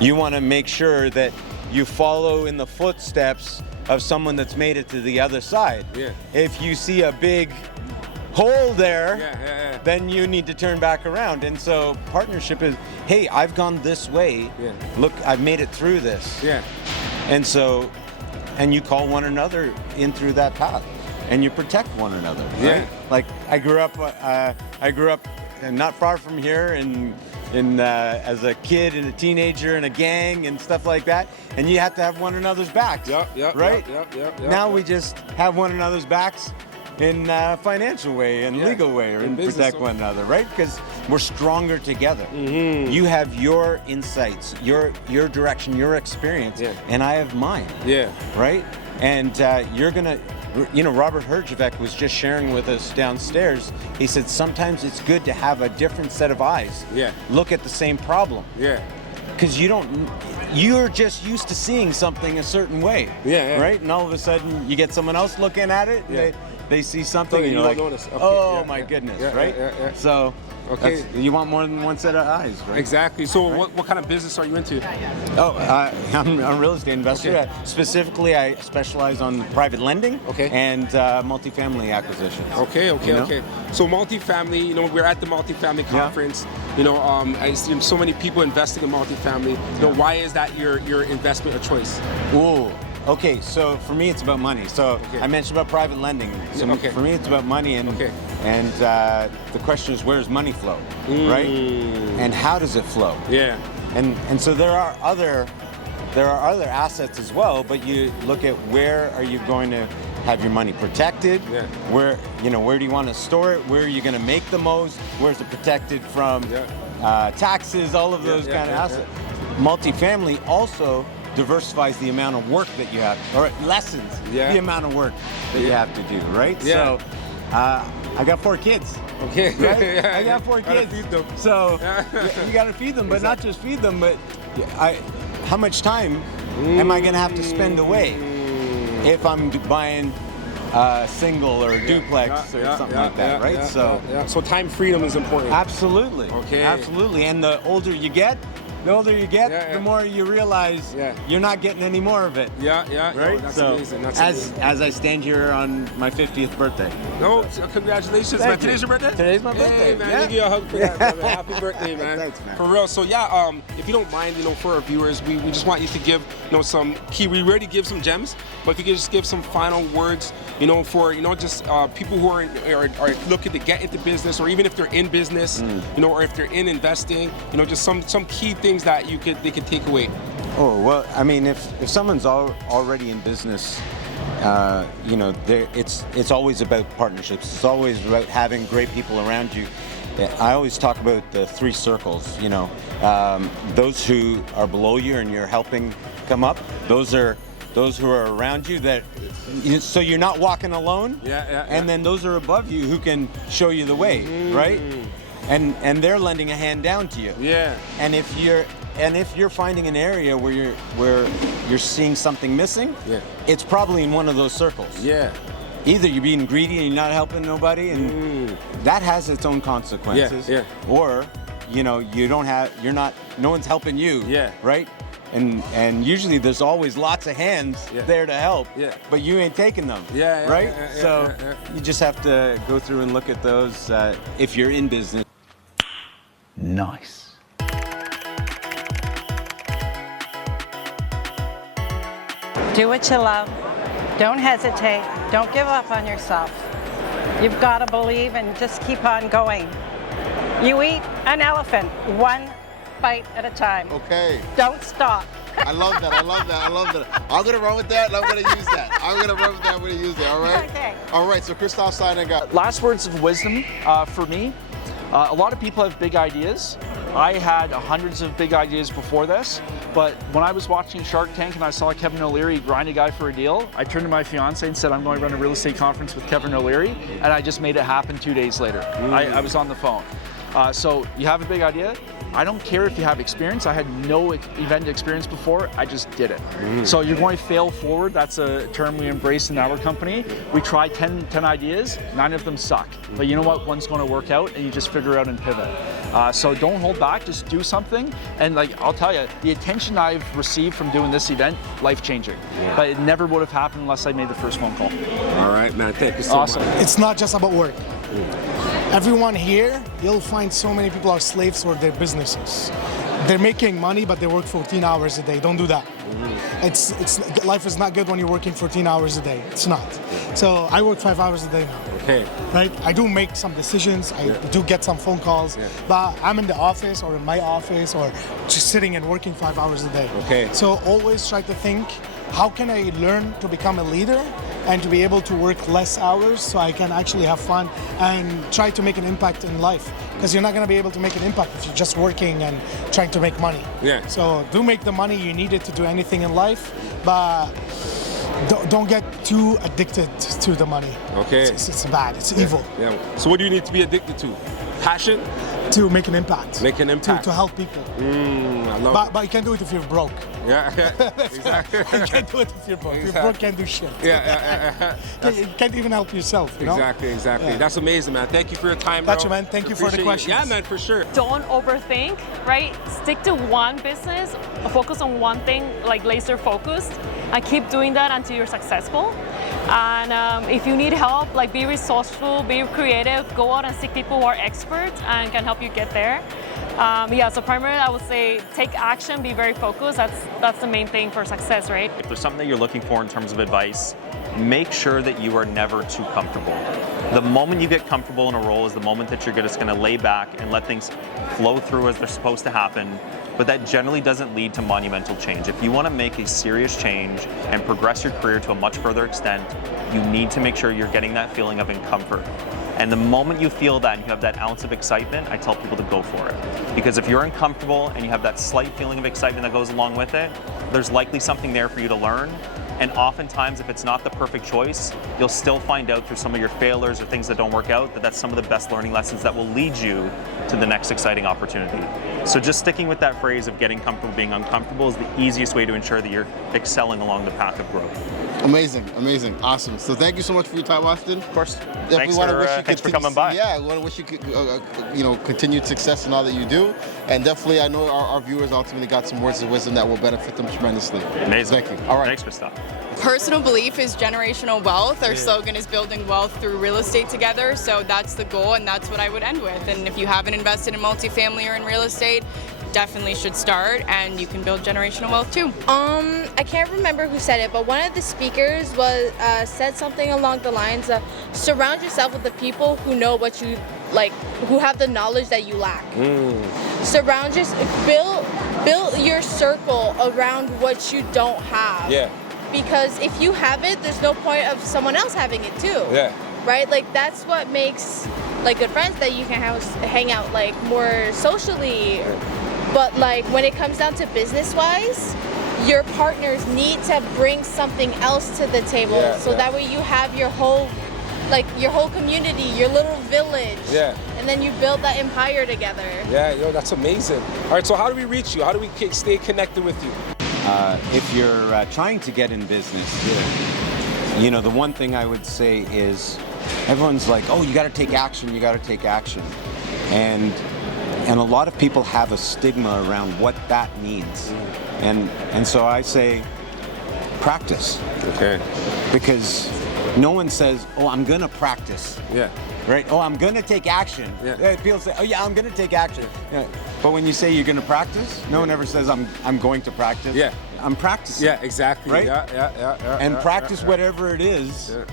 you want to make sure that you follow in the footsteps of someone that's made it to the other side. Yeah. If you see a big hole there, then you need to turn back around. And so partnership is, hey, I've gone this way. Yeah. Look, I've made it through this. Yeah. And so, and you call one another in through that path, and you protect one another. Right? Yeah. Like I grew up not far from here, and as a kid and a teenager in a gang and stuff like that, and you have to have one another's backs. Right. Now we just have one another's backs in a financial way and legal way, and protect one another, right? Because we're stronger together. Mm-hmm. You have your insights, your direction, your experience, and I have mine. Yeah. Right? And you're gonna, Robert Herjavec was just sharing with us downstairs. He said sometimes it's good to have a different set of eyes. Yeah. Look at the same problem. Yeah. Because you're just used to seeing something a certain way. Yeah. Right? And all of a sudden you get someone else looking at it. Yeah. They see something and you're like, notice. Okay, my goodness, right? So Okay. You want more than one set of eyes, right? Exactly. So Right? what kind of business are you into? Oh, I'm a real estate investor. Okay. Specifically, I specialize on private lending and multifamily acquisitions. Okay. You know? So multifamily, we're at the Multifamily Conference. I see so many people investing in multifamily. Why is that your investment of choice? Ooh. Okay, so for me it's about money. So I mentioned about private lending. So for me it's about money, and the question is, where does money flow, right? And how does it flow? Yeah. And so there are other assets as well, but you look at where are you going to have your money protected? Yeah. Where do you want to store it? Where are you going to make the most? Where's it protected from taxes? All of those kind of assets. Multifamily also diversifies the amount of work that you have, or lessens the amount of work that you have to do, right? Yeah. So I got 4 kids. Okay. Right? I got 4 Gotta kids. feed them. So you got to feed them, but not just feed them, but how much time am I going to have to spend away if I'm buying a single or a duplex or something like that, right? So time freedom is important. Absolutely. Okay. Absolutely. And the older you get, the more you realize you're not getting any more of it. Yeah. Right? That's so amazing. That's as I stand here on my 50th birthday. No, congratulations, man. Today's your birthday? Today's my birthday. Hey, man, give you a hug for that, brother. Happy birthday, man. Thanks, man. For real. So if you don't mind, for our viewers, we just want you to give, some key. We already give some gems, but if you could just give some final words, for just people who are looking to get into business, or even if they're in business, or if they're in investing, just some key things that they could take away. Oh, well, I mean, if someone's already in business, it's always about partnerships. It's always about having great people around you. I always talk about the 3 circles, those who are below you and you're helping come up. Those who are around you, so you're not walking alone. And then those are above you who can show you the way, right? And they're lending a hand down to you. Yeah. And if you're finding an area where you're seeing something missing, it's probably in one of those circles. Yeah. Either you're being greedy and you're not helping nobody, and that has its own consequences. Yeah. Or, no one's helping you. Yeah. Right? And usually there's always lots of hands there to help, but you ain't taking them, right? So you just have to go through and look at those if you're in business. Nice. Do what you love. Don't hesitate. Don't give up on yourself. You've got to believe and just keep on going. You eat an elephant one bite at a time. Okay. Don't stop. I love that. I'm gonna run with that, and I'm gonna use that. All right? Okay. All right, so Christoph Seininger. Last words of wisdom for me. A lot of people have big ideas. I had hundreds of big ideas before this, but when I was watching Shark Tank and I saw Kevin O'Leary grind a guy for a deal, I turned to my fiance and said, I'm going to run a real estate conference with Kevin O'Leary, and I just made it happen 2 days later. I was on the phone. So you have a big idea. I don't care if you have experience. I had no event experience before. I just did it. So you're going to fail forward. That's a term we embrace in our company. We try 10 ideas. 9 of them suck. But you know what? One's going to work out, and you just figure out and pivot. So don't hold back. Just do something. And I'll tell you, the attention I've received from doing this event, life-changing. Yeah. But it never would have happened unless I made the first phone call. All right, man. Thank you so much. It's not just about work. Everyone here, you'll find so many people are slaves for their businesses. They're making money, but they work 14 hours a day. Don't do that. Life is not good when you're working 14 hours a day. It's not. So I work 5 hours a day now. Okay. Right? I do make some decisions. I do get some phone calls, but I'm in the office or in my office or just sitting and working 5 hours a day. Okay. So always try to think, how can I learn to become a leader and to be able to work less hours so I can actually have fun and try to make an impact in life? Because you're not going to be able to make an impact if you're just working and trying to make money. Yeah. So do make the money you need it to do anything in life, but don't get too addicted to the money. Okay. It's bad. It's evil. Yeah. So what do you need to be addicted to? Passion? To make an impact. Make an impact. To help people. I love but you can't do it if you're broke. Yeah, exactly. You can't do it if you're broke. If you're broke, can't do shit. Yeah. You can't even help yourself. You know? Exactly. Yeah. That's amazing, man. Thank you for your time, Gotcha, bro. man. Thank you for the questions. Yeah, man, for sure. Don't overthink, right? Stick to one business, focus on one thing, like laser focused, and keep doing that until you're successful. And if you need help, like be resourceful, be creative, go out and seek people who are experts and can help you get there. So primarily I would say take action, be very focused. That's the main thing for success, right? If there's something that you're looking for in terms of advice, make sure that you are never too comfortable. The moment you get comfortable in a role is the moment that you're just going to lay back and let things flow through as they're supposed to happen. But that generally doesn't lead to monumental change. If you want to make a serious change and progress your career to a much further extent, you need to make sure you're getting that feeling of comfort. And the moment you feel that and you have that ounce of excitement, I tell people to go for it. Because if you're uncomfortable and you have that slight feeling of excitement that goes along with it, there's likely something there for you to learn. And oftentimes, if it's not the perfect choice, you'll still find out through some of your failures or things that don't work out that that's some of the best learning lessons that will lead you to the next exciting opportunity. So just sticking with that phrase of getting comfortable being uncomfortable is the easiest way to ensure that you're excelling along the path of growth. Amazing, awesome. So thank you so much for your time, Austin. Of course. Definitely Thanks for coming by. Yeah, we want to wish you continued success in all that you do, and definitely I know our viewers ultimately got some words of wisdom that will benefit them tremendously. Amazing. Thank you. All right. Thanks for stuff. Personal belief is generational wealth. Our slogan is building wealth through real estate together. So that's the goal, and that's what I would end with. And if you haven't invested in multifamily or in real estate, definitely should start, and you can build generational wealth too. I can't remember who said it, but one of the speakers said something along the lines of surround yourself with the people who know what you like, who have the knowledge that you lack. Surround yourself, build your circle around what you don't have. Yeah. Because if you have it, there's no point of someone else having it too. Yeah. Right? Like that's what makes like good friends, that you can hang out like more socially. But like when it comes down to business wise, your partners need to bring something else to the table. That way you have your whole community, your little village. Yeah. And then you build that empire together. Yeah, that's amazing. All right, so how do we reach you? How do we stay connected with you? If you're trying to get in business, the one thing I would say is everyone's like, oh, you got to take action, and a lot of people have a stigma around what that means, and so I say practice. Okay. Because no one says, oh, I'm gonna practice. Yeah. Right? Oh, I'm gonna take action. Yeah. People say, oh yeah, I'm gonna take action. Yeah. But when you say you're gonna practice, no one ever says I'm going to practice. Yeah. I'm practicing. Yeah, exactly. Right? Yeah. And practice whatever it is. Yeah.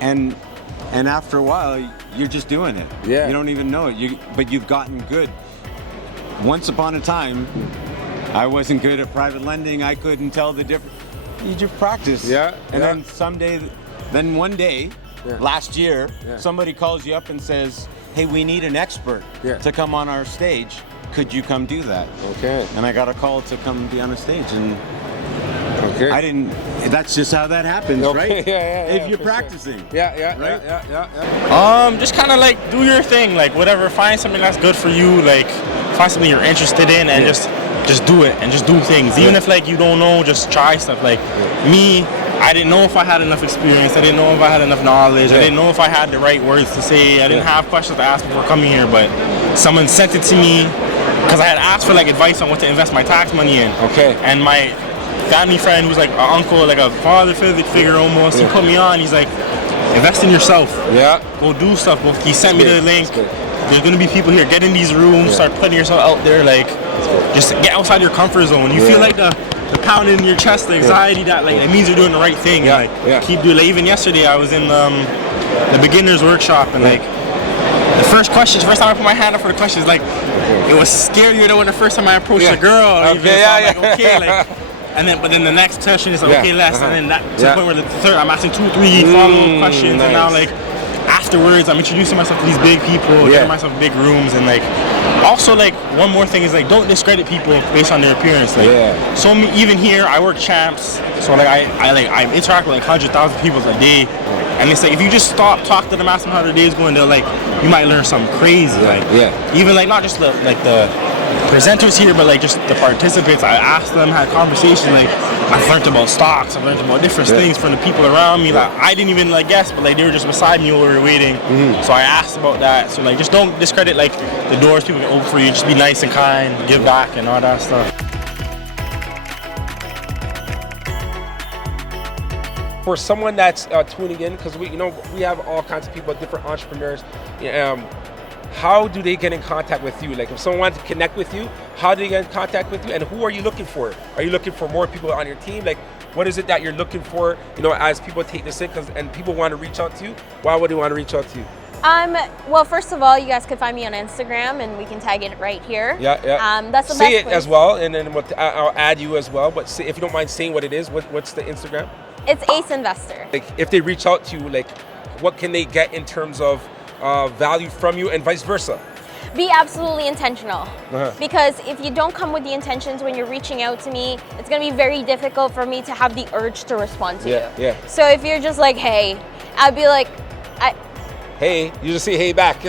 And after a while, you're just doing it. Yeah. You don't even know it. But you've gotten good. Once upon a time, I wasn't good at private lending. I couldn't tell the difference. You just practice. Yeah. And then one day, last year, somebody calls you up and says, hey, we need an expert to come on our stage. Could you come do that? Okay. And I got a call to come be on a stage, and that's just how that happens, right? If you're practicing. Sure. Just kind of like do your thing, like whatever, find something that's good for you, like find something you're interested in, and just do it, and just do things. Even if like you don't know, just try stuff. Like me, I didn't know if I had enough experience, I didn't know if I had enough knowledge, I didn't know if I had the right words to say, I didn't have questions to ask before coming here, but someone sent it to me because I had asked for like advice on what to invest my tax money in. Okay. And my family friend who's like an uncle, like a father figure almost, he put me on, he's like, invest in yourself. Yeah. Go do stuff. He sent me the link. There's gonna be people here. Get in these rooms, start putting yourself out there, like just get outside your comfort zone. You feel like the pounding in your chest, the anxiety, that like it means you're doing the right thing. Keep doing. Like even yesterday I was in the beginners workshop, and like the first time I put my hand up for the questions, like it was scarier than when the first time I approached a girl. And then the next question is okay, less, and then that to the point where the third I'm asking 2-3 follow-up questions, and now like afterwards, I'm introducing myself to these big people, getting myself big rooms, and like, also like one more thing is like, don't discredit people based on their appearance. Like, so even here, I work champs, so like I interact with like 100,000 people a day, and it's like if you just talk to them, ask them how their day's going, they'll like, you might learn something crazy. Like, even like not just the presenters here, but like just the participants. I asked them, had conversations. Like, I've learned about stocks, I've learned about different things from the people around me. Like, I didn't even like guess, but like they were just beside me while we were waiting. So I asked about that. So like, just don't discredit like the doors people can open for you. Just be nice and kind, give back, and all that stuff. For someone that's tuning in, because we have all kinds of people, different entrepreneurs. How do they get in contact with you? Like, if someone wants to connect with you, how do they get in contact with you? And who are you looking for? Are you looking for more people on your team? Like, what is it that you're looking for, as people take this in, and people want to reach out to you? Why would they want to reach out to you? Well, first of all, you guys could find me on Instagram, and we can tag it right here. Yeah. That's the best Say it place. as well, and then I'll add you as well. But if you don't mind saying what it is, what's the Instagram? It's Ace Investor. Like, if they reach out to you, like, what can they get in terms of value from you, and vice versa? Be absolutely intentional. Because if you don't come with the intentions when you're reaching out to me, it's going to be very difficult for me to have the urge to respond to you. So if you're just like, hey, I'd be like, hey, you just say hey back.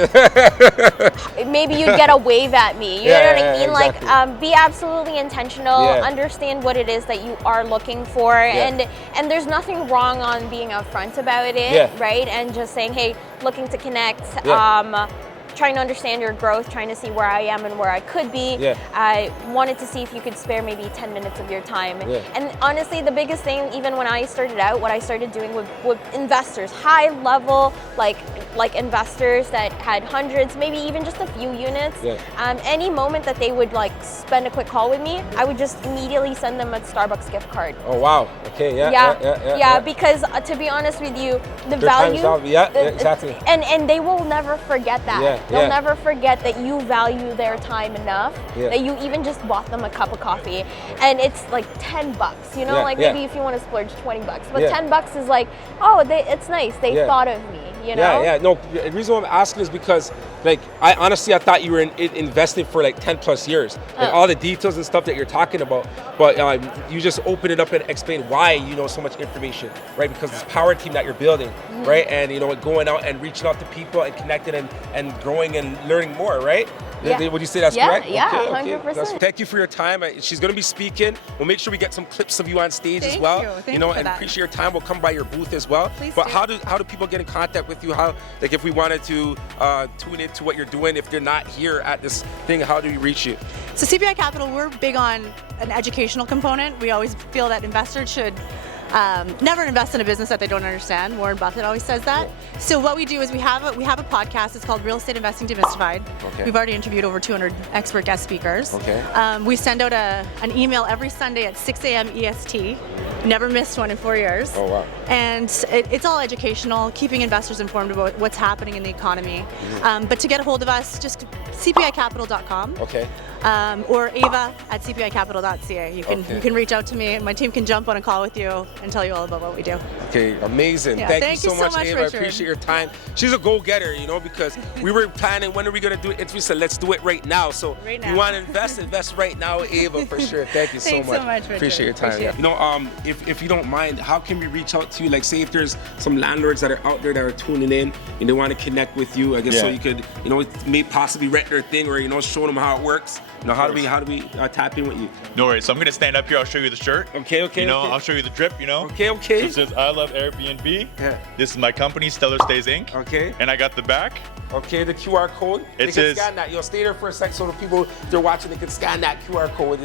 maybe you'd get a wave at me. You know what I mean? Exactly. Like, be absolutely intentional. Understand what it is that you are looking for, and there's nothing wrong on being upfront about it, right? And just saying, hey, looking to connect. Trying to understand your growth, trying to see where I am and where I could be. I wanted to see if you could spare maybe 10 minutes of your time. And honestly, the biggest thing, even when I started out, what I started doing with investors, high level, like investors that had hundreds, maybe even just a few units, any moment that they would like spend a quick call with me, I would just immediately send them a Starbucks gift card. Oh wow, okay, because to be honest with you, the Their value, exactly. And they will never forget that. They'll never forget that you value their time enough that you even just bought them a cup of coffee, and it's like $10. Like maybe if you want to splurge $20, but $10 is like, oh, it's nice. They thought of me. No, the reason why I'm asking is because, like, I honestly thought you were investing for like 10 plus years, and all the details and stuff that you're talking about, but you just open it up and explain why you know so much information, right? Because this power team that you're building, right? And going out and reaching out to people and connecting and growing and learning more, right? Would you say that's correct? Yeah, okay. 100%. Thank you for your time. She's going to be speaking. We'll make sure we get some clips of you on stage as well. Thank you and appreciate your time. We'll come by your booth as well. Please but do. how do people get in contact with you? How, like, if we wanted to tune into what you're doing, if they're not here at this thing, how do we reach you? So CPI Capital, we're big on an educational component. We always feel that investors should never invest in a business that they don't understand. Warren Buffett always says that. So what we do is we have a podcast. It's called Real Estate Investing Demystified. We've already interviewed over 200 expert guest speakers. We send out an email every Sunday at 6 a.m. EST. Never missed one in 4 years. Oh wow! And it's all educational, keeping investors informed about what's happening in the economy. But to get a hold of us, just cpicapital.com. Or Ava at cpicapital.ca. You can reach out to me. My team can jump on a call with you and tell you all about what we do. Okay, amazing. Yeah, thank you so much, Ava. Richard. I appreciate your time. She's a go-getter, because we were planning, when are we going to do it? We said, let's do it right now. So if you want to invest right now, Ava, for sure. Thank you so much. Thanks so much, Richard. Appreciate your time. Appreciate it. If you don't mind, how can we reach out to you? Like, say if there's some landlords that are out there that are tuning in and they want to connect with you, I guess, so you could, maybe possibly rent their thing, or, show them how it works. How do we tap in with you? No worries. So I'm gonna stand up here. I'll show you the shirt. Okay. I'll show you the drip. Okay. So it says I love Airbnb. Yeah. This is my company, Stellar Stays Inc. Okay. And I got the back. Okay, the QR code. They can scan that. You'll stay there for a sec, so the people, if they're watching, they can scan that QR code.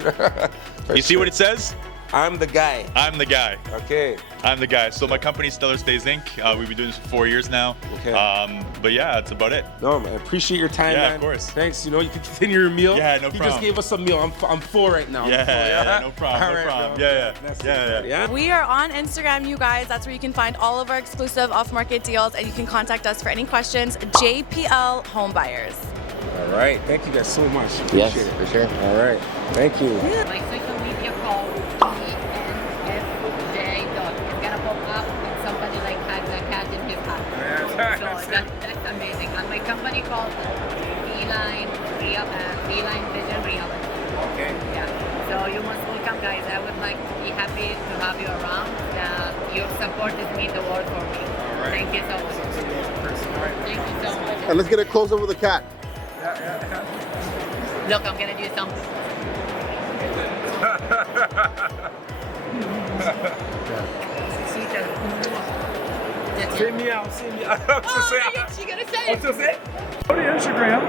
You see what it says? I'm the guy. I'm the guy. Okay. I'm the guy. So my company, Stellar Stays Inc. We've been doing this for 4 years now. Okay. But yeah, that's about it. No, man. Appreciate your time, man. Yeah, of course. Thanks. You can continue your meal. Yeah, no You problem. just gave us a meal. I'm full right now. Yeah, no problem. All No right, problem. bro. Yeah. We are on Instagram, you guys. That's where you can find all of our exclusive off-market deals, and you can contact us for any questions. JPL Home Buyers. All right. Thank you guys so much. Appreciate it. For sure. All right. Thank you. My social media called ENFJ. It's gonna pop up and somebody like has a cat in his hat. That's amazing. And my company called Beeline Vision Reality. Okay. Yeah. So you must welcome, guys. I would like to be happy to have you around. Your support is mean the world for me. All right. Thank you so much. Thank you so much. And let's get a close up with the cat. Look, I'm gonna do something. See me out. She gonna say it. Go to Instagram.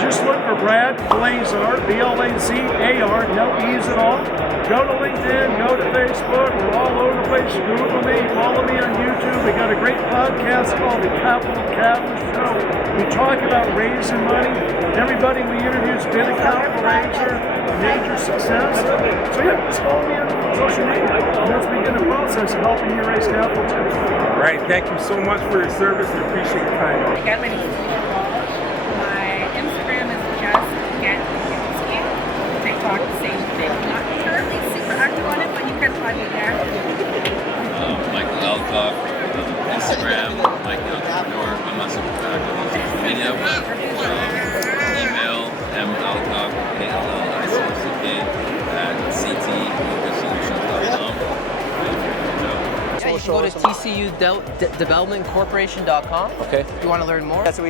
Just look for Brad Blazar, B-L-A-Z-A-R, no E's at all. Go to LinkedIn, go to Facebook, we're all over the place. Google me, follow me on YouTube. We got a great podcast called The Capital Catalyst Show. We talk about raising money. Everybody we interview's been a capital raiser, a major success. So yeah, just follow me on social media. And let's begin the process of helping you raise capital too. All right, thank you so much for your service and appreciate your time. Instagram is just get TikTok, the same thing. Not currently super active on it, but you can find me there. Michael Alcock, Instagram, Mike the Entrepreneur. I'm not super active on social media, but email malcock, ALLICCK @ctmortgagesolutions.com. Yeah, you can go to tcudevelopmentcorporation.com. Okay. If you want to learn more. Yeah, so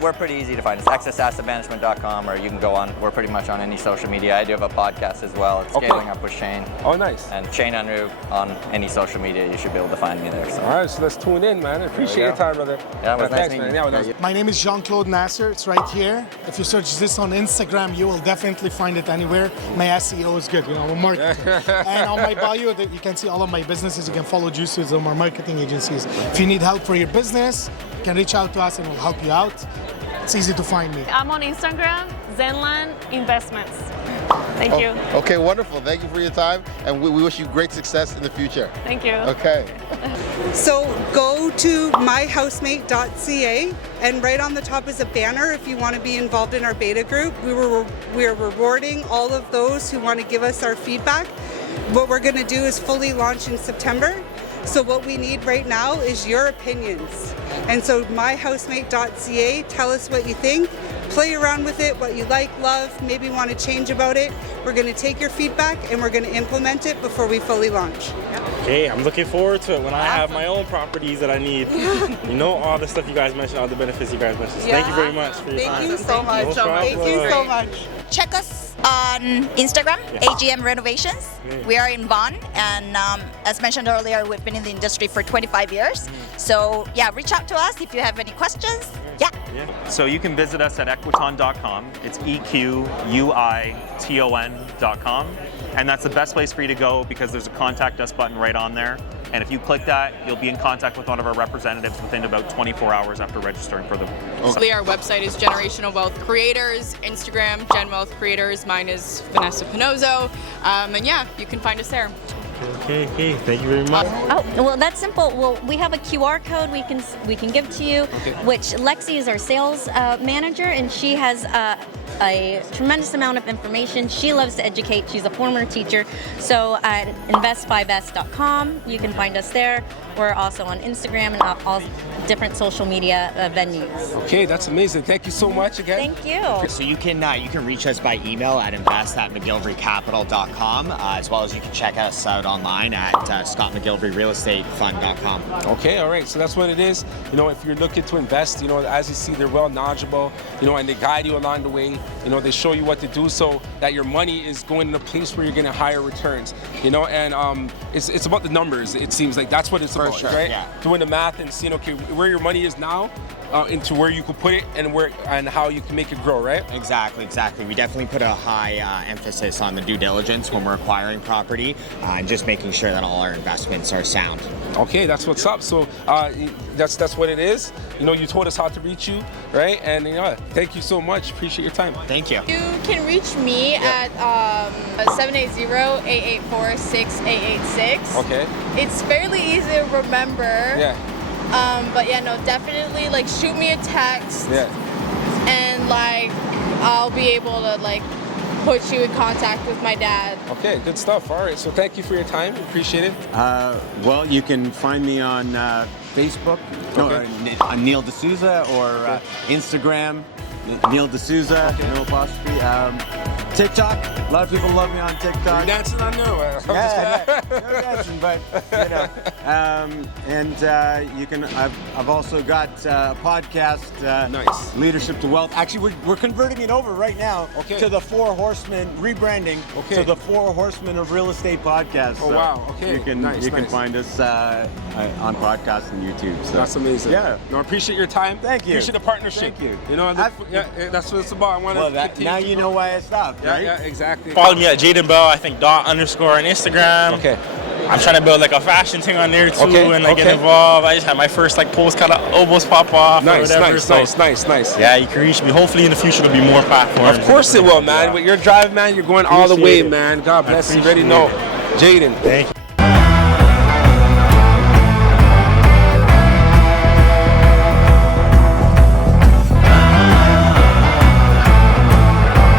we're pretty easy to find. It's accessassetmanagement.com, or you can go on. We're pretty much on any social media. I do have a podcast as well. It's Scaling Up with Shane. Oh, nice. And Shane Unruh on any social media. You should be able to find me there. So. All right, so let's tune in, man. I appreciate your time, brother. Yeah, it was nice thanks, meeting man. you. My name is Jean-Claude Nasser. It's right here. If you search this on Instagram, you will definitely find it anywhere. My SEO is good, I'm a marketer. And on my bio, you can see all of my businesses. You can follow Juices on our marketing agencies. If you need help for your business, you can reach out to us and we'll help you out. It's easy to find me. I'm on Instagram, Zenland Investments. Thank you. Okay, wonderful. Thank you for your time, and we wish you great success in the future. Thank you. Okay. So go to myhousemate.ca, and right on the top is a banner if you want to be involved in our beta group. We are rewarding all of those who want to give us our feedback. What we're going to do is fully launch in September. So what we need right now is your opinions. And so myhousemate.ca, tell us what you think, play around with it, what you like, love, maybe want to change about it. We're going to take your feedback and we're going to implement it before we fully launch. Okay, I'm looking forward to it when I have my own properties that I need. All the stuff you guys mentioned, all the benefits you guys mentioned. So thank you very much for your time. Thank you so much. No Thank you so much. Check us on Instagram, AGM Renovations. We are in Vaughan, and as mentioned earlier, we've been in the industry for 25 years. So yeah, reach out to us if you have any questions. Yeah. So you can visit us at equiton.com. It's EQUITON.com. And that's the best place for you to go because there's a contact us button right on there. And if you click that, you'll be in contact with one of our representatives within about 24 hours after registering for the Basically, our website is Generational Wealth Creators, Instagram, Gen Wealth Creators. Mine is Vanessa Pinozzo. And yeah, you can find us there. Okay, thank you very much. Oh, well, that's simple. Well, we have a QR code we can give to you, which Lexi is our sales manager, and she has a tremendous amount of information. She loves to educate. She's a former teacher. So invest5s.com, you can find us there. We're also on Instagram and all different social media venues. Okay, that's amazing. Thank you so much again. Thank you. So you can reach us by email at invest@mcgilverycapital.com, as well as you can check us out online at scottmcgilveryrealestatefund.com. Okay, all right. So that's what it is. If you're looking to invest, as you see, they're well knowledgeable, and they guide you along the way. They show you what to do so that your money is going in a place where you're getting higher returns. And it's about the numbers. It seems like that's what it's about, right? Yeah. Doing the math and seeing, okay, where your money is now, into where you can put it and how you can make it grow, right? Exactly. We definitely put a high emphasis on the due diligence when we're acquiring property and just making sure that all our investments are sound. Okay, that's what's up. So that's what it is. You told us how to reach you, right? And thank you so much. Appreciate your time. Thank you. You can reach me at 780-884-6886. Okay. It's fairly easy to remember. Yeah. But yeah, no, definitely shoot me a text. Yeah. And I'll be able to put you in contact with my dad. Okay, good stuff. All right, so thank you for your time. Appreciate it. Well, you can find me on Facebook, or Neil D'Souza, or Instagram, Neil D'Souza, no apostrophe. TikTok, a lot of people love me on TikTok. You're dancing, I know. Yeah, no dancing, but you know. And you can. I've also got a podcast. Nice. Leadership to Wealth. Actually, we're converting it over right now to the Four Horsemen, rebranding to the Four Horsemen of Real Estate podcast. Oh, So wow. Okay. You can find us on podcast and YouTube. So. That's amazing. Yeah. No, I appreciate your time. Thank you. Appreciate the partnership. Thank you. You know, that's what it's about. I want to. Well, now you know why I stopped. Yeah, Right? yeah, exactly. Follow me at Jaden Bell, I think __ on Instagram. Okay. I'm trying to build like a fashion thing on there too and like get okay. involved. I just had my first like post kind of almost pop off or whatever. Nice. Yeah, you can reach me. Hopefully in the future there'll be more platforms. Of course it will, man. With your drive, man, you're going all the way, man. God bless you. You already know. Jaden. Thank you.